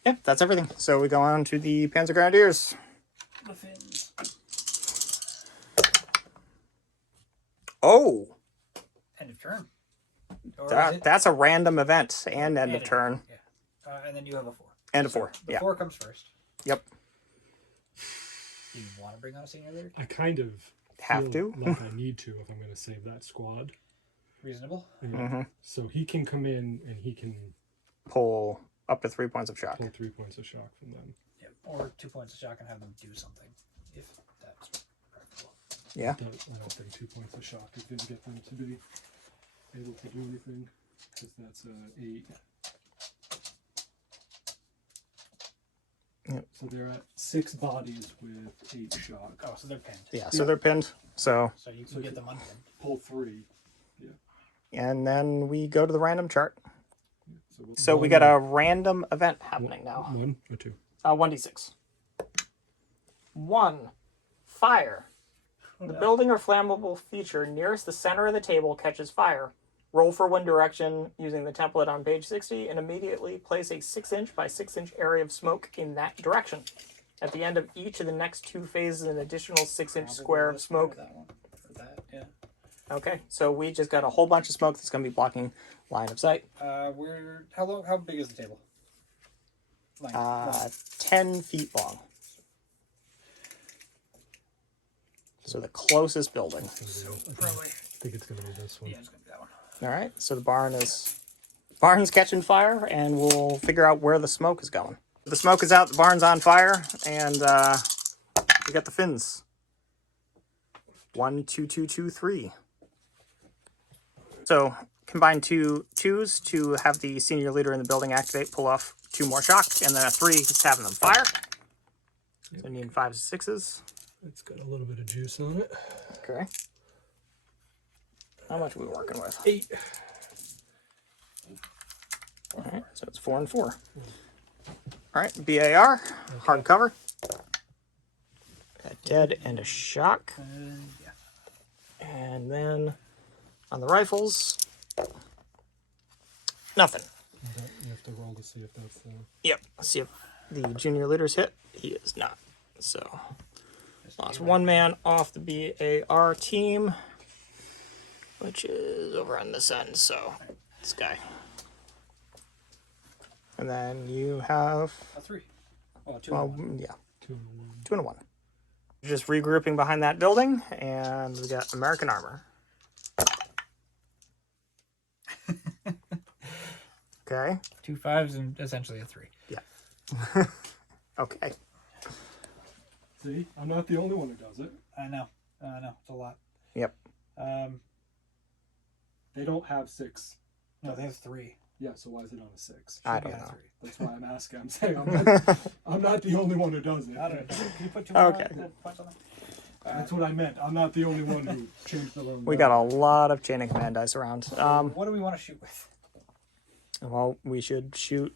Yeah, that's everything. So we go on to the Panzergrenadiers. The fins. Oh, End of turn. Or is it? that's a random event and end of turn. Yeah. And then you have a 4. And a 4. The Yeah. 4 comes first. Yep. Do you want to bring out a senior leader? I kind of Have feel to. like I need to if I'm going to save that squad. Reasonable. Yeah. So he can come in and he can Pull up to 3 points of shock. pull 3 points of shock from them. Yep. Or 2 points of shock and have them do something. If that's practical. Yeah. I don't think 2 points of shock is going to get them to be able to do anything because that's 8. Yep. So they're at 6 bodies with 8 shock. Oh, so they're pinned. Yeah. So they're pinned. So So you can get them unpinned. Pull 3. Yeah. And then we go to the random chart. So, So we got a random event happening now. 1 or 2? 1d6. 1. Fire. The building or flammable feature nearest the center of the table catches fire. Roll for wind direction using the template on page 60 and immediately place a 6-inch by 6-inch area of smoke in that direction. At the end of each of the next 2 phases, an additional 6-inch square of smoke. That one. Or that, yeah. Okay, so we just got a whole bunch of smoke that's going to be blocking line of sight. How big is the table? Length. 10 feet long. So the closest building. Probably. I think it's going to be this one. Yeah, it's gonna be that one. All right, so the barn's catching fire, and we'll figure out where the smoke is going. The smoke is out, the barn's on fire, and we got the fins. 1, 2, 2, 2, 3. So combine 2 2s to have the senior leader in the building activate, pull off 2 more shock, and then a 3 is having them fire. So you need 5s and 6s. It's got a little bit of juice on it. Okay. How much are we working with? 8. All right, so it's 4 and 4. All right, BAR, hardcover. A dead and a shock. Yeah. And then on the rifles, nothing. You have to roll to see if that's Yep, let's see if the junior leader's hit. He is not. So, lost 1 man off the BAR team, which is over on this end, so this guy. And then you have, A 3. Oh, 2. well, yeah, 2 and 1. 2 and a 1. Just regrouping behind that building, and we got American armor. Okay. 2 5s and essentially a 3. Yeah. Okay. See, I'm not the only one who does it. I know. It's a lot. Yep. They don't have 6. No, they have 3. Yeah, so why is it on a 6? I Should be don't on know. 3. That's why I'm asking. I'm saying I'm not the only one who does it. I don't know. Can you put 2 more Okay. points on that? That's what I meant. I'm not the only one who changed the loan. We got a lot of chain of command dice around. What do we want to shoot with? Well, we should shoot.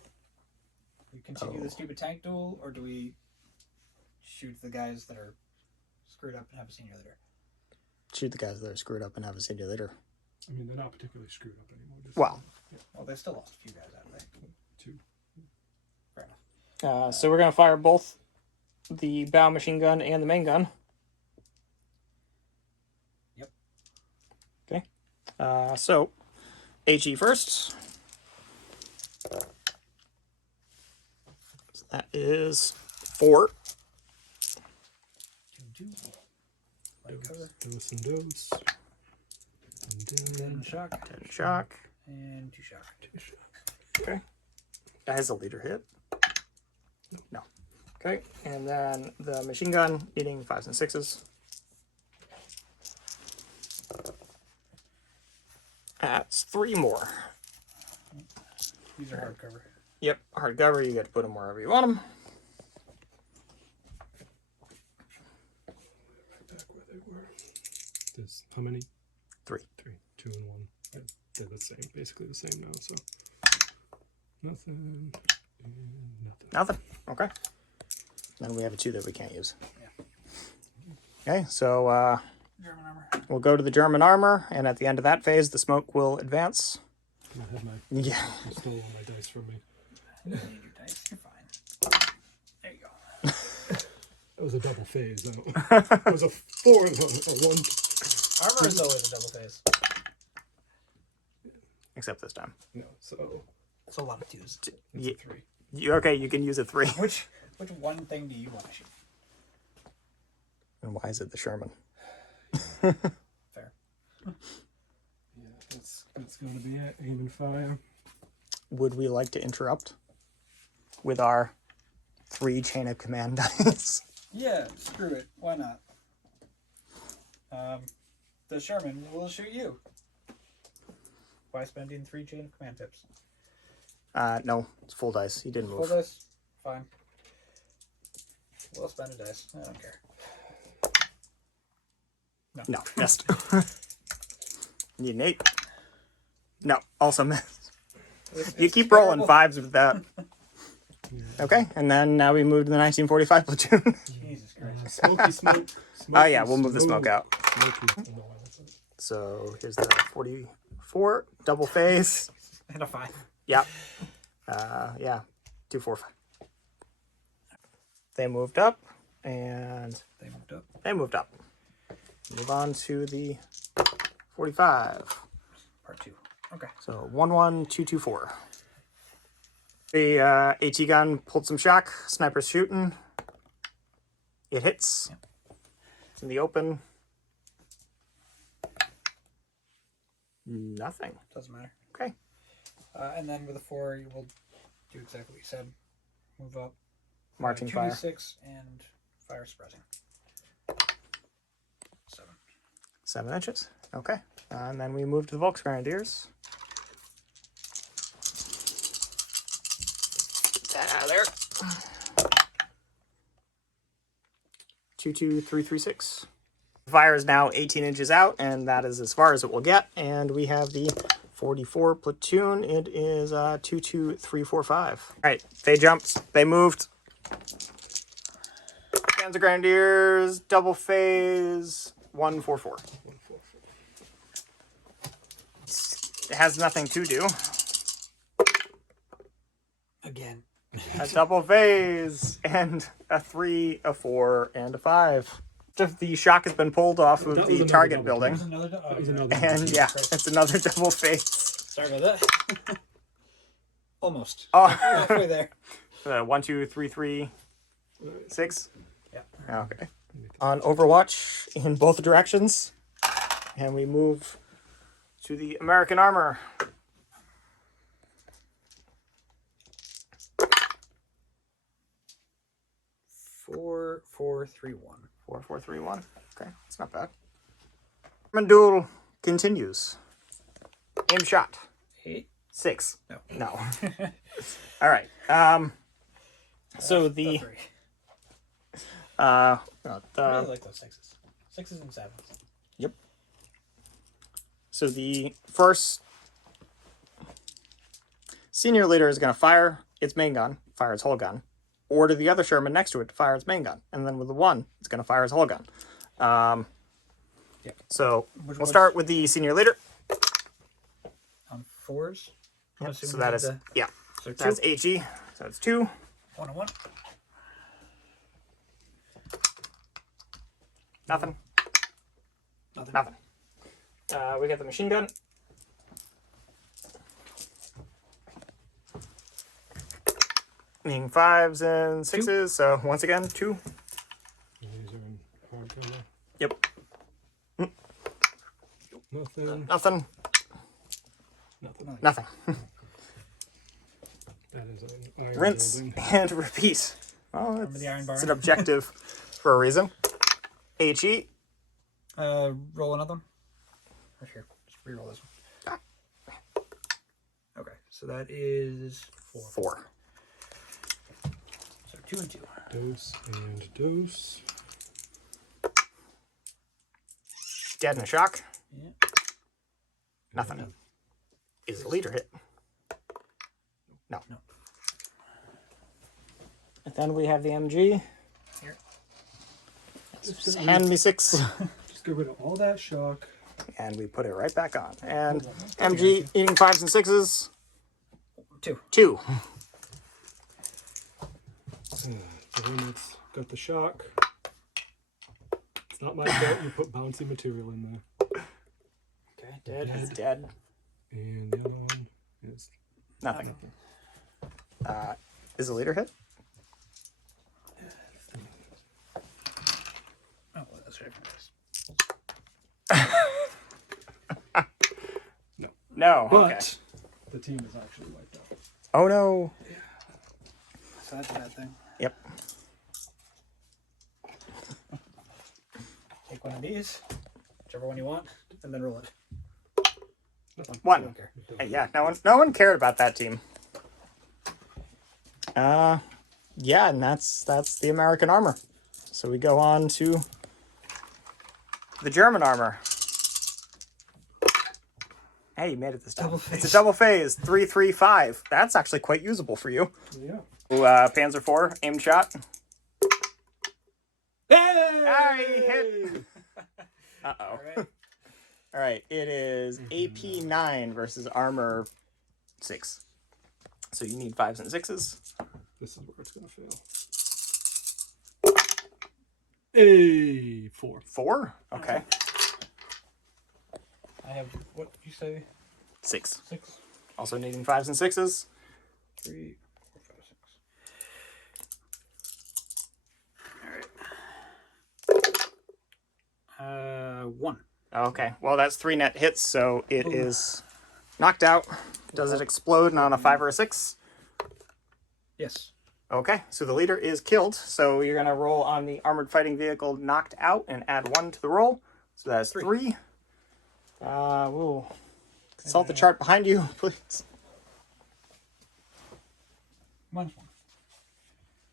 We continue the stupid tank duel, or do we shoot the guys that are screwed up and have a senior leader? Shoot the guys that are screwed up and have a senior leader. I mean, they're not particularly screwed up anymore. Just Well. Well, they still lost a few guys out of there. 2. Fair enough. So we're going to fire both the bow machine gun and the main gun. Yep. Okay. So, HE first. So that is 4. 2 2. Light cover. Dose and dose. And Dead then and shock. 10 shock. And 2 shock. 2 shock. Okay. Has a leader hit? No. Okay. And then the machine gun eating 5s and 6s. That's 3 more. These are hardcover. Yep, hardcover. You get to put them wherever you want them. Back where they were. There's how many? 3. 3. 2 and 1. They're the same, basically the same now. So nothing and nothing. Nothing. Okay. Then we have a 2 that we can't use. Okay, so German armor. we'll go to the German armor, and at the end of that phase, the smoke will advance. I had my. Yeah. You stole all my dice from me. You don't need your dice. You're fine. There you go. That was a double phase. I don't. It was a 4 and a 1. Armor is always a double phase. Except this time. No, so It's a lot of 2s. it's Yeah. a 3. Okay, you can use a 3. Which one thing do you want to shoot? And why is it the Sherman? Fair. Yeah, that's going to be it. Aim and fire. Would we like to interrupt with our 3 chain of command dice? Yeah, screw it. Why not? The Sherman will shoot you. By spending 3 chain of command tips. No, it's full dice. He didn't Full move. dice? Fine. We'll spend a dice. I don't care. No, missed. Need an 8. No, also miss. You keep rolling 5s with that. Okay, and then now we move to the 1945 platoon. Jesus Christ. Smoky smoke. Oh yeah, we'll move the smoke out. Smoky. So here's the 44 double phase. And a 5. Yep. Yeah, 2, 4, 5. They moved up, and They moved up. they moved up. Move on to the 45. Part 2. Okay. So 1, 1, 2, 2, 4. The AT gun pulled some shock. Sniper's shooting. It hits. Yep. It's in the open. Nothing. Doesn't matter. Okay. And then with a 4, you will do exactly what you said. Move up. Marching fire. 2d6 and fire suppressing. 7. 7 inches. Okay. And then we move to the Volksgrenadiers. Get that out of there. 2, 2, 3, 3, 6. Fire is now 18 inches out, and that is as far as it will get. And we have the 44 platoon. It is 2, 2, 3, 4, 5. All right, they jumped. They moved. Panzergrenadiers, double phase, 1, 4, 4. It has nothing to do. Again. A double phase, and a 3, a 4, and a 5. The shock has been pulled off of That was the another target double. building. There's another. Oh, was you're another right. And yeah, it's another double phase. Sorry about that. Almost. Oh, Halfway there. 1, 2, 3, 3, 6. Yeah. Okay. On Overwatch in both directions. And we move to the American armor. Four, 4, 3, 1. 4, 4, 3, 1. Okay, it's not bad. German duel continues. Aim shot. 8. 6. No. No. All right. So the Three. uh I the really like those 6s. 6s and 7s. Yep. So the first senior leader is going to fire its main gun, fire its whole gun, order the other Sherman next to it to fire its main gun, and then with the 1, it's going to fire its whole gun. Yep. So Which we'll one's- start with the senior leader. On 4s. I'm Yep, assuming so that is yeah. So That's 2. HE. So it's 2. 1 and 1. Nothing. Nothing. Nothing. We got the machine gun. Being 5s and 6s, so once again, 2. These are in hard cover. Yep. Nothing. Nothing. Nothing. Nothing. That is an iron Rinse building. and repeat. Well, Remember the iron bar? it's an objective for a reason. HE. Roll another one. Or here. Just re-roll this one. Okay. So that is 4. So 2 and 2. Dose and dose. Dead in a shock. Yeah. Nothing. Is the leader hit? No. No. And then we have the MG. Here. Just hand me 6. Just get rid of all that shock. And we put it right back on. And MG eating 5s and 6s. 2. 2. The one that's got the shock. It's not my fault you put bouncy material in there. Okay, dead. He's dead. And the other one is Nothing. Is the leader hit? Oh, well, that's right. No. but Okay. the team is actually wiped out. Oh no. So that's a bad thing. Yep. Take one of these, whichever one you want, and then roll it. I 1. don't care. Hey, yeah, no one cared about that team. Yeah, and that's the American armor. So we go on to the German armor. Hey, you made it this time. Double It's a phase. double phase. 3-3-5. That's actually quite usable for you. Yeah. Panzer IV, aimed shot. Hey! I hit. Uh-oh. All right. All right, it is AP 9 versus armor 6. So you need 5s and 6s. This is where it's gonna fail. A 4. 4? Okay. I have, what did you say? 6. 6, Also needing 5s and 6s. 3, 4, 5, 6. All right. 1. Okay, well that's 3 net hits, so it is knocked out. Does it explode on a 5 or a 6? Yes. Okay, so the leader is killed. So you're going to roll on the armored fighting vehicle knocked out and add 1 to the roll. So that's 3. We'll consult the chart behind you, please. -1.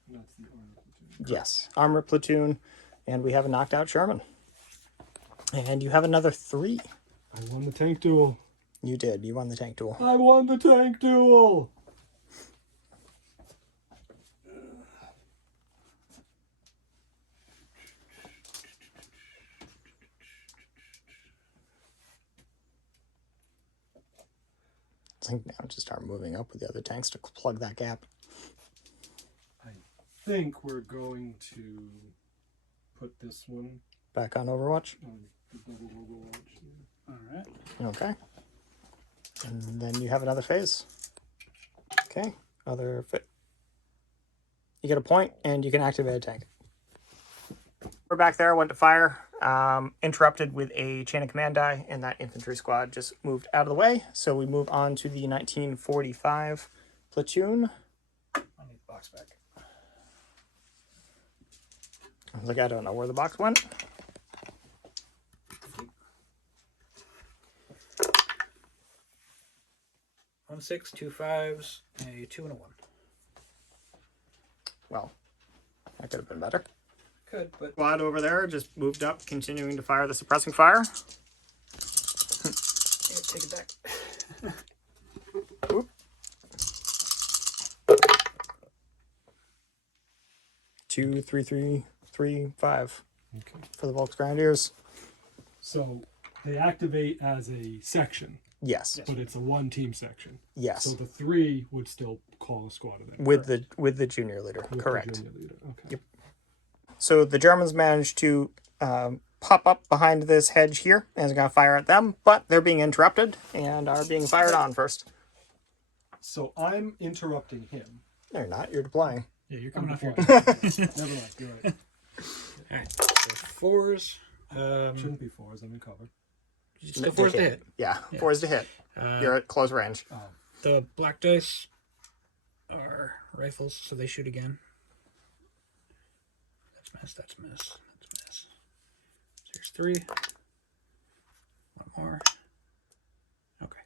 That's the armor platoon. Yes, armor platoon, and we have a knocked out Sherman. And you have another 3. I won the tank duel. You did. You won the tank duel. I won the tank duel. I think now just start moving up with the other tanks to plug that gap. I think we're going to put this one Back on Overwatch. on the double Overwatch. Yeah. All right. Okay. And then you have another phase. Okay. Other fit. You get a point, and you can activate a tank. We're back there, went to fire, interrupted with a chain of command die, and that infantry squad just moved out of the way. So we move on to the 1945 platoon. I need the box back. I was like, I don't know where the box went. One 6, 2 5s, a 2 and a 1. Well, that could have been better. Could, but Squad over there just moved up, continuing to fire the suppressing fire. yeah, take it back. Oop. 2, 3, 3, 3, 5 Okay. for the Volksgrenadiers. So they activate as a section, Yes. but it's a one-team section. Yes. So the 3 would still call a squad of them. With the junior leader. With the Correct. junior leader. Okay. Yep. So the Germans managed to pop up behind this hedge here and is going to fire at them, but they're being interrupted and are being fired on first. So I'm interrupting him. No, you're not. You're deploying. Yeah, you're coming off your. Never mind. You're right. Alright, so 4s. Shouldn't be 4s. I'm in cover. Still 4s to hit. Yeah, 4s to hit. You're at close range. The black dice are rifles, so they shoot again. That's miss, that's miss, that's miss. So here's 3. One more. Okay.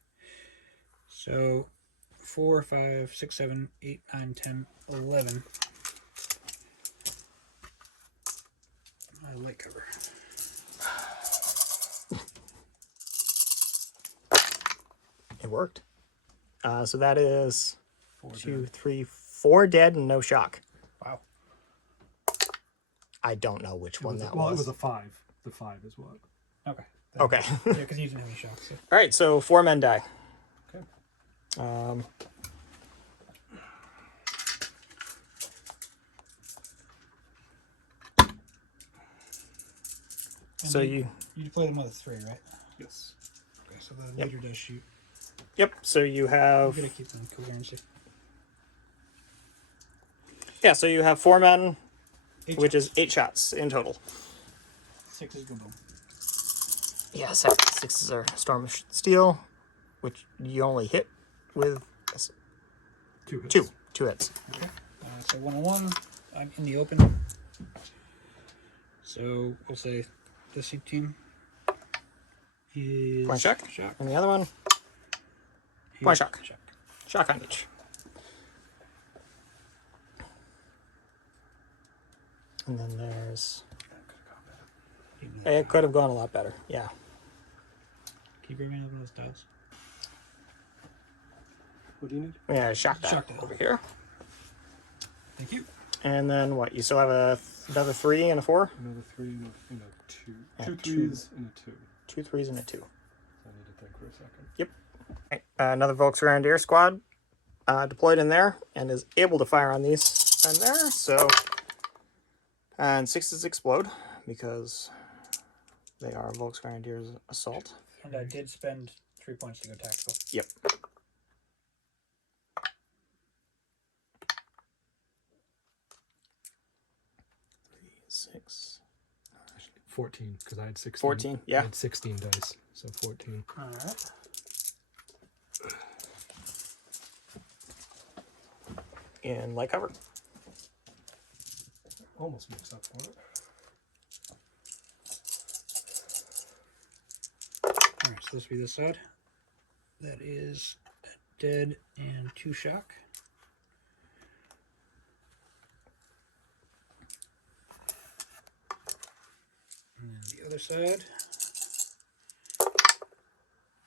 So 4, 5, 6, 7, 8, 9, 10, 11. I light cover. It worked. So that is 4 2, 3, 4 dead and no shock. Wow. I don't know which one that Well, was. it was a 5. The 5 is what? Okay. Okay. Yeah, because you didn't have any shocks. So. All right, so 4 men die. Okay. So you play them with a 3, right? Yes. Okay, so the leader does shoot. Yep, so you I'm have gonna keep them in coherency. yeah, so you have 4 men, 8 which shots. is 8 shots in total. 6 is boom boom. Yeah, 6s are Storm of Steel, which you only hit with 2 hits. 2 hits. Okay. So 1 on 1. I'm in the open. So we'll say this team is Point shock. Shock. And the other one, He's point shock. Shock. shock on each. And then there's... It could have gone a lot better, yeah. Can you grab me another one of those dials? What do you need? Yeah, shock dot over here. Thank you. And then what? You still have another 3 and a 4? Another 3 and a 2. And Two a 3s and a 2. 2 3s and a 2. I need to think for a second. Yep. Right. Another Volksgrenadier squad deployed in there and is able to fire on these and there. So, and 6s explode because they are Volksgrenadier's assault. And I did spend 3 points to go tactical. Yep. 6. 14, because I had 16. 14, yeah. I had 16 dice, so 14. All right. In light cover. Almost makes up for it. All right, so this will be this side. That is a dead and 2 shock. And then the other side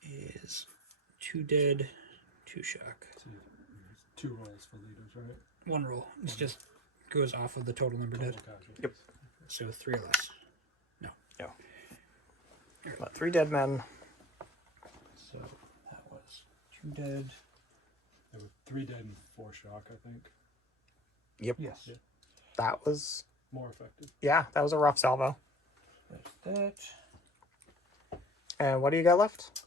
is 2 dead, 2 shock. So 2 rolls for leaders, right? 1 roll. It just goes off of the total number dead. Yep. So 3 or less. No. No. About 3 dead men. So that was 2 dead. There were 3 dead and 4 shock, I think. Yep. Yes. Yeah. That was, More effective. yeah, that was a rough salvo. There's that. And what do you got left?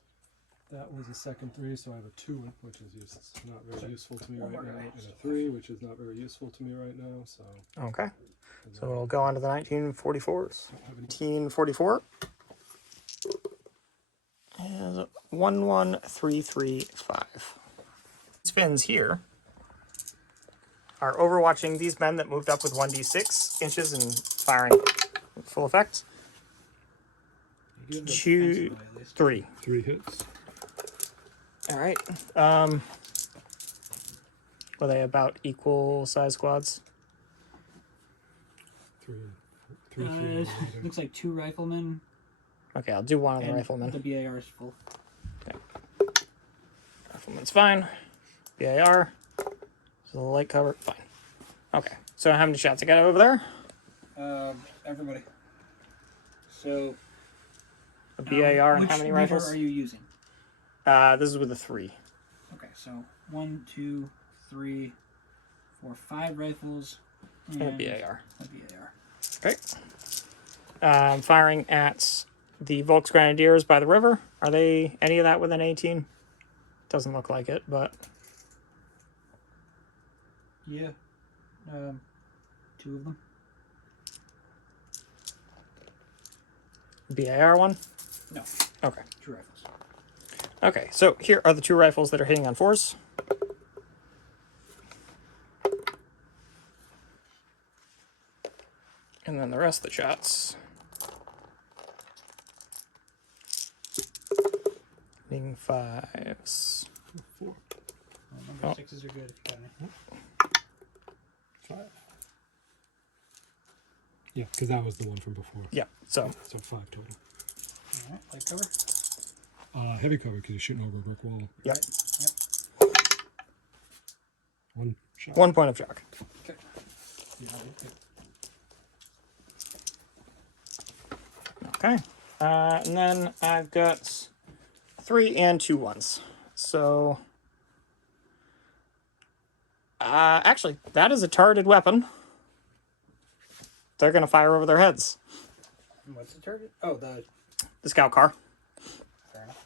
That was a second 3, so I have a 2, which is not very useful to me one right more now, guy. and a 3, which is not very useful to me right now, so... Okay. and So then we'll go on to the 1944s. I don't have any 1944 is 11335. Spins here are overwatching these men that moved up with 1d6 inches and firing full effect. You do have the 2, defensive die at least. 3. 3 hits. All right. Were they about equal size squads? 3 later. Looks like 2 riflemen. Okay, I'll do one of the And riflemen. the BAR is full. Rifleman's fine. BAR. So the light cover, fine. Okay, so how many shots I got over there? Everybody. So A BAR and which how many river rifles? are you using? This is with a 3. Okay, so 1, 2, 3, 4, 5 rifles And a BAR. A BAR. Okay. Firing at the Volksgrenadiers by the river. Are they any of that within 18? Doesn't look like it, but Yeah. 2 of them. BAR one? No, Okay. 2 rifles. Okay, so here are the 2 rifles that are hitting on 4s. And then the rest of the shots. Hitting 5s. 4. Number Oh. 6s are good if you got any. 5. Yeah, because that was the one from before. Yeah, so So 5 total. Alright, light cover. Heavy cover because you're shooting over a brick wall. yep. 1 shot. 1 point of shock. Okay. Yeah, Okay. And then I've got 3 and 2 ones. So actually, that is a targeted weapon. They're going to fire over their heads. And what's the target? Oh, the... The scout car. Fair enough.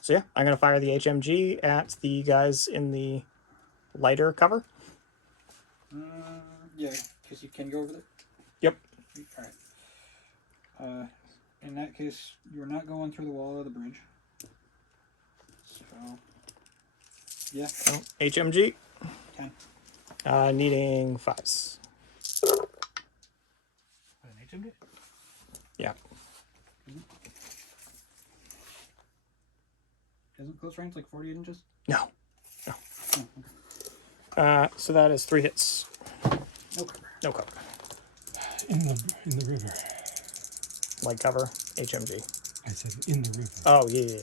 So yeah, I'm going to fire the HMG at the guys in the lighter cover. Yeah, because you can go over there. Yep. Alright. In that case, you're not going through the wall of the bridge. So... Yeah. So, HMG. 10. Needing 5s. An HMG? Yeah. Isn't close range like 48 inches? No. Oh, okay. So that is 3 hits. No cover. No cover. in the river. Light cover, HMG. I said in the river. Oh, yeah.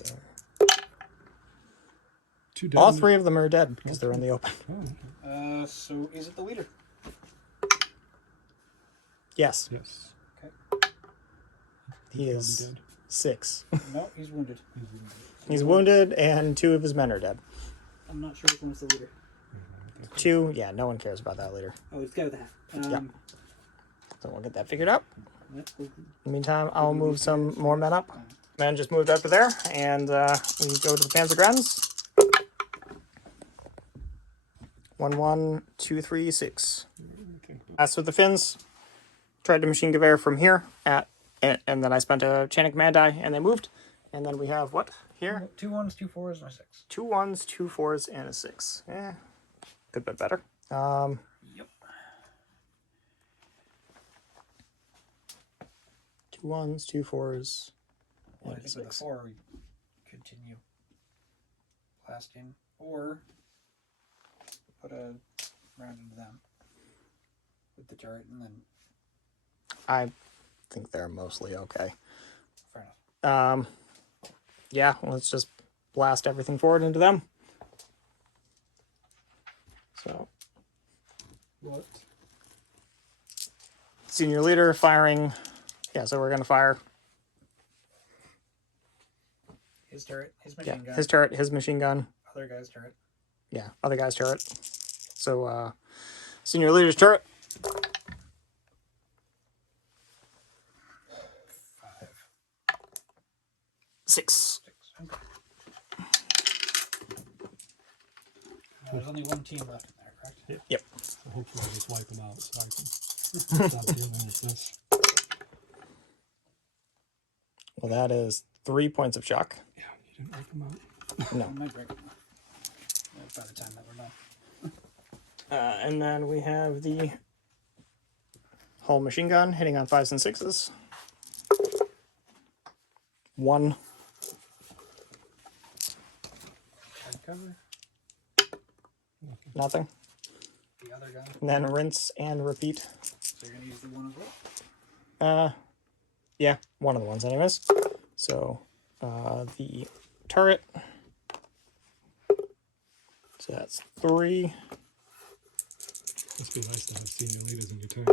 2 dead. All 3 of them are dead because they're in the open. Oh, So is it the leader? Yes, yes. Okay. he Probably is dead. 6. No, he's wounded. He's wounded, and 2 of his men are dead. I'm not sure which one's the leader. 2, yeah, no one cares about that later. Oh, it's the guy with the hat. Yeah. So we'll get that figured out. Yep. In the meantime, I'll move some more men up. Men just moved up to there, and we go to the Panzergrenadiers. 1, 1, 2, 3, 6. That's with the Finns. Tried to machine gewehr from here and then I spent a chain of command die, and they moved. And then we have what here? 2 1s, 2 4s, and a 6. 2 1s, 2 4s, and a 6. Yeah, good bit better. Yep. 2 1s, 2 4s, Well, I and a think with the 6. 4 we continue blasting, or put a round into them with the turret, and then I think they're mostly okay. fair enough. Yeah, let's just blast everything forward into them. So, What? senior leader firing. Yeah, so we're going to fire. His turret, his Yeah, machine gun, his turret, his machine gun. other guy's turret. Yeah, other guy's turret. So, senior leader's turret. 5, 6. 6. Okay. There's only one team left in there, correct? Yep. So hopefully I'll just wipe them out so I can stop dealing with this. Well, that is 3 points of shock. Yeah, you didn't wipe them out. No. I might break it by the time that we're done. And then we have the whole machine gun hitting on 5s and 6s. 1. Head cover, Nothing. the other gun. And then rinse and repeat. So you're going to use the one as well? Yeah, one of the ones anyways. So, the turret. So that's 3. Must be nice to have senior leaders in your tank.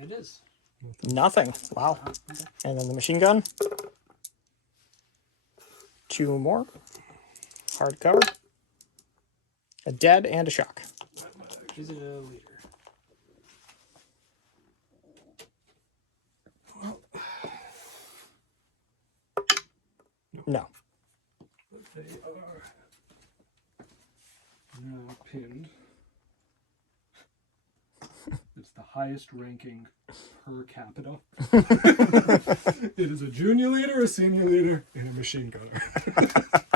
It is. Nothing. Wow. Okay. And then the machine gun. 2 more. Hard cover. A dead and a shock. Is it a leader? No. They are now pinned. It's the highest ranking per capita. It is a junior leader, a senior leader, and a machine gunner.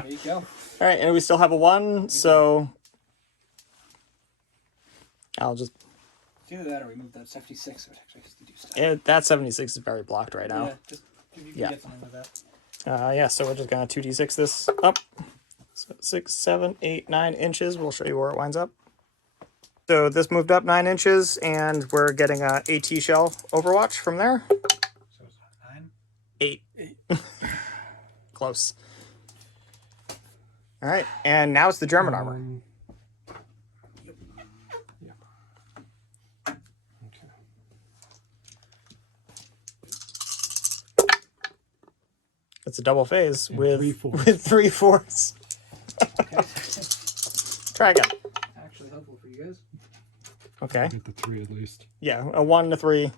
There you go. All right, and we still have a 1, so I'll just... It's either that or we move that 76, which actually has to do stuff. that 76 is very blocked right now. Yeah, just if you can Yeah. get something like that. Yeah, so we're just going to 2d6 this up. So 6, 7, 8, 9 inches. We'll show you where it winds up. So this moved up 9 inches, and we're getting a AT shell overwatch from there. So it's 9. 8. Close. All right, and now it's the German armor. Yeah. Okay. It's a double phase And with 3/4. with 3/4. Okay. Try again. Actually helpful for you guys. Okay. Get the 3 at least. Yeah, a 1 to 3,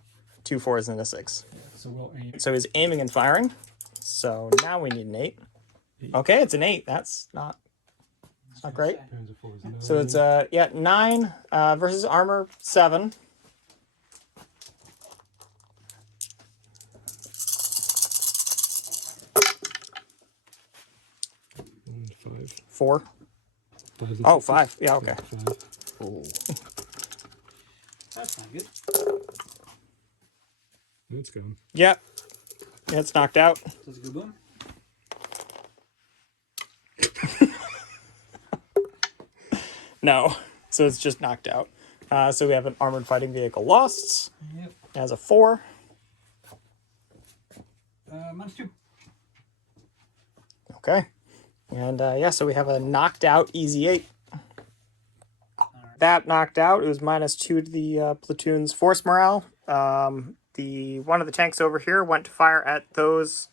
2 4s, and a 6. So we'll aim. So he's aiming and firing. So now we need an 8. Okay, it's an 8. That's not great. Panzer fours, So it's 9 versus armor 7. And 5. 4. 5 is Oh, 5. Yeah, okay. 5. Ooh. That's not good. It's gone. Yeah. Yeah, it's knocked out. Does it go boom? No. So it's just knocked out. So we have an armored fighting vehicle lost. Yep. It has a 4. -2. Okay. And yeah, so we have a knocked out Easy 8. That knocked out. It was -2 to the platoon's force morale. The one of the tanks over here went to fire at those.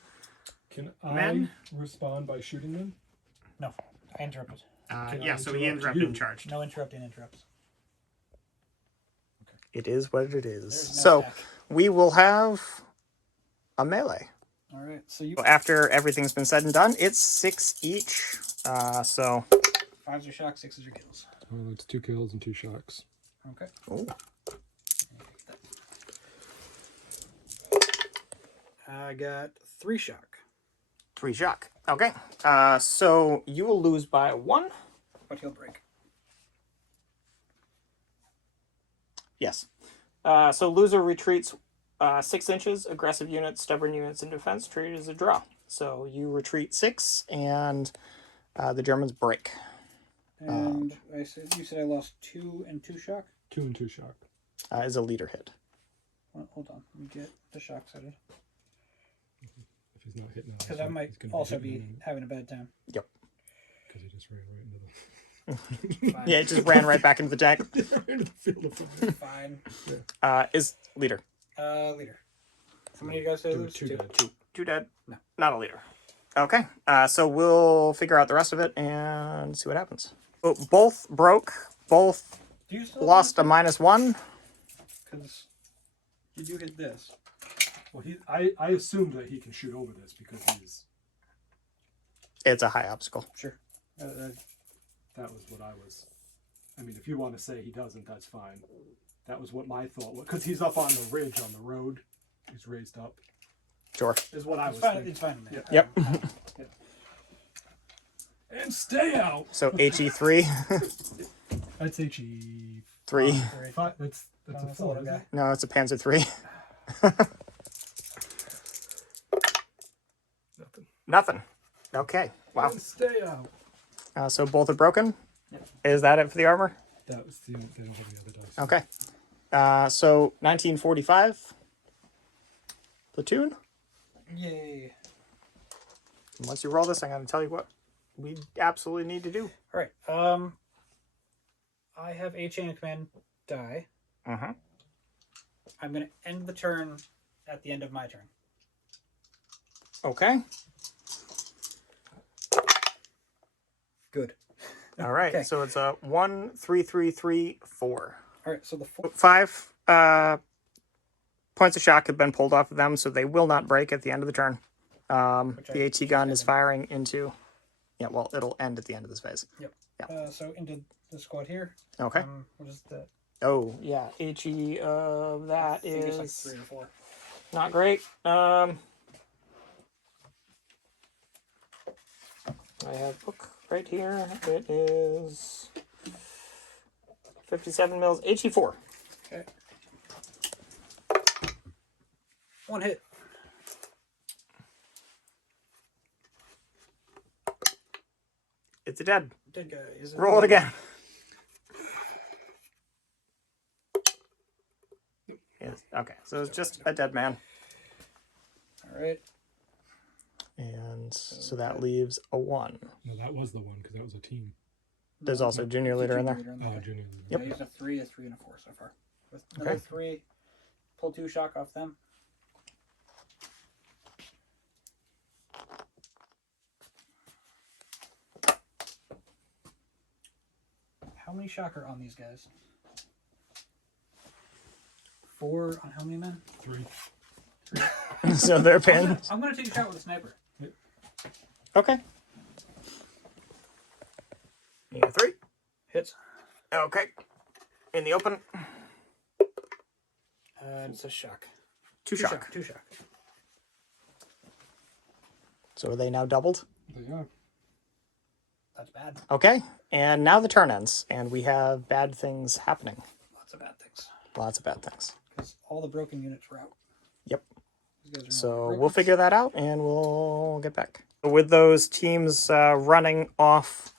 Can Men? I respond by shooting them? No, I interrupted. Yeah, so he interrupt interrupted you? and charged. No interrupting interrupts. It is what it is. There's no So stack. we will have a melee. All right, so you After everything's been said and done, it's 6 each. So 5s are shock, 6s are kills. Well, it's 2 kills and 2 shocks. Okay. ooh, I got 3 shock, 3 shock. Okay. So you will lose by 1. but he'll break. Yes. So loser retreats 6 inches. Aggressive units, stubborn units in defense treated as a draw. So you retreat 6, and the Germans break. And you said I lost 2 and 2 shock. 2 and 2 shock. Is a leader hit. Well, hold on, let me get the shock setted If he's not hitting, because I might also be having a bad time. Yep. Because he just ran right into the Fine. Yeah, it just ran right back into the tank. right into the field of fire. Fine. Is leader. Leader. How many of you guys did I lose? 2 dead. 2 dead. No. Not a leader. Okay. So we'll figure out the rest of it and see what happens. So both broke. Both Do you still lost a -1. Because you do hit this. Well, I assumed that he can shoot over this because he's. It's a high obstacle. Sure. That was what I was. I mean, if you want to say he doesn't, that's fine. That was what my thought was. Because he's up on the ridge on the road. He's raised up. Sure. Is what I It's was fine. thinking. It's fine. Man. Yep. And stay out! So HE3. That's HE. 3. Five, that's a That's a 4, little isn't guy. it? No, it's a Panzer 3. Nothing. Nothing. Okay. Wow. And stay out. So both are broken. Yep. Is that it for the armor? That was the. They don't have the other dice. Okay. So 1945. Platoon. Yay. Once you roll this, I'm going to tell you what we absolutely need to do. All right. I have a chain of command die. Uh-huh. I'm going to end the turn at the end of my turn. Okay. Good. All right. Okay. So it's a 1, 3, 3, 3, 4. All right. So the 4. 5 points of shock have been pulled off of them, so they will not break at the end of the turn. The AT gun is firing into. Yeah, well, it'll end at the end of this phase. Yep. Yeah. So into the squad here. Okay. What is that? Oh, yeah. HE of that I think is it's like 3 or 4. not great. I have a book right here. It is 57 mils. HE4. Okay. 1 hit. It's a dead. Dead guy. Is Roll it again. Yes. Okay, so it's just a dead man. All right. And so that leaves a 1. No, that was the one because that was a team. There's also junior leader in there. Oh, junior. Yep. I used a 3, a 3, and a 4 so far. With Okay. another 3, pull 2 shock off them. How many shock are on these guys? 4 on how many men? 3. So they're pinned. I'm gonna take a shot with a sniper. Okay. Yeah, 3. Hits. Okay. In the open. It's a shock. 2 shock. 2 shock. So are they now doubled? They are. That's bad. Okay. And now the turn ends, and we have bad things happening. Lots of bad things. Lots of bad things. Because all the broken units were out. Yep. These guys are now So broken. we'll figure that out, and we'll get back. With those teams running off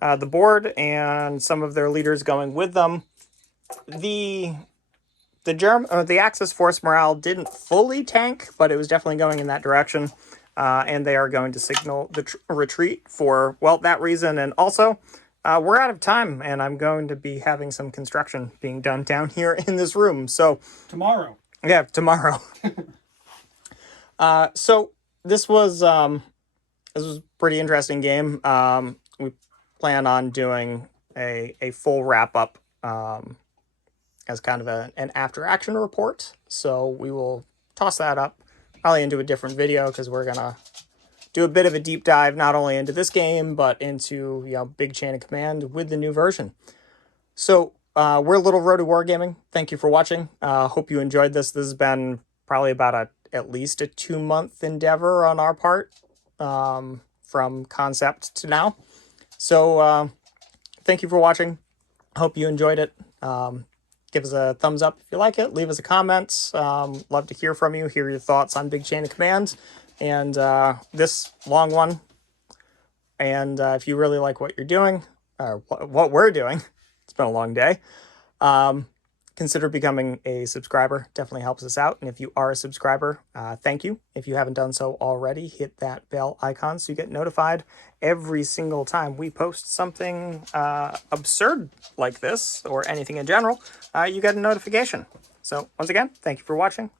the board and some of their leaders going with them, the Axis force morale didn't fully tank, but it was definitely going in that direction. and they are going to signal the retreat for, well, that reason. And also, we're out of time, and I'm going to be having some construction being done down here in this room. So Tomorrow. yeah, tomorrow. So this was a pretty interesting game. We plan on doing a full wrap up as kind of an after action report. So we will toss that up probably into a different video, because we're gonna do a bit of a deep dive not only into this game but into, you know, big chain of command with the new version. So we're Little Rhody Wargaming. Thank you for watching. Hope you enjoyed this. This has been probably about at least a 2-month endeavor on our part, from concept to now. So thank you for watching. Hope you enjoyed it. Give us a thumbs up if you like it. Leave us a comment. Love to hear from you, hear your thoughts on Big Chain of Command and this long one. And if you really like what you're doing, or what we're doing, it's been a long day, consider becoming a subscriber. Definitely helps us out. And if you are a subscriber, thank you. If you haven't done so already, hit that bell icon so you get notified every single time we post something absurd like this, or anything in general. You get a notification. So once again, thank you for watching.